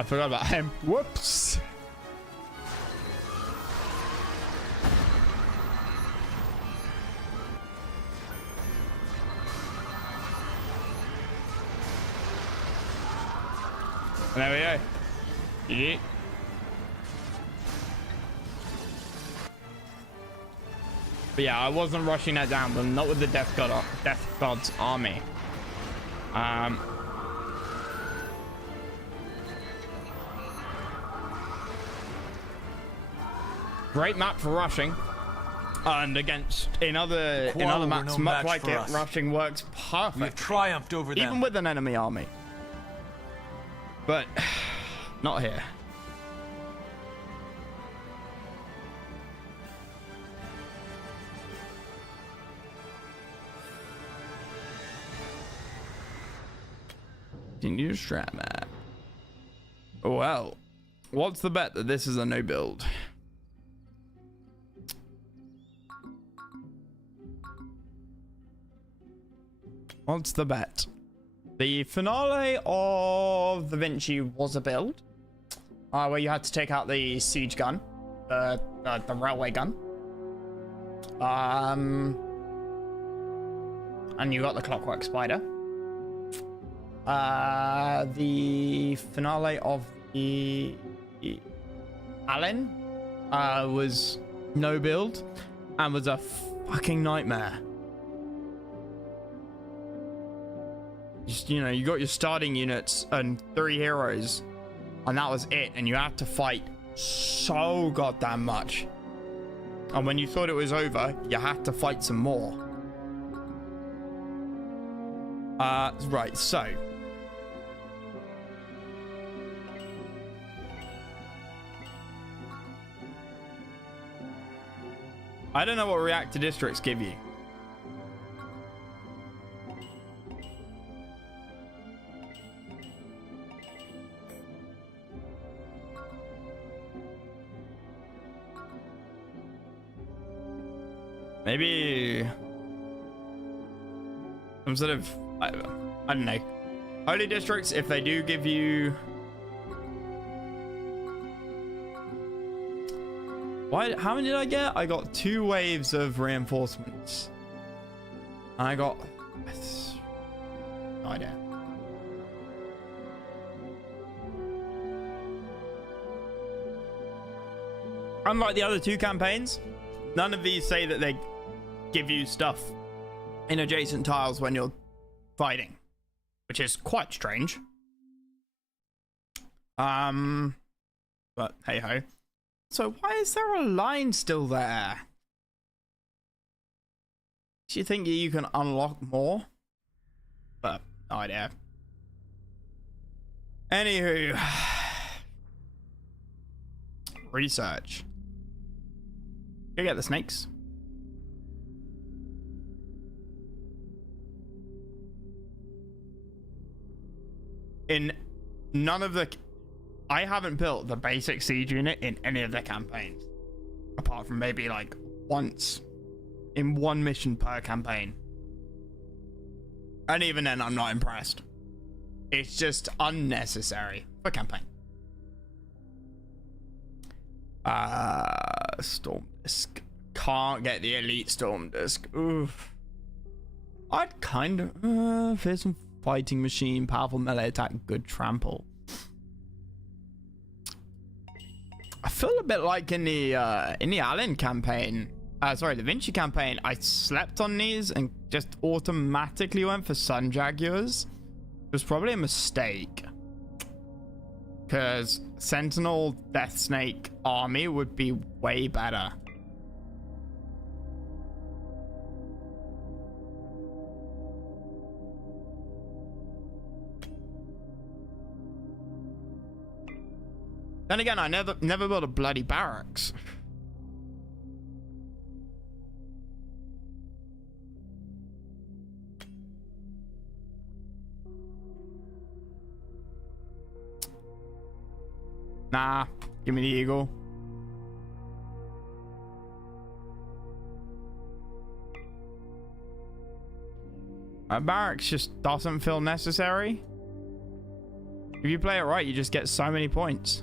forgot about him. Whoops. There we go. Yeah. But yeah, I wasn't rushing that down, but not with the Death God's army. Great map for rushing, and against in other maps, no much match like for it, us. rushing works We have perfect, triumphed over them. even with an enemy army. But not here. Continue to strat map. Well, what's the bet that this is a no build? What's the bet? The finale of Da Vinci was a build, where you had to take out the siege gun, the railway gun, and you got the clockwork spider. The finale of the Allen was no build and was a fucking nightmare. Just, you know, you got your starting units and 3 heroes, and that was it, and you had to fight so goddamn much. And when you thought it was over, you had to fight some more. Right, so I don't know what reactor districts give you. Maybe some sort of, I don't know. Holy districts, if they do give you... How many did I get? I got 2 waves of reinforcements. And I got... no idea. Unlike the other 2 campaigns, none of these say that they give you stuff in adjacent tiles when you're fighting, which is quite strange. But hey ho. So why is there a line still there? Do you think you can unlock more? But no idea. Anywho, research. Go get the snakes. In none of the... I haven't built the basic siege unit in any of the campaigns. Apart from maybe like once in 1 mission per campaign. And even then, I'm not impressed. It's just unnecessary for campaign. Storm Disc. Can't get the elite Storm Disc. Oof. I'd kind of fear some fighting machine, powerful melee attack, good trample. I feel a bit like in the Allen campaign. Sorry, Da Vinci campaign. I slept on these and just automatically went for Sun Jaguars. It was probably a mistake. Because Sentinel Death Snake army would be way better. Then again, I never built a bloody barracks. Nah, give me the eagle. A barracks just doesn't feel necessary. If you play it right, you just get so many points.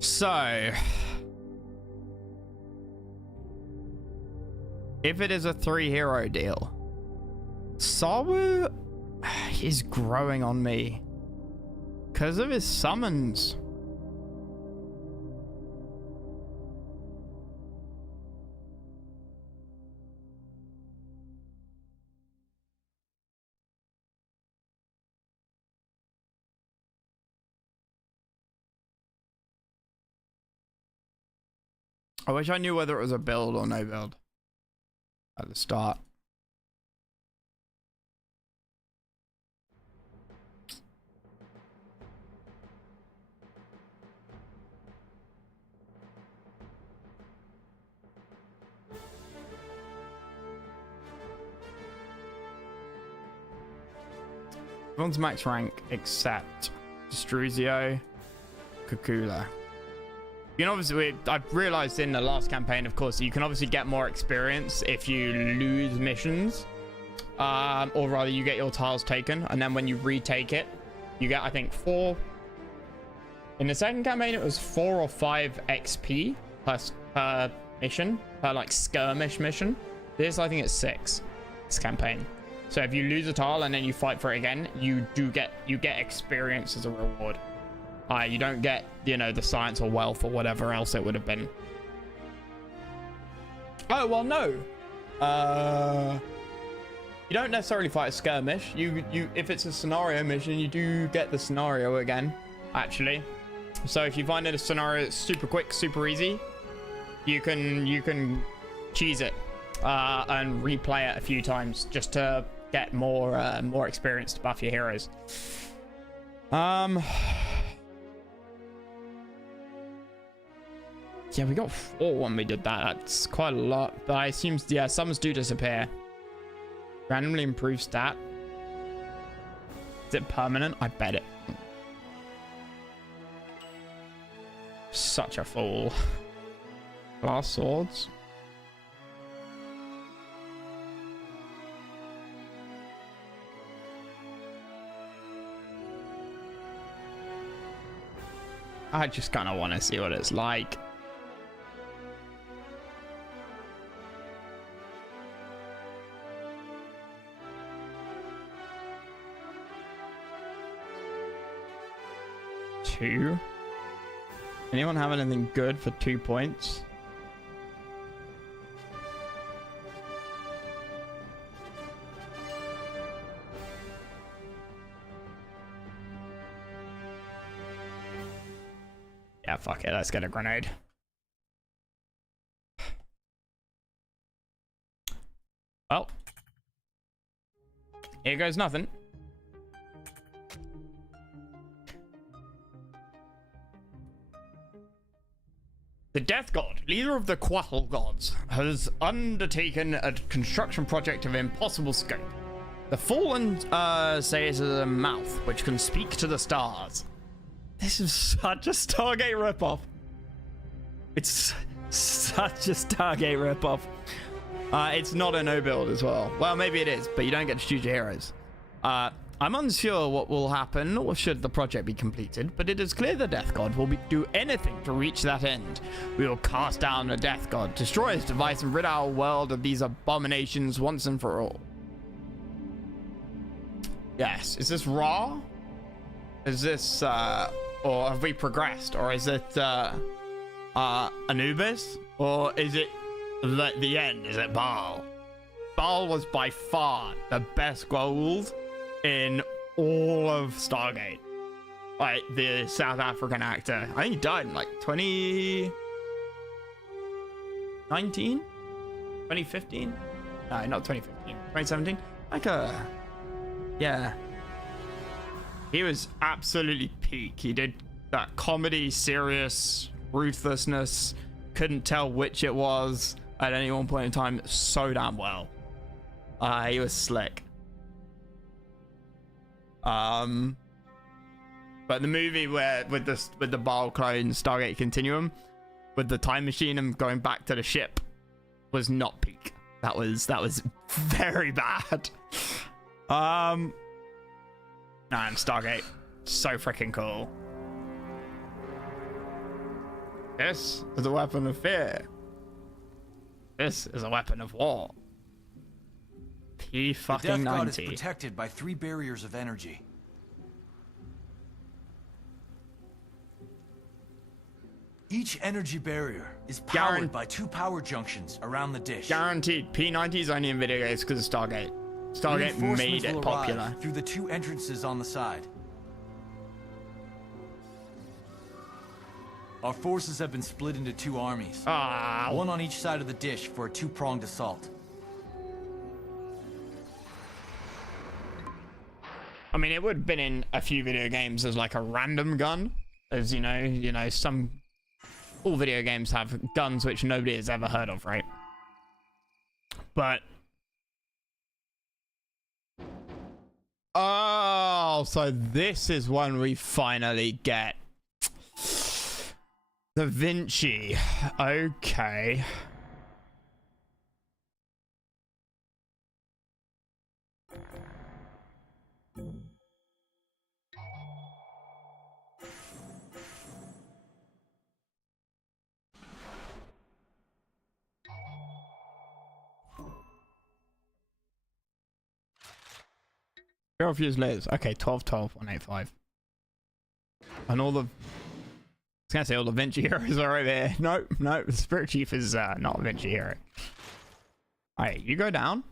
So, if it is a 3-hero deal, Sawu is growing on me because of his summons. I wish I knew whether it was a build or no build at the start. Everyone's max rank except Destruzio, Kukula. You can obviously, I've realized in the last campaign, of course, you can obviously get more experience if you lose missions, or rather you get your tiles taken, and then when you retake it, you get, I think, 4. In the second campaign, it was 4 or 5 XP per mission, per like skirmish mission. This, I think, it's 6. This campaign. So if you lose a tile and then you fight for it again, you get experience as a reward. You don't get, you know, the science or wealth or whatever else it would have been. Oh, well, no. You don't necessarily fight a skirmish. If it's a scenario mission, you do get the scenario again, actually. So if you find it a scenario that's super quick, super easy, you can cheese it and replay it a few times just to get more experience to buff your heroes. Yeah, we got 4 when we did that. That's quite a lot. But I assume, yeah, summons do disappear. Randomly improve stat. Is it permanent? I bet it. Such a fool. Glass swords. I just kind of want to see what it's like. Two. Anyone have anything good for 2 points? Yeah, fuck it. Let's get a grenade. Well, here goes nothing. The Death God, leader of the Quattle Gods, has undertaken a construction project of impossible scope. The Fallen say it is a mouth which can speak to the stars. This is such a Stargate ripoff. It's such a Stargate ripoff. It's not a no build as well. Well, maybe it is, but you don't get to choose your heroes. I'm unsure what will happen or should the project be completed, but it is clear the Death God will do anything to reach that end. We will cast down the Death God, destroy his device, and rid our world of these abominations once and for all. Yes. Is this Ra? Is this, or have we progressed? Or is it, Anubis? Or is it the end? Is it Baal? Baal was by far the best Goa'uld in all of Stargate. Like, the South African actor. I think he died in, like, 2019? 2015? No, not 2015. 2017? Like, yeah. He was absolutely peak. He did that comedy, serious, ruthlessness. Couldn't tell which it was at any one point in time so damn well. He was slick. But the movie where with the Baal clone Stargate Continuum, with the time machine and going back to the ship, was not peak. That was very bad. And Stargate, so freaking cool. This is a weapon of fear. This is a weapon of war. The Death God is P-fucking-90. protected by 3 barriers of energy. Each energy barrier is powered by 2 power junctions around the dish. Guaranteed. P90 is only in video games because of Stargate. Stargate made it will popular. arrive through the 2 entrances on the side. Our forces have been split into 2 armies. One on each side of the dish for a 2-pronged assault. I mean, it would have been in a few video games as like a random gun, as you know, all video games have guns which nobody has ever heard of, right? But oh, so this is when we finally get the Vinci. Okay. Few fuse layers. Okay, 12, 12, 185. And all the... I was gonna say all the Vinci heroes are over here. No, the Spirit Chief is not a Vinci hero. Alright, you go down.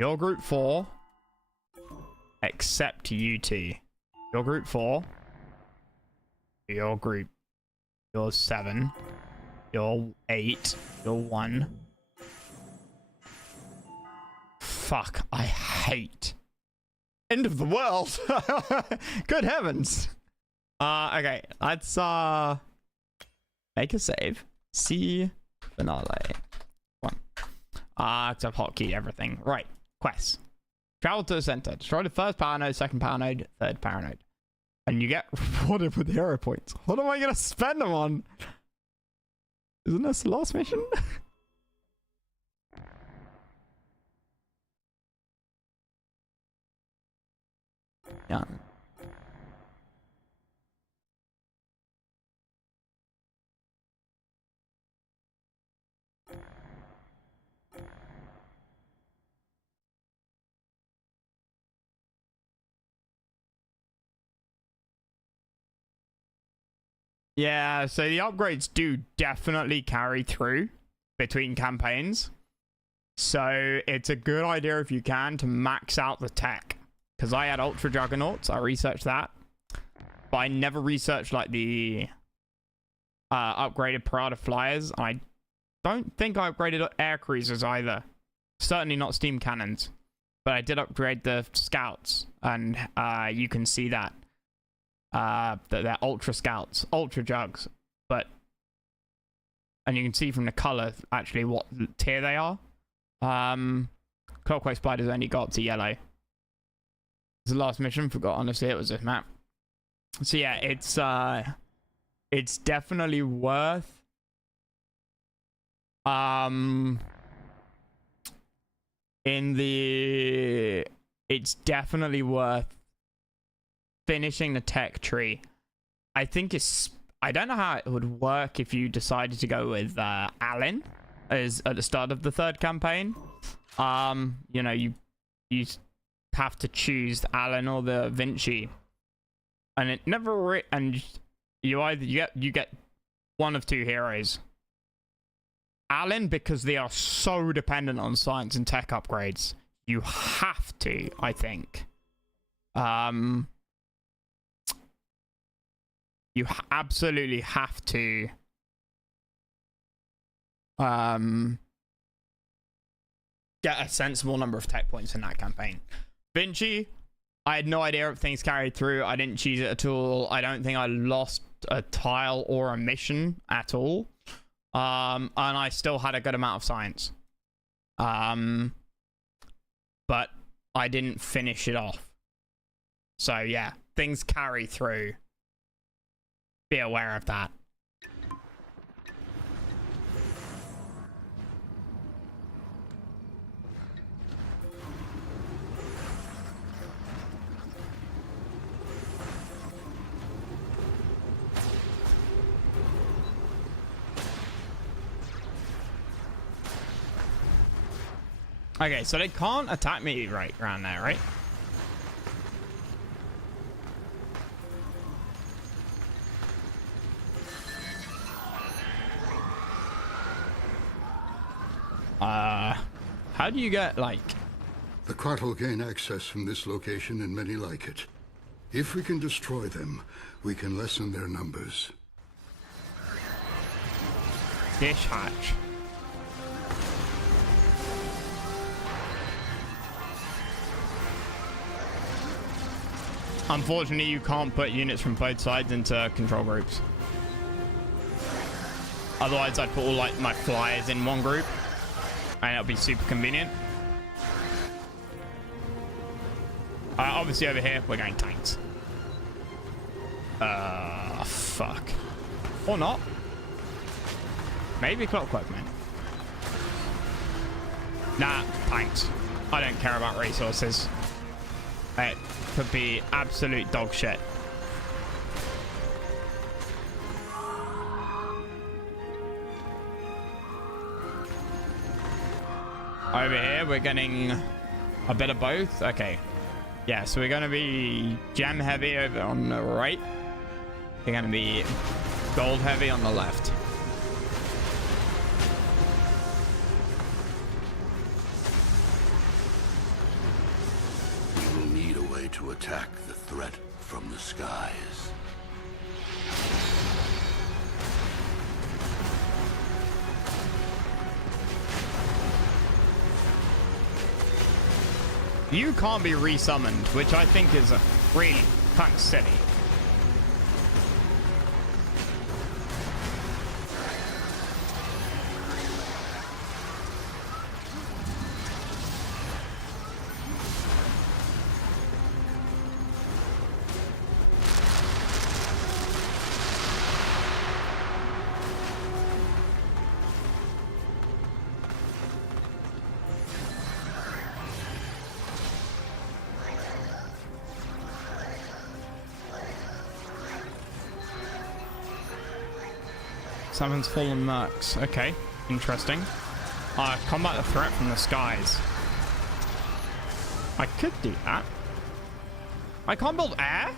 You're group 4. Except you two. You're group 4. You're group... You're 7. You're 8. You're 1. Fuck, I hate... End of the world. Good heavens. Okay, let's make a save. See finale. One. It's a hotkey everything. Right. Quests. Travel to the center. Destroy the first power node, second power node, third power node. And you get rewarded with hero points. What am I gonna spend them on? Isn't this the last mission? Yeah. Yeah, so the upgrades do definitely carry through between campaigns. So it's a good idea if you can to max out the tech. Because I had Ultra Juggernauts, I researched that. But I never researched like the upgraded Parada Flyers. I don't think I upgraded air cruisers either. Certainly not steam cannons. But I did upgrade the scouts. And you can see that. That they're Ultra Scouts. Ultra Jugs. But... And you can see from the colour actually what tier they are. Clockwise Spiders only got up to yellow. The last mission, forgot honestly it was this map. So yeah, it's definitely worth it's definitely worth finishing the tech tree. I think I don't know how it would work if you decided to go with Alan as at the start of the 3rd campaign. You know, you have to choose Alan or the Vinci, and it never and you either you get one of 2 heroes. Alan, because they are so dependent on science and tech upgrades, you have to, I think, you absolutely have to get a sensible number of tech points in that campaign. Vinci, I had no idea if things carried through. I didn't choose it at all. I don't think I lost a tile or a mission at all. And I still had a good amount of science. But I didn't finish it off. So yeah, things carry through. Be aware of that. Okay, so they can't attack me right around there, right? How do you get, like... The cart will gain access from this location and many like it. If we can destroy them, we can lessen their numbers. Dish hatch. Unfortunately, you can't put units from both sides into control groups. Otherwise, I'd put all like my flyers in one group, and it'll be super convenient. Obviously, over here we're going tanks. Fuck. Or not. Maybe Clockwork Man. Nah, tanks. I don't care about resources. It could be absolute dog shit. Over here, we're getting a bit of both. Okay. Yeah, so we're going to be gem heavy over on the right. We're going to be gold heavy on the left. We will need a way to attack the threat from the skies. You can't be resummoned, which I think is really kind of silly. Summons fallen mercs. Okay, interesting. Combat the threat from the skies. I could do that. I can't build air?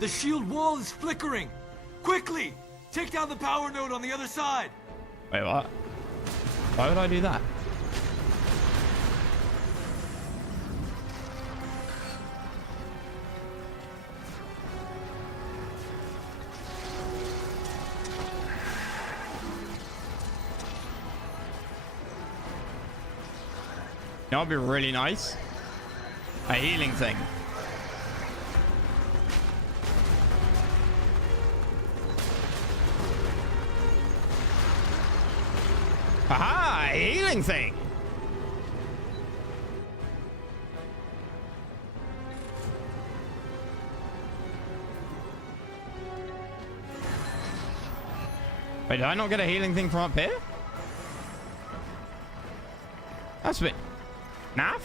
The shield wall is flickering! Quickly! Take down the power node on the other side! Wait, what? Why would I do that? That would be really nice. A healing thing. Aha! A healing thing! Wait, did I not get a healing thing from up here? That's a bit... naff?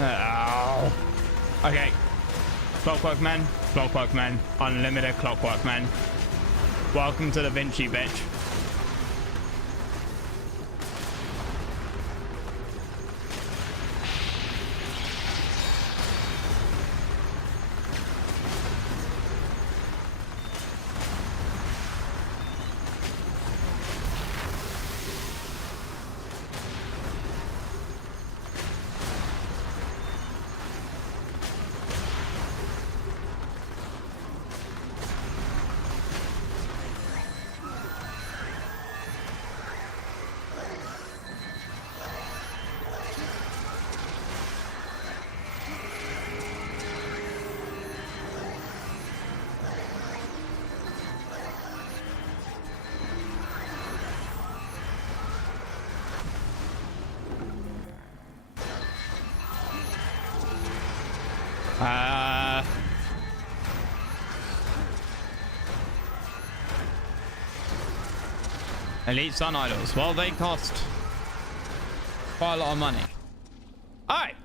Oh. Okay. Clockwork Man, unlimited Clockwork Man. Welcome to Da Vinci, bitch. Elite Sun Idols. Well, they cost quite a lot of money. Alright.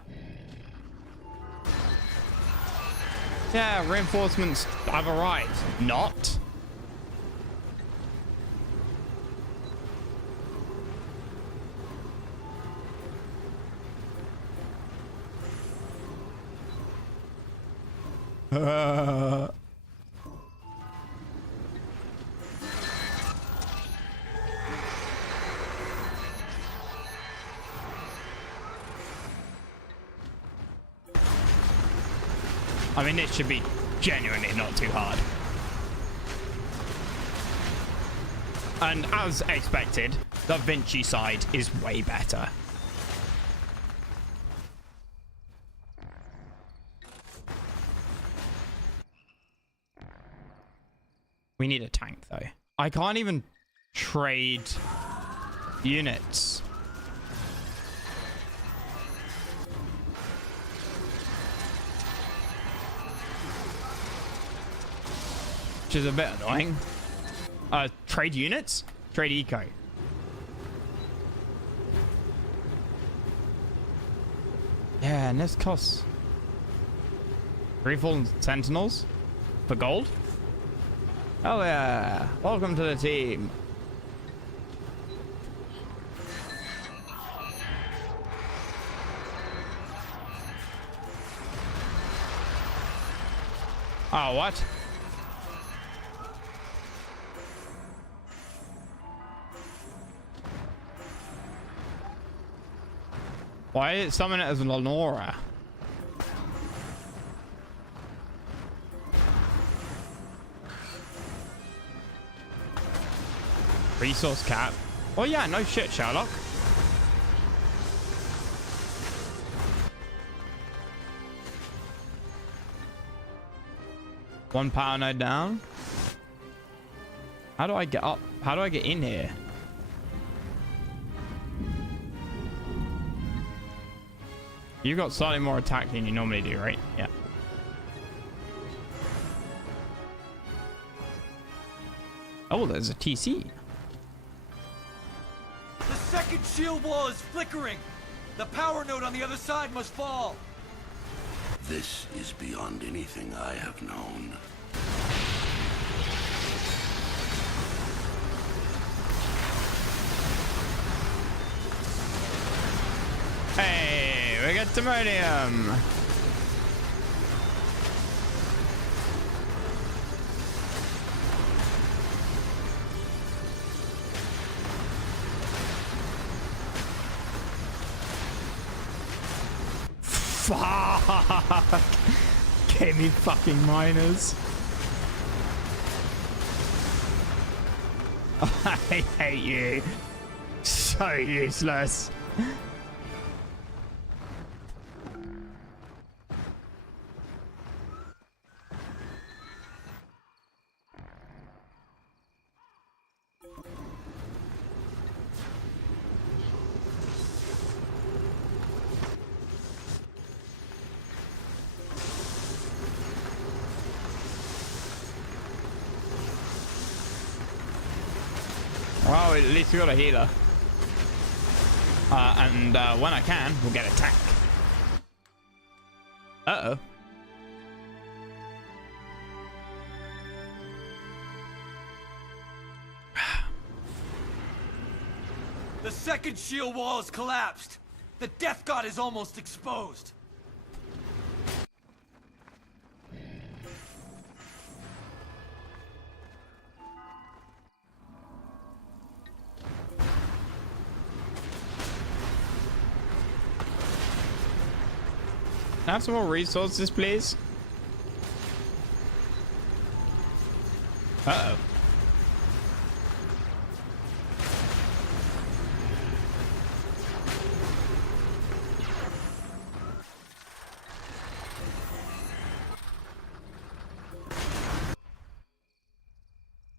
Yeah, reinforcements have arrived. Not. I mean, it should be genuinely not too hard. And as expected, the Vinci side is way better. We need a tank, though. I can't even trade units. Which is a bit annoying. Trade units? Trade eco. Yeah, and this costs 3 fallen sentinels for gold. Oh yeah, welcome to the team. Oh, what? Why did it summon it as Lenora? Resource cap. Oh yeah, no shit, Sherlock. One power node down. How do I get up? How do I get in here? You've got slightly more attack than you normally do, right? Yeah. Oh, there's a TC. The second shield wall is flickering. The power node on the other side must fall. This is beyond anything I have known. Hey, we got Timonium. Fuck! Give me fucking miners. I hate you. So useless. Well, at least we got a healer. And when I can, we'll get a tank. Uh-oh. The second shield wall has collapsed. The Death God is almost exposed. Can I have some more resources, please? Uh-oh.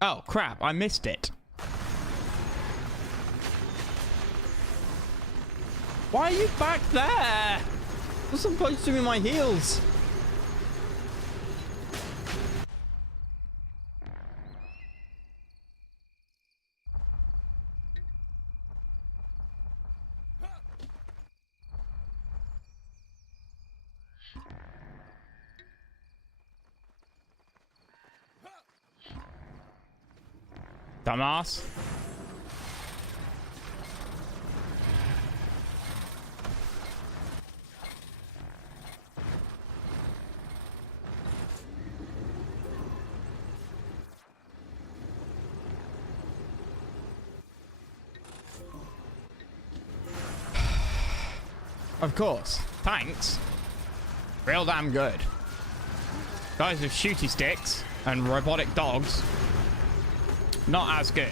Oh, crap. I missed it. Why are you back there? You're supposed to be my heels. Dumbass. Of course, tanks, real damn good. Guys with shooty sticks and robotic dogs, not as good.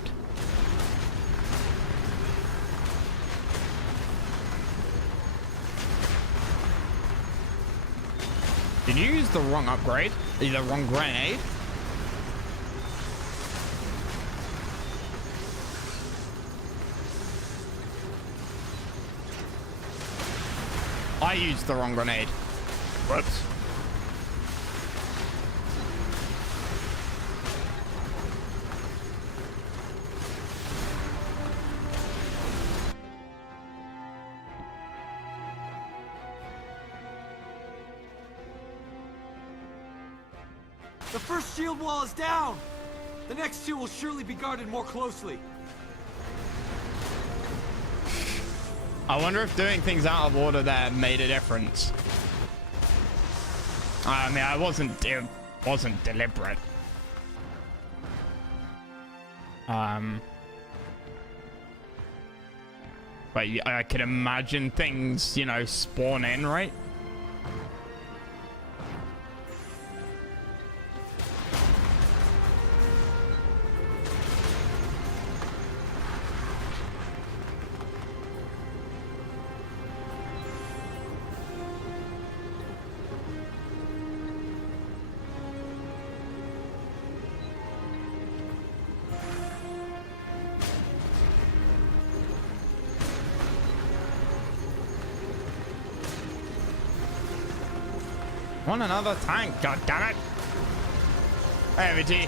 Did you use the wrong upgrade? The wrong grenade? I used the wrong grenade. Whoops. The first shield wall is down! The next two will surely be guarded more closely. I wonder if doing things out of order there made a difference. I mean, it wasn't deliberate. But I could imagine things, you know, spawn in, right? Want another tank, god damn it. Hey, MG.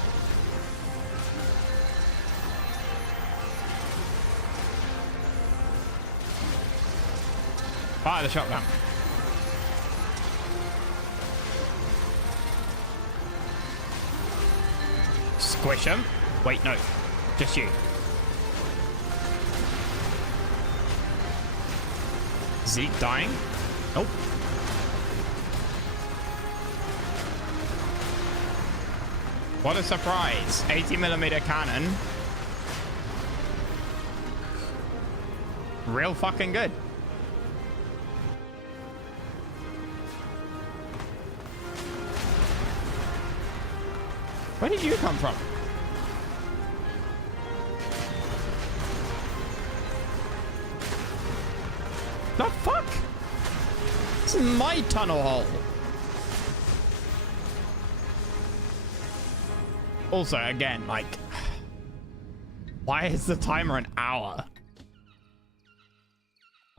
Fire the shotgun. Squish him. Wait, no. Just you. Zeke dying? Nope. What a surprise. 80mm cannon. Real fucking good. Where did you come from? The fuck? This is my tunnel hole. Also, again, like, why is the timer an hour?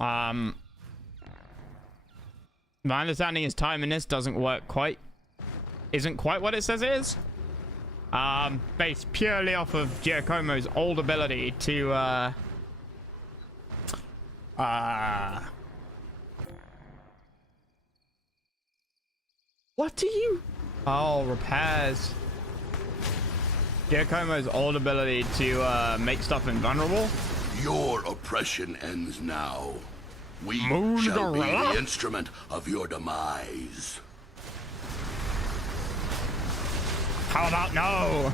My understanding is time in this isn't quite what it says it is. Based purely off of Giacomo's old ability to, what do you? Oh, repairs. Giacomo's old ability to make stuff invulnerable. Your oppression ends now. We Moon shall be Gorilla? the instrument of your demise. How about no?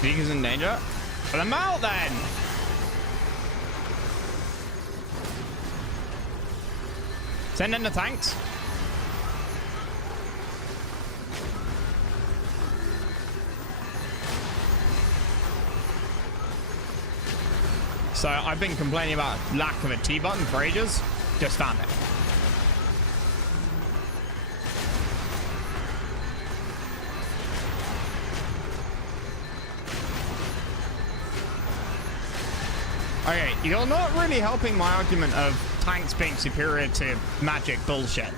Vegan's in danger. Put them out then. Send in the tanks. So I've been complaining about lack of a T button for ages. Just found it. Okay, you're not really helping my argument of tanks being superior to magic bullshit.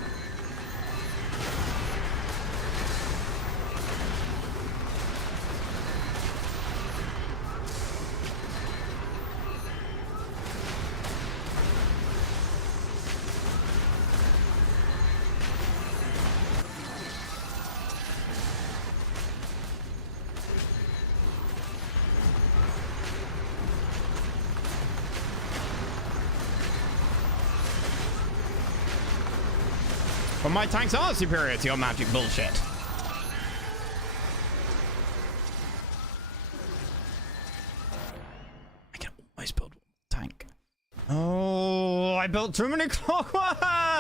But my tanks are superior to your magic bullshit. I can always build one tank. Oh, I built too many clockworks!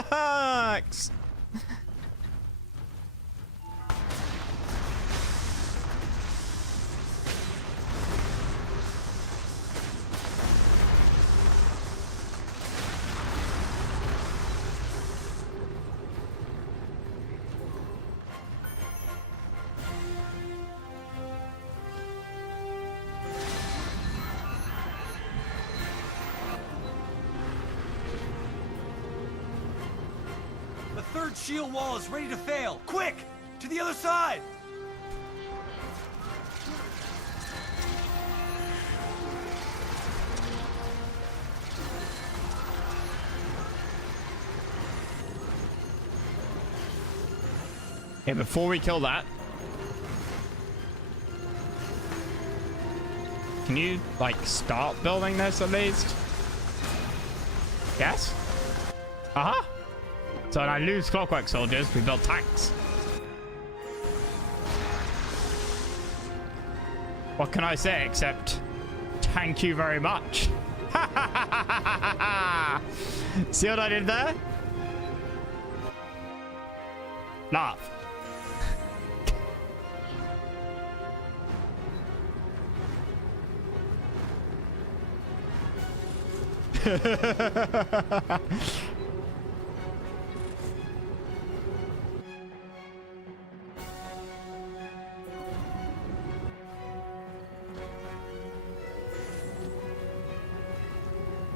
The third shield wall is ready to fail. Quick! To the other side! Okay, before we kill that, can you, like, start building this at least? Yes? Uh-huh. So when I lose clockwork soldiers, we build tanks. What can I say except thank you very much? See what I did there? Laugh.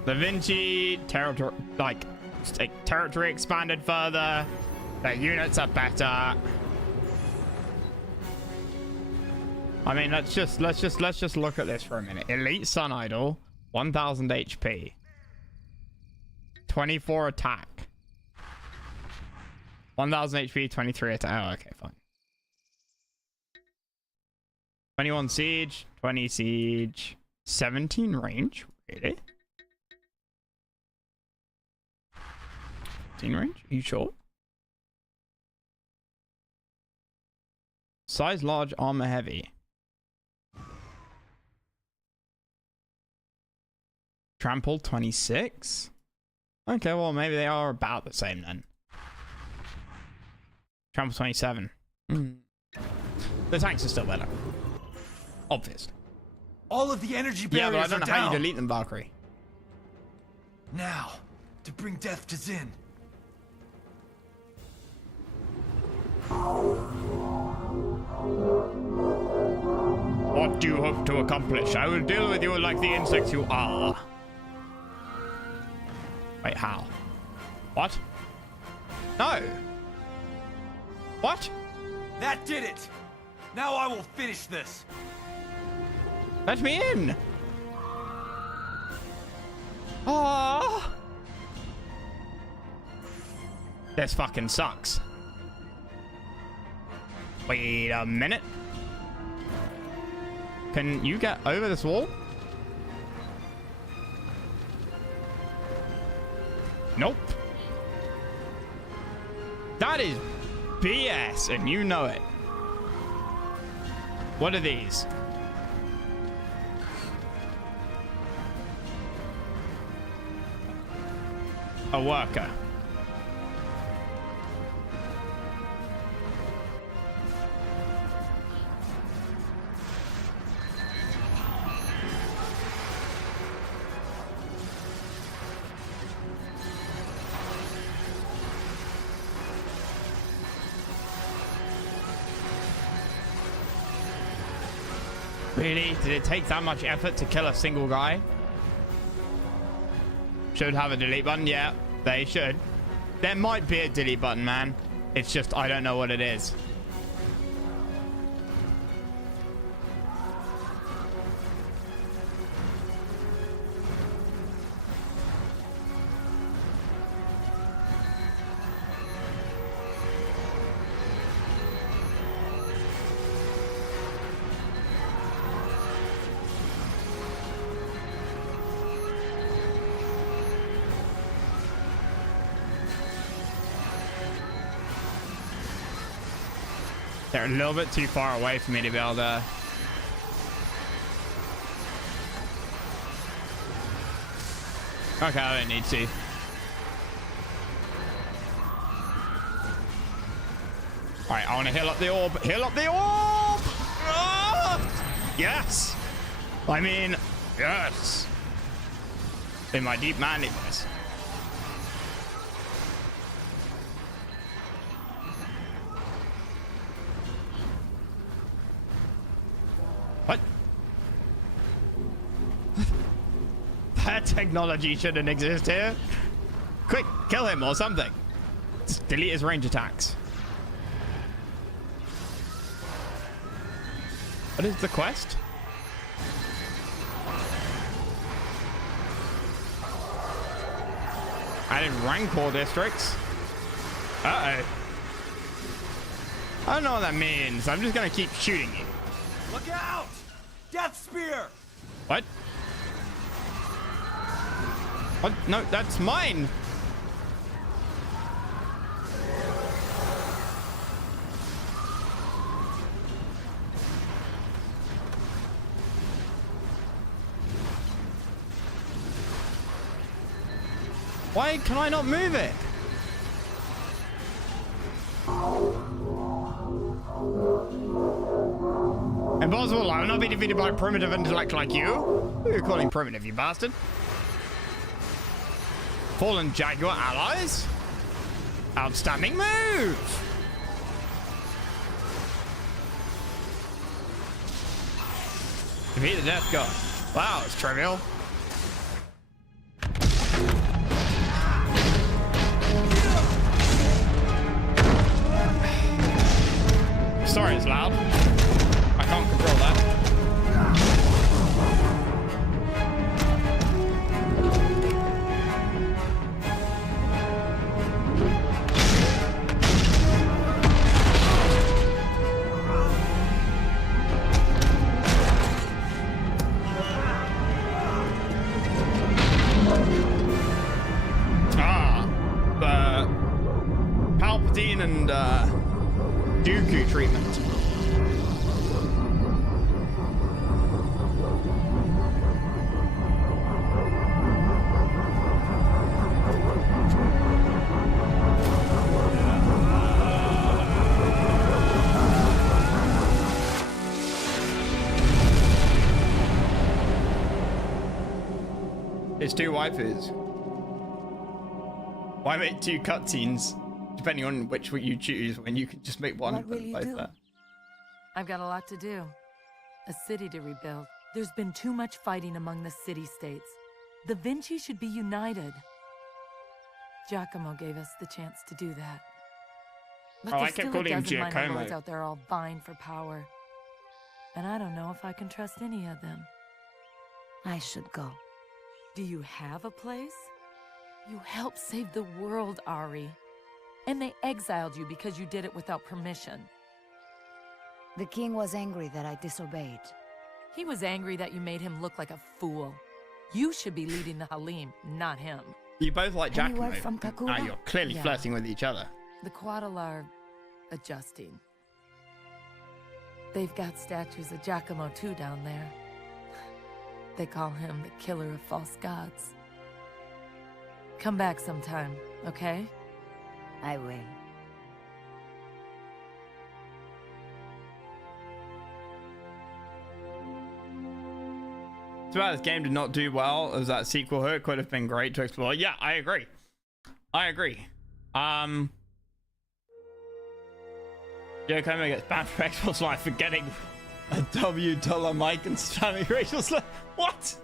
Da Vinci territory, like, territory expanded further. Their units are better. I mean, let's just look at this for a minute. Elite Sun Idol, 1000 HP, 24 attack, 1000 HP, 23 attack. Oh, okay, fine. 21 siege, 20 siege, 17 range. Really? 17 range? Are you sure? Size large, armor heavy. Trample 26? Okay, well, maybe they are about the same then. Trample 27. The tanks are still better. Obvious. All of the energy Yeah, barriers but I don't know are how you down. delete them, Valkyrie. Now, to bring death to Zin. What do you hope to accomplish? I will deal with you like the insects you are. Wait, how? What? No! What? That did it! Now I will finish this! Let me in! Oh! This fucking sucks. Wait a minute. Can you get over this wall? Nope. That is BS, and you know it. What are these? A worker. Really? Did it take that much effort to kill a single guy? should have a delete button. Yeah, they should. There might be a delete button, man. It's just I don't know what it is. They're a little bit too far away for me to be able to... Okay, I don't need to. Alright, I want to heal up the orb. Heal up the orb! Ah! Yes! I mean, yes! In my deep manliness. What? That technology shouldn't exist here. Quick, kill him or something. Just delete his range attacks. What is the quest? Added Rancor districts. Uh-oh. I don't know what that means. I'm just gonna keep shooting you. Look out! Death Spear! What? What? No, that's mine. Why can I not move it? Impossible. I will not be defeated by a primitive intellect like you. Who are you calling primitive, you bastard? Fallen Jaguar allies? Outstanding move! Defeat the Death God. Wow, it's trivial. Sorry, it's loud. I can't control that. The Palpatine and Dooku treatment. It's two waifus. Why make two cutscenes? Depending on which one you choose, when you can just make one and put them both there. I've got a lot to do. A city to rebuild. There's been too much fighting among the city-states. The Vinci should be united. Giacomo gave us the chance to do that. But Oh, I there's kept still a calling him dozen minor Giacomo. lords out there all vying for power. And I don't know if I can trust any of them. I should go. Do you have a place? You helped save the world, Ari. And they exiled you because you did it without permission. The king was angry that I disobeyed. He was angry that you made him look like a fool. You should be leading the Halim, not him. You both like Any Giacomo. word from Kakura? Now you're clearly Yeah. flirting with each other. The Quaddle are adjusting. They've got statues of Giacomo too down there. They call him the killer of false gods. Come back sometime, okay? I will. Too bad this game did not do well as that sequel hook could have been great to explore. Yeah, I agree. I agree. Giacomo gets banned from Xbox Live for getting a $1 mic and spamming racial slur. What?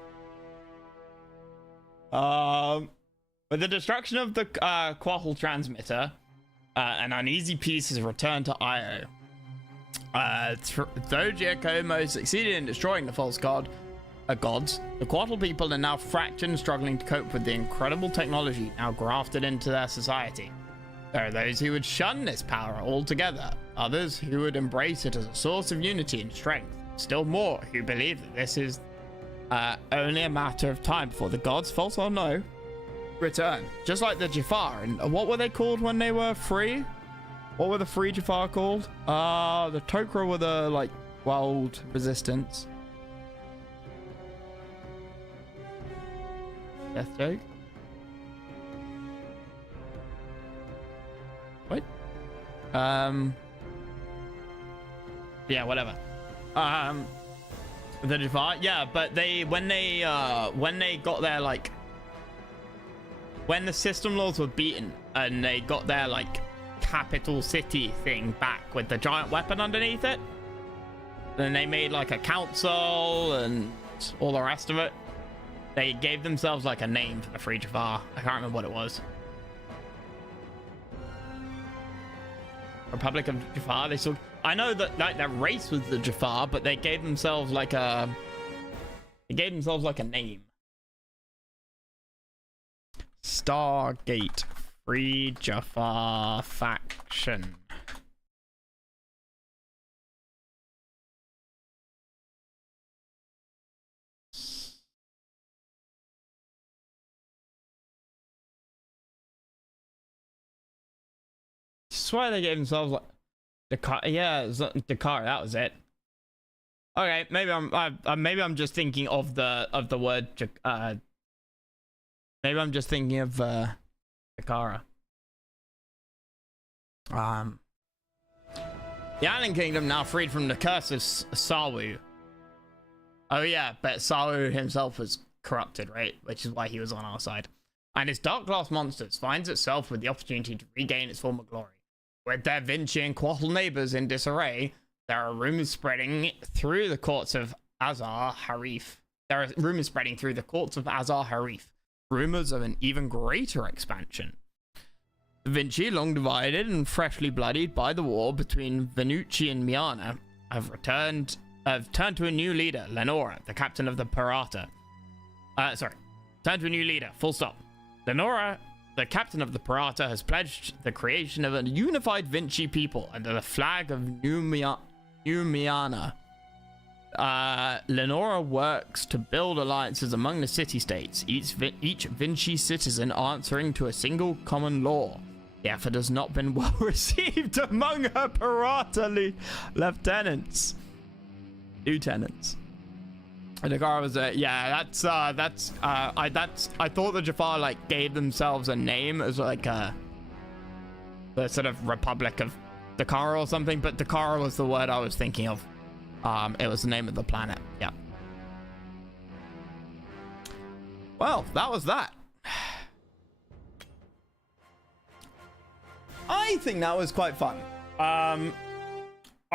With the destruction of the Quaffle transmitter, an uneasy peace is returned to Io. Though Giacomo succeeded in destroying the false gods, the Quaffle people are now fractured and struggling to cope with the incredible technology now grafted into their society. There are those who would shun this power altogether, others who would embrace it as a source of unity and strength, still more who believe that this is only a matter of time before the gods, false or no, return. Just like the Jafar. And what were they called when they were free? What were the free Jafar called? The Tok'ra were the, like, world resistance. Death joke? What? Yeah, whatever. The Jafar? Yeah, but when they got their, like, when the system lords were beaten and they got their, like, capital city thing back with the giant weapon underneath it, then they made, like, a council and all the rest of it. They gave themselves, like, a name for the Free Jafar. I can't remember what it was. Republic of Jafar. They still, I know that, like, their race was the Jafar, but they gave themselves like a name. Stargate Free Jafar faction. I swear they gave themselves like Dakar. Yeah, Dakar. That was it. Okay, maybe I'm just thinking of the word. Maybe I'm just thinking of Dakara. The Island Kingdom now freed from the curse of Sawu. Oh yeah, but Sawu himself was corrupted, right? Which is why he was on our side. And its Dark Glass Monsters finds itself with the opportunity to regain its former glory. With their Vinci and Quaffle neighbors in disarray, there are rumors spreading through the courts of Azar Harif. Rumors of an even greater expansion. The Vinci, long divided and freshly bloodied by the war between Venucci and Miana, have turned to a new leader, Lenora, the captain of the Parata. Turned to a new leader, full stop. Lenora, the captain of the Parata, has pledged the creation of a unified Vinci people under the flag of New Miana. Lenora works to build alliances among the city-states, each Vinci citizen answering to a single common law. The effort has not been well received among her Parata lieutenants. Dakar was I thought the Jafar like gave themselves a name as like the sort of Republic of Dakar or something, but Dakar was the word I was thinking of. It was the name of the planet. Yeah. Well, that was that. I think that was quite fun. I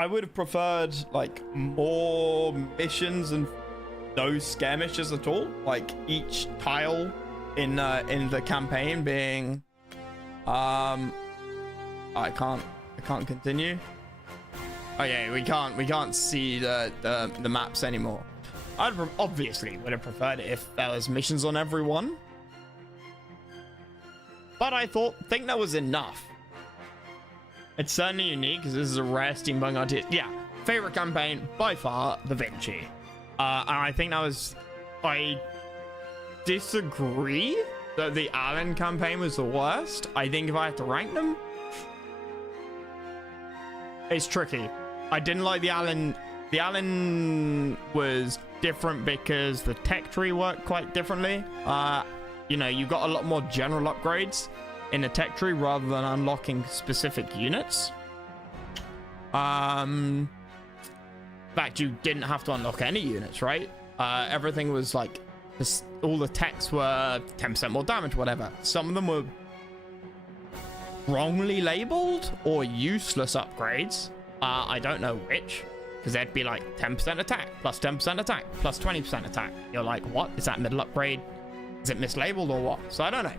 would have preferred like more missions and no skirmishes at all. Like each tile in the campaign being I can't continue. Oh yeah, we can't think the maps anymore. Obviously would have preferred it if there was missions on every one, but I think that was enough. It's certainly unique because this is a rare steampunk RTS. Yeah, favorite campaign by far, the Vinci. And I think that was. I disagree that the Alan campaign was the worst. I think if I had to rank them, it's tricky. I didn't like the Alan. The Alan was different because the tech tree worked quite differently. You know, you got a lot more general upgrades in the tech tree rather than unlocking specific units. In fact, you didn't have to unlock any units, right? Everything was like, all the techs were 10% more damage, whatever. Some of them were wrongly labeled or useless upgrades. I don't know which, because they'd be like 10% attack, plus 10% attack, plus 20% attack. You're like, what? Is that middle upgrade? Is it mislabeled or what? So I don't know.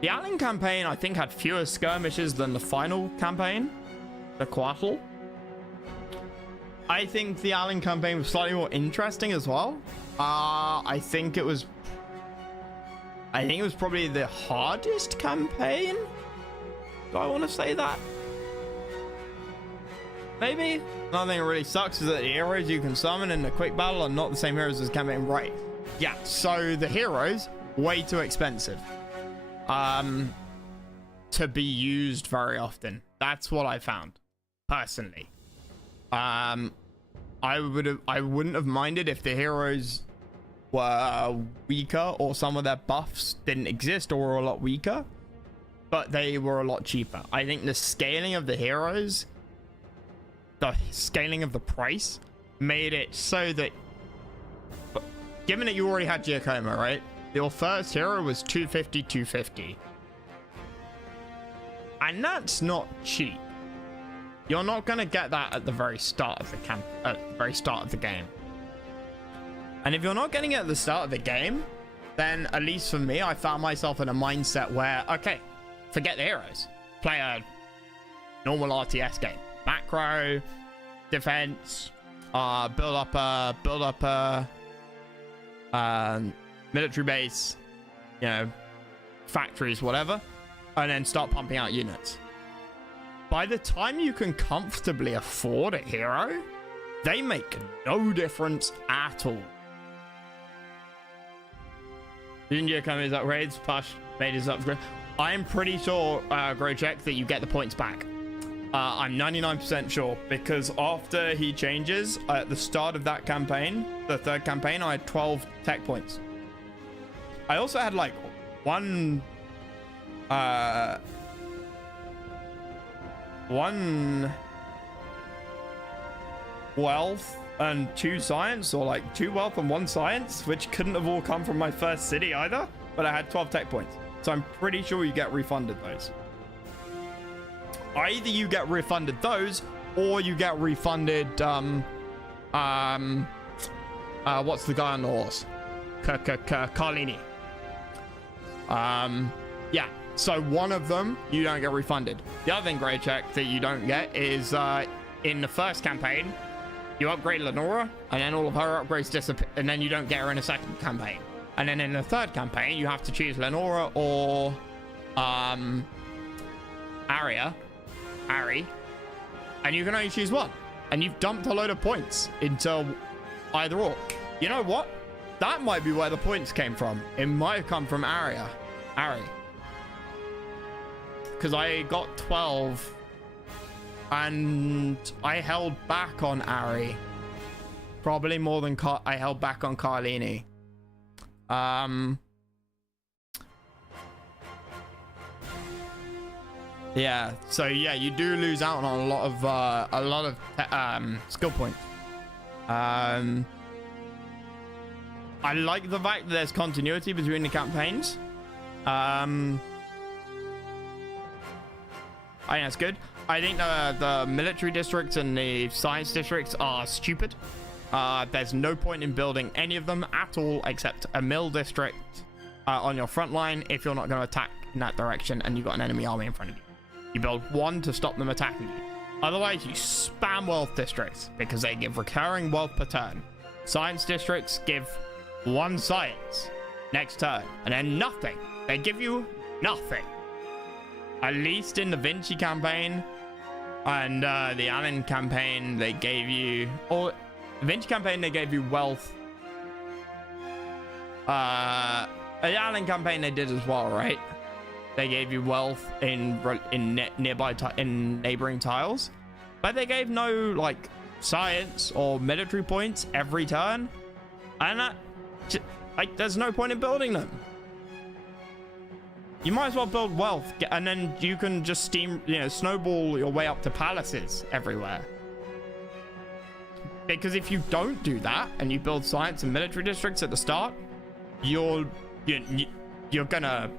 The Allen campaign, I think, had fewer skirmishes than the final campaign, the Quattle. I think the Allen campaign was slightly more interesting as well. I think it was probably the hardest campaign. Do I want to say that? Maybe. Another thing that really sucks is that the heroes you can summon in a quick battle are not the same heroes as the campaign. Right. Yeah. So the heroes, way too expensive. To be used very often. That's what I found, personally. I wouldn't have minded if the heroes were weaker or some of their buffs didn't exist or were a lot weaker, but they were a lot cheaper. I think the scaling of the heroes, the scaling of the price, made it so that, given that you already had Giacomo, right? Your first hero was 250. And that's not cheap. You're not gonna get that at the very start of the game. And if you're not getting it at the start of the game, then at least for me, I found myself in a mindset where, okay, forget the heroes. Play a normal RTS game. Macro, defense, build up a military base, you know, factories, whatever, and then start pumping out units. By the time you can comfortably afford a hero, they make no difference at all. Ninja Kami's upgrades, Push made his upgrade. I'm pretty sure, Grojek, that you get the points back. I'm 99% sure, because after he changes, at the start of that campaign, the third campaign, I had 12 tech points. I also had like one wealth and 2 science, or like 2 wealth and 1 science, which couldn't have all come from my first city either, but I had 12 tech points, so I'm pretty sure you get refunded those. Either you get refunded those, or you get refunded what's the guy on the horse? Carlini. Yeah, so one of them you don't get refunded. The other thing, Greycheck, that you don't get is in the first campaign you upgrade Lenora, and then all of her upgrades disappear, and then you don't get her in a second campaign. And then in the third campaign you have to choose Lenora or Ari, and you can only choose one, and you've dumped a load of points into either or. You know what? That might be where the points came from. It might have come from Ari, because I got 12 and I held back on Ari, probably more than I held back on Carlini. Yeah, so yeah, you do lose out on a lot of skill points. I like the fact that there's continuity between the campaigns. I think that's good. I think the military districts and the science districts are stupid. There's no point in building any of them at all, except a mill district on your front line if you're not going to attack in that direction and you've got an enemy army in front of you. You build one to stop them attacking you. Otherwise, you spam wealth districts because they give recurring wealth per turn. Science districts give 1 science next turn, and then nothing. They give you nothing. At least in the Vinci campaign and the Allen campaign, they gave you, or the Vinci campaign, they gave you wealth. The Allen campaign they did as well, right? They gave you wealth in neighboring tiles, but they gave no like science or military points every turn, and that, like, there's no point in building them. You might as well build wealth, and then you can just snowball your way up to palaces everywhere. Because if you don't do that and you build science and military districts at the start, you're gonna,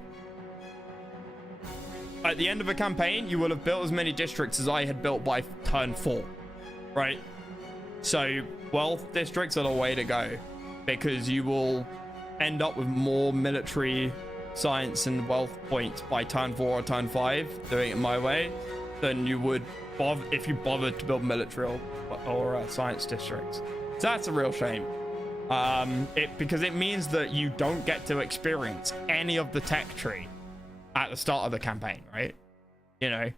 at the end of a campaign, you will have built as many districts as I had built by turn 4, right? So wealth districts are the way to go, because you will end up with more military science and wealth points by turn 4 or turn 5 doing it my way than you would if you bothered to build military or science districts. So that's a real shame. Because it means that you don't get to experience any of the tech tree at the start of the campaign, right? You know.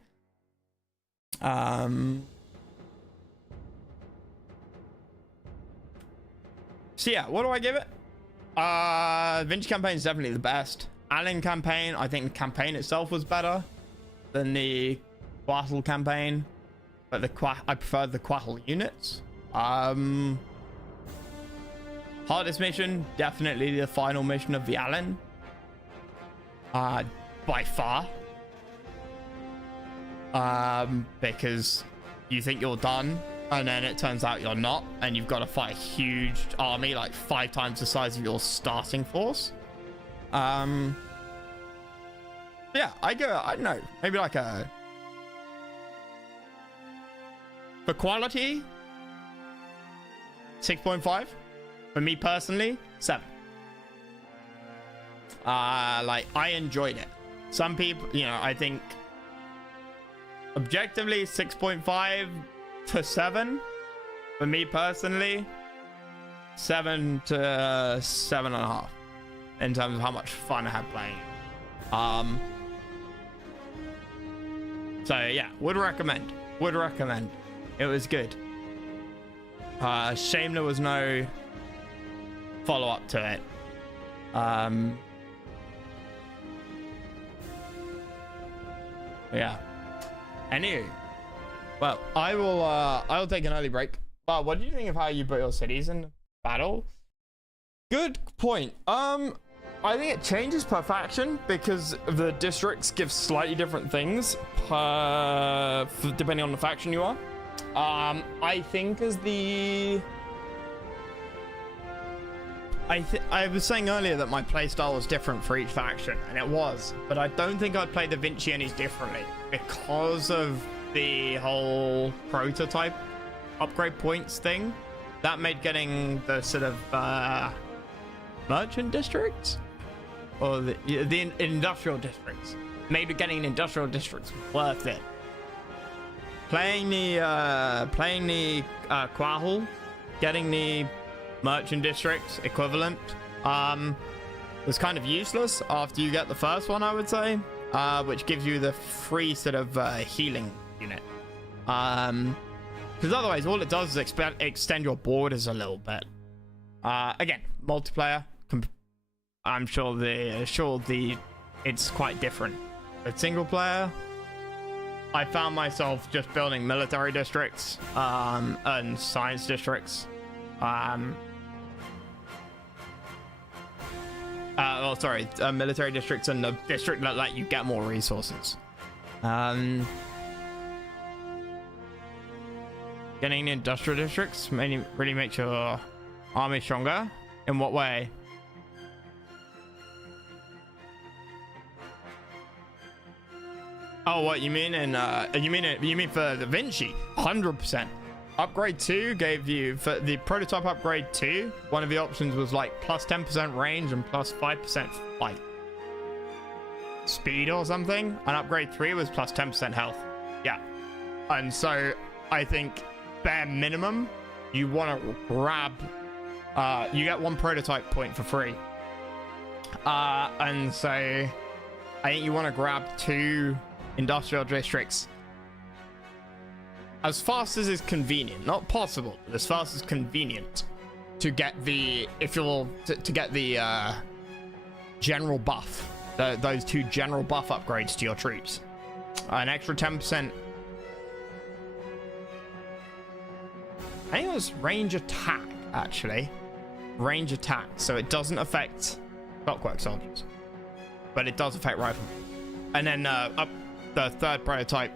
So yeah, what do I give it? Vinci campaign is definitely the best. Allen campaign, I think the campaign itself was better than the Quahtl campaign, but I preferred the Quahtl units. Hardest mission, definitely the final mission of the Allen. By far. Because you think you're done, and then it turns out you're not, and you've got to fight a huge army, like 5 times the size of your starting force. Yeah, I don't know, maybe like a... For quality, 6.5. For me personally, 7. Like, I enjoyed it. Some people, you know, I think objectively 6.5 to 7. For me personally, 7 to 7.5 in terms of how much fun I had playing it. So yeah, would recommend. It was good. Shame there was no follow-up to it. Yeah. Anywho, well, I will take an early break. But what do you think of how you put your cities in battle? Good point. I think it changes per faction because the districts give slightly different things depending on the faction you are. I think as the... I was saying earlier that my playstyle was different for each faction, and it was, but I don't think I'd play the Vincianis differently because of the whole prototype upgrade points thing. That made getting the sort of merchant districts or the industrial districts, maybe getting industrial districts worth it. Playing the Quahtl, getting the merchant districts equivalent was kind of useless after you get the first one, I would say, which gives you the free sort of healing unit, because otherwise all it does is extend your borders a little bit. Again, multiplayer, I'm sure it's quite different. But single player, I found myself just building military districts and science districts. Military districts and the district that let you get more resources. Getting industrial districts really makes your army stronger. In what way? Oh, what you mean? You mean for the Vinci? 100%. Upgrade 2 gave you, for the prototype upgrade 2, one of the options was like plus 10% range and plus 5% like speed or something. And upgrade 3 was plus 10% health. Yeah. And so I think bare minimum, you want to grab, you get 1 prototype point for free. And so I think you want to grab 2 industrial districts as fast as is convenient, not possible, but as fast as convenient to get the, to get the general buff, those 2 general buff upgrades to your troops. An extra 10%. I think it was range attack, actually. Range attack, so it doesn't affect clockwork soldiers, but it does affect riflemen. And then up the third prototype,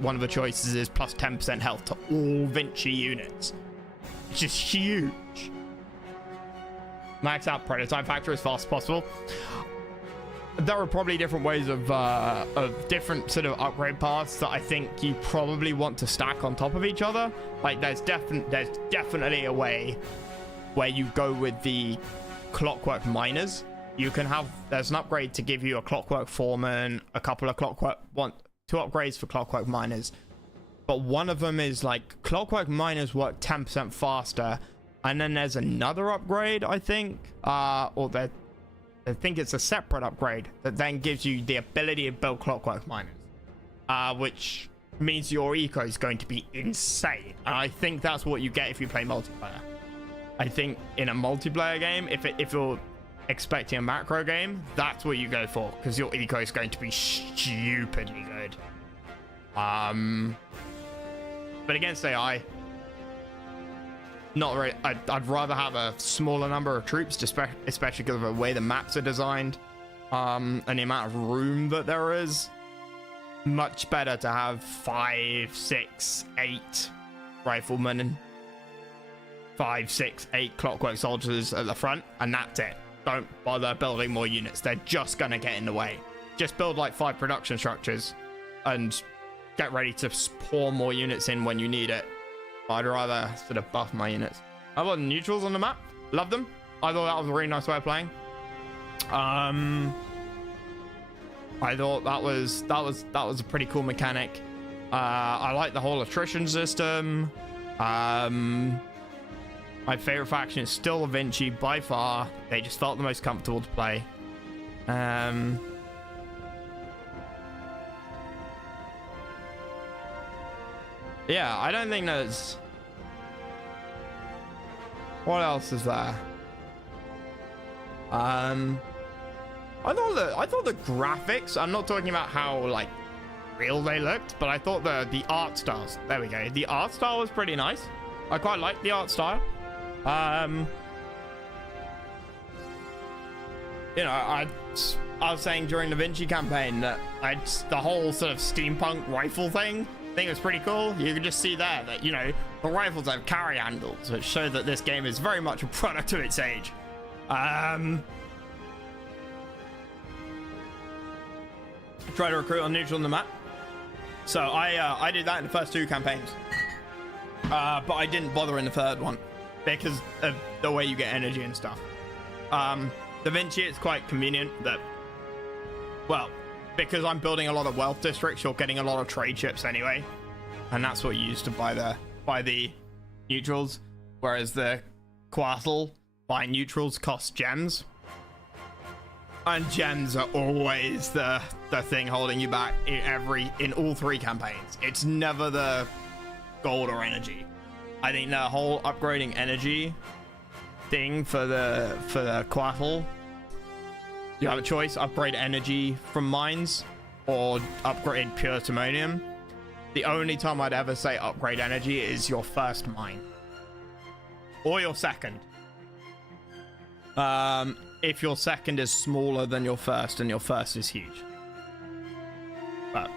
one of the choices is plus 10% health to all Vinci units, which is huge. Max out prototype factor as fast as possible. There are probably different ways of different sort of upgrade paths that I think you probably want to stack on top of each other. Like there's definitely a way where you go with the clockwork miners you can have, there's an upgrade to give you a Clockwork Foreman, a couple of two upgrades for Clockwork Miners, but one of them is like Clockwork Miners work 10% faster, and then there's another upgrade, I think, I think it's a separate upgrade that then gives you the ability to build Clockwork Miners, which means your eco is going to be insane. And I think that's what you get if you play multiplayer. I think in a multiplayer game, if you're expecting a macro game, that's what you go for, because your eco is going to be stupidly good. But against AI, not really. I'd rather have a smaller number of troops, especially because of the way the maps are designed, and the amount of room that there is. Much better to have 5, 6, 8 riflemen and 5, 6, 8 clockwork soldiers at the front, and that's it. Don't bother building more units. They're just gonna get in the way. Just build like 5 production structures and get ready to pour more units in when you need it. I'd rather sort of buff my units. I love the neutrals on the map. Love them. I thought that was a really nice way of playing. I thought that was a pretty cool mechanic. I like the whole attrition system. My favorite faction is still the Vinci by far. They just felt the most comfortable to play. Yeah, I don't think there's... What else is there? I thought the graphics, I'm not talking about how like real they looked, but I thought the art styles, there we go, the art style was pretty nice. I quite liked the art style. You know, I was saying during the Vinci campaign that the whole sort of steampunk rifle thing was pretty cool. You can just see there that, you know, the rifles have carry handles, which show that this game is very much a product of its age. Try to recruit on neutral on the map. So I did that in the first 2 campaigns, but I didn't bother in the 3rd one because of the way you get energy and stuff. Da Vinci, it's quite convenient that, well, because I'm building a lot of wealth districts, you're getting a lot of trade ships anyway, and that's what you use to buy the neutrals, whereas the Quattle buying neutrals costs gems. And gems are always the thing holding you back in all 3 campaigns. It's never the gold or energy. I think the whole upgrading energy thing for the Quattle, you have a choice: upgrade energy from mines or upgrade pure timonium. The only time I'd ever say upgrade energy is your first mine or your second. If your second is smaller than your first and your first is huge. But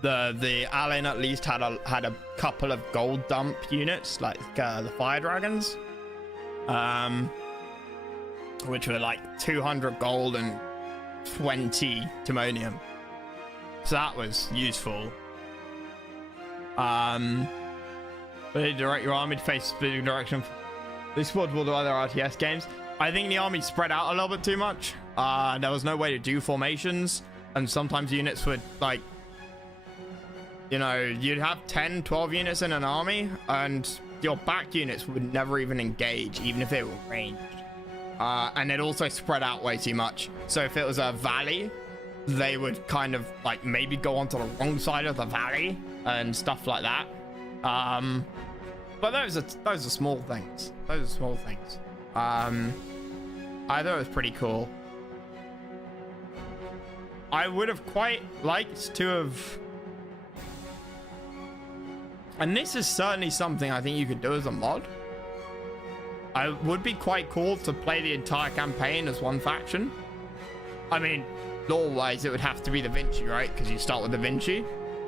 the Allen at least had a couple of gold dump units, like the Fire Dragons, which were like 200 gold and 20 timonium. So that was useful. Direct your army to face specific direction. This would do other RTS games. I think the army spread out a little bit too much. There was no way to do formations, and sometimes units would, like, you know, you'd have 10, 12 units in an army, and your back units would never even engage, even if they were ranged. And it also spread out way too much. So if it was a valley, they would kind of, like, maybe go onto the wrong side of the valley and stuff like that. But those are small things. Those are small things. I thought it was pretty cool. I would have quite liked to have, and this is certainly something I think you could do as a mod. I would be quite cool to play the entire campaign as one faction. I mean, lore-wise, it would have to be the Vinci, right? Because you start with the Vinci.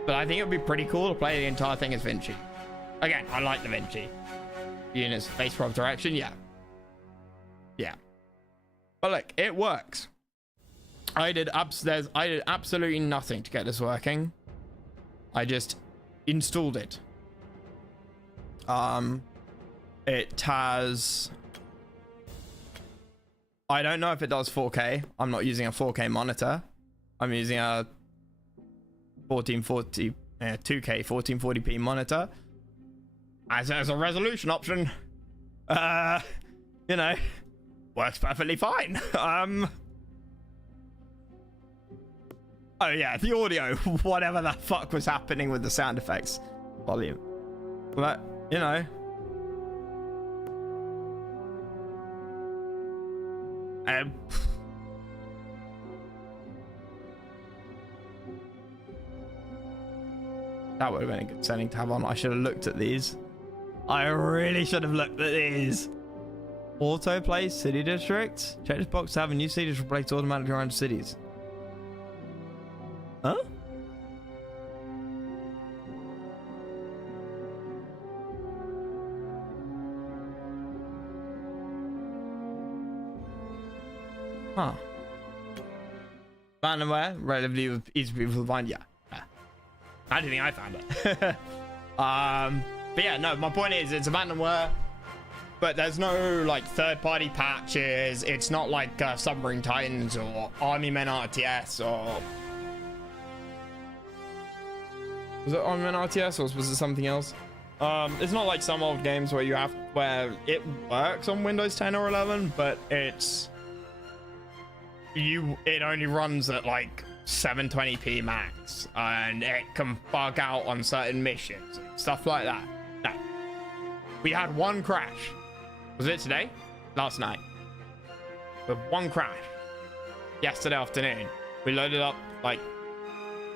But I think it would be pretty cool to play the entire thing as Vinci. Again, I like the Vinci. Units face from direction, yeah. Yeah. But look, it works. I did absolutely nothing to get this working. I just installed it. It has I don't know if it does 4K. I'm not using a 4K monitor. I'm using a 2K 1440p monitor. As there's a resolution option, you know, works perfectly fine. Oh yeah, the audio, whatever the fuck was happening with the sound effects volume. But, you know. That would have been a good setting to have on. I should have looked at these. I really should have looked at these. Autoplay city districts. Check this box to have a new city to replace automatically around cities. Huh? Huh. Abandonware, relatively easy for people to find. Yeah. I don't think I found it. But yeah, no, my point is it's abandonware, but there's no like third-party patches. It's not like Submarine Titans or Army Men RTS or... Was it Army Men RTS or was it something else? It's not like some old games where where it works on Windows 10 or 11, but it only runs at like 720p max, and it can bug out on certain missions and stuff like that. No, we had one crash. Was it today? Last night. With one crash. Yesterday afternoon, we loaded up like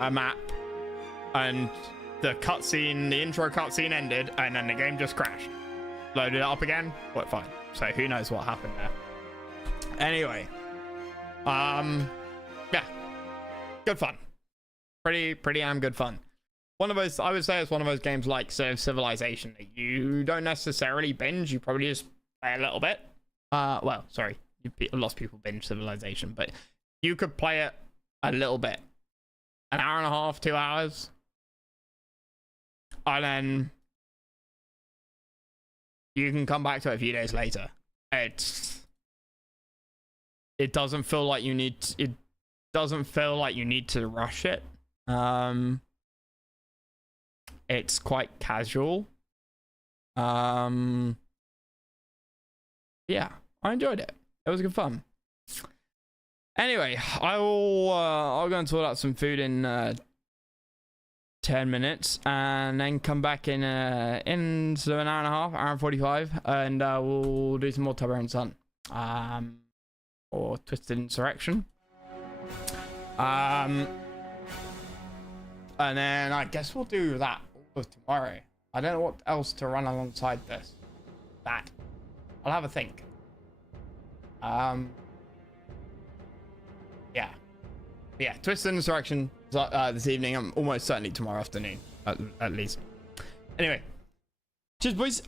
a map, and the cutscene, the intro cutscene ended, and then the game just crashed. Loaded it up again, worked fine. So who knows what happened there. Anyway, yeah. Good fun. Pretty damn good fun. One of those, I would say it's one of those games like Civilization that you don't necessarily binge, you probably just play a little bit. Well, sorry, lots of people binge Civilization, but you could play it a little bit. An hour and a half, 2 hours. And then you can come back to it a few days later. It doesn't feel like you need to, doesn't feel like you need to rush it. It's quite casual. Yeah, I enjoyed it. It was good fun. Anyway, I'll go and sort out some food in 10 minutes, and then come back in so an hour and a half, hour and 45, and we'll do some more Tiberian Sun, or Twisted Insurrection. And then I guess we'll do that tomorrow. I don't know what else to run alongside this. That I'll have a think. Yeah, Twisted Insurrection this evening. I'm almost certainly tomorrow afternoon, at least. Anyway, cheers, boys.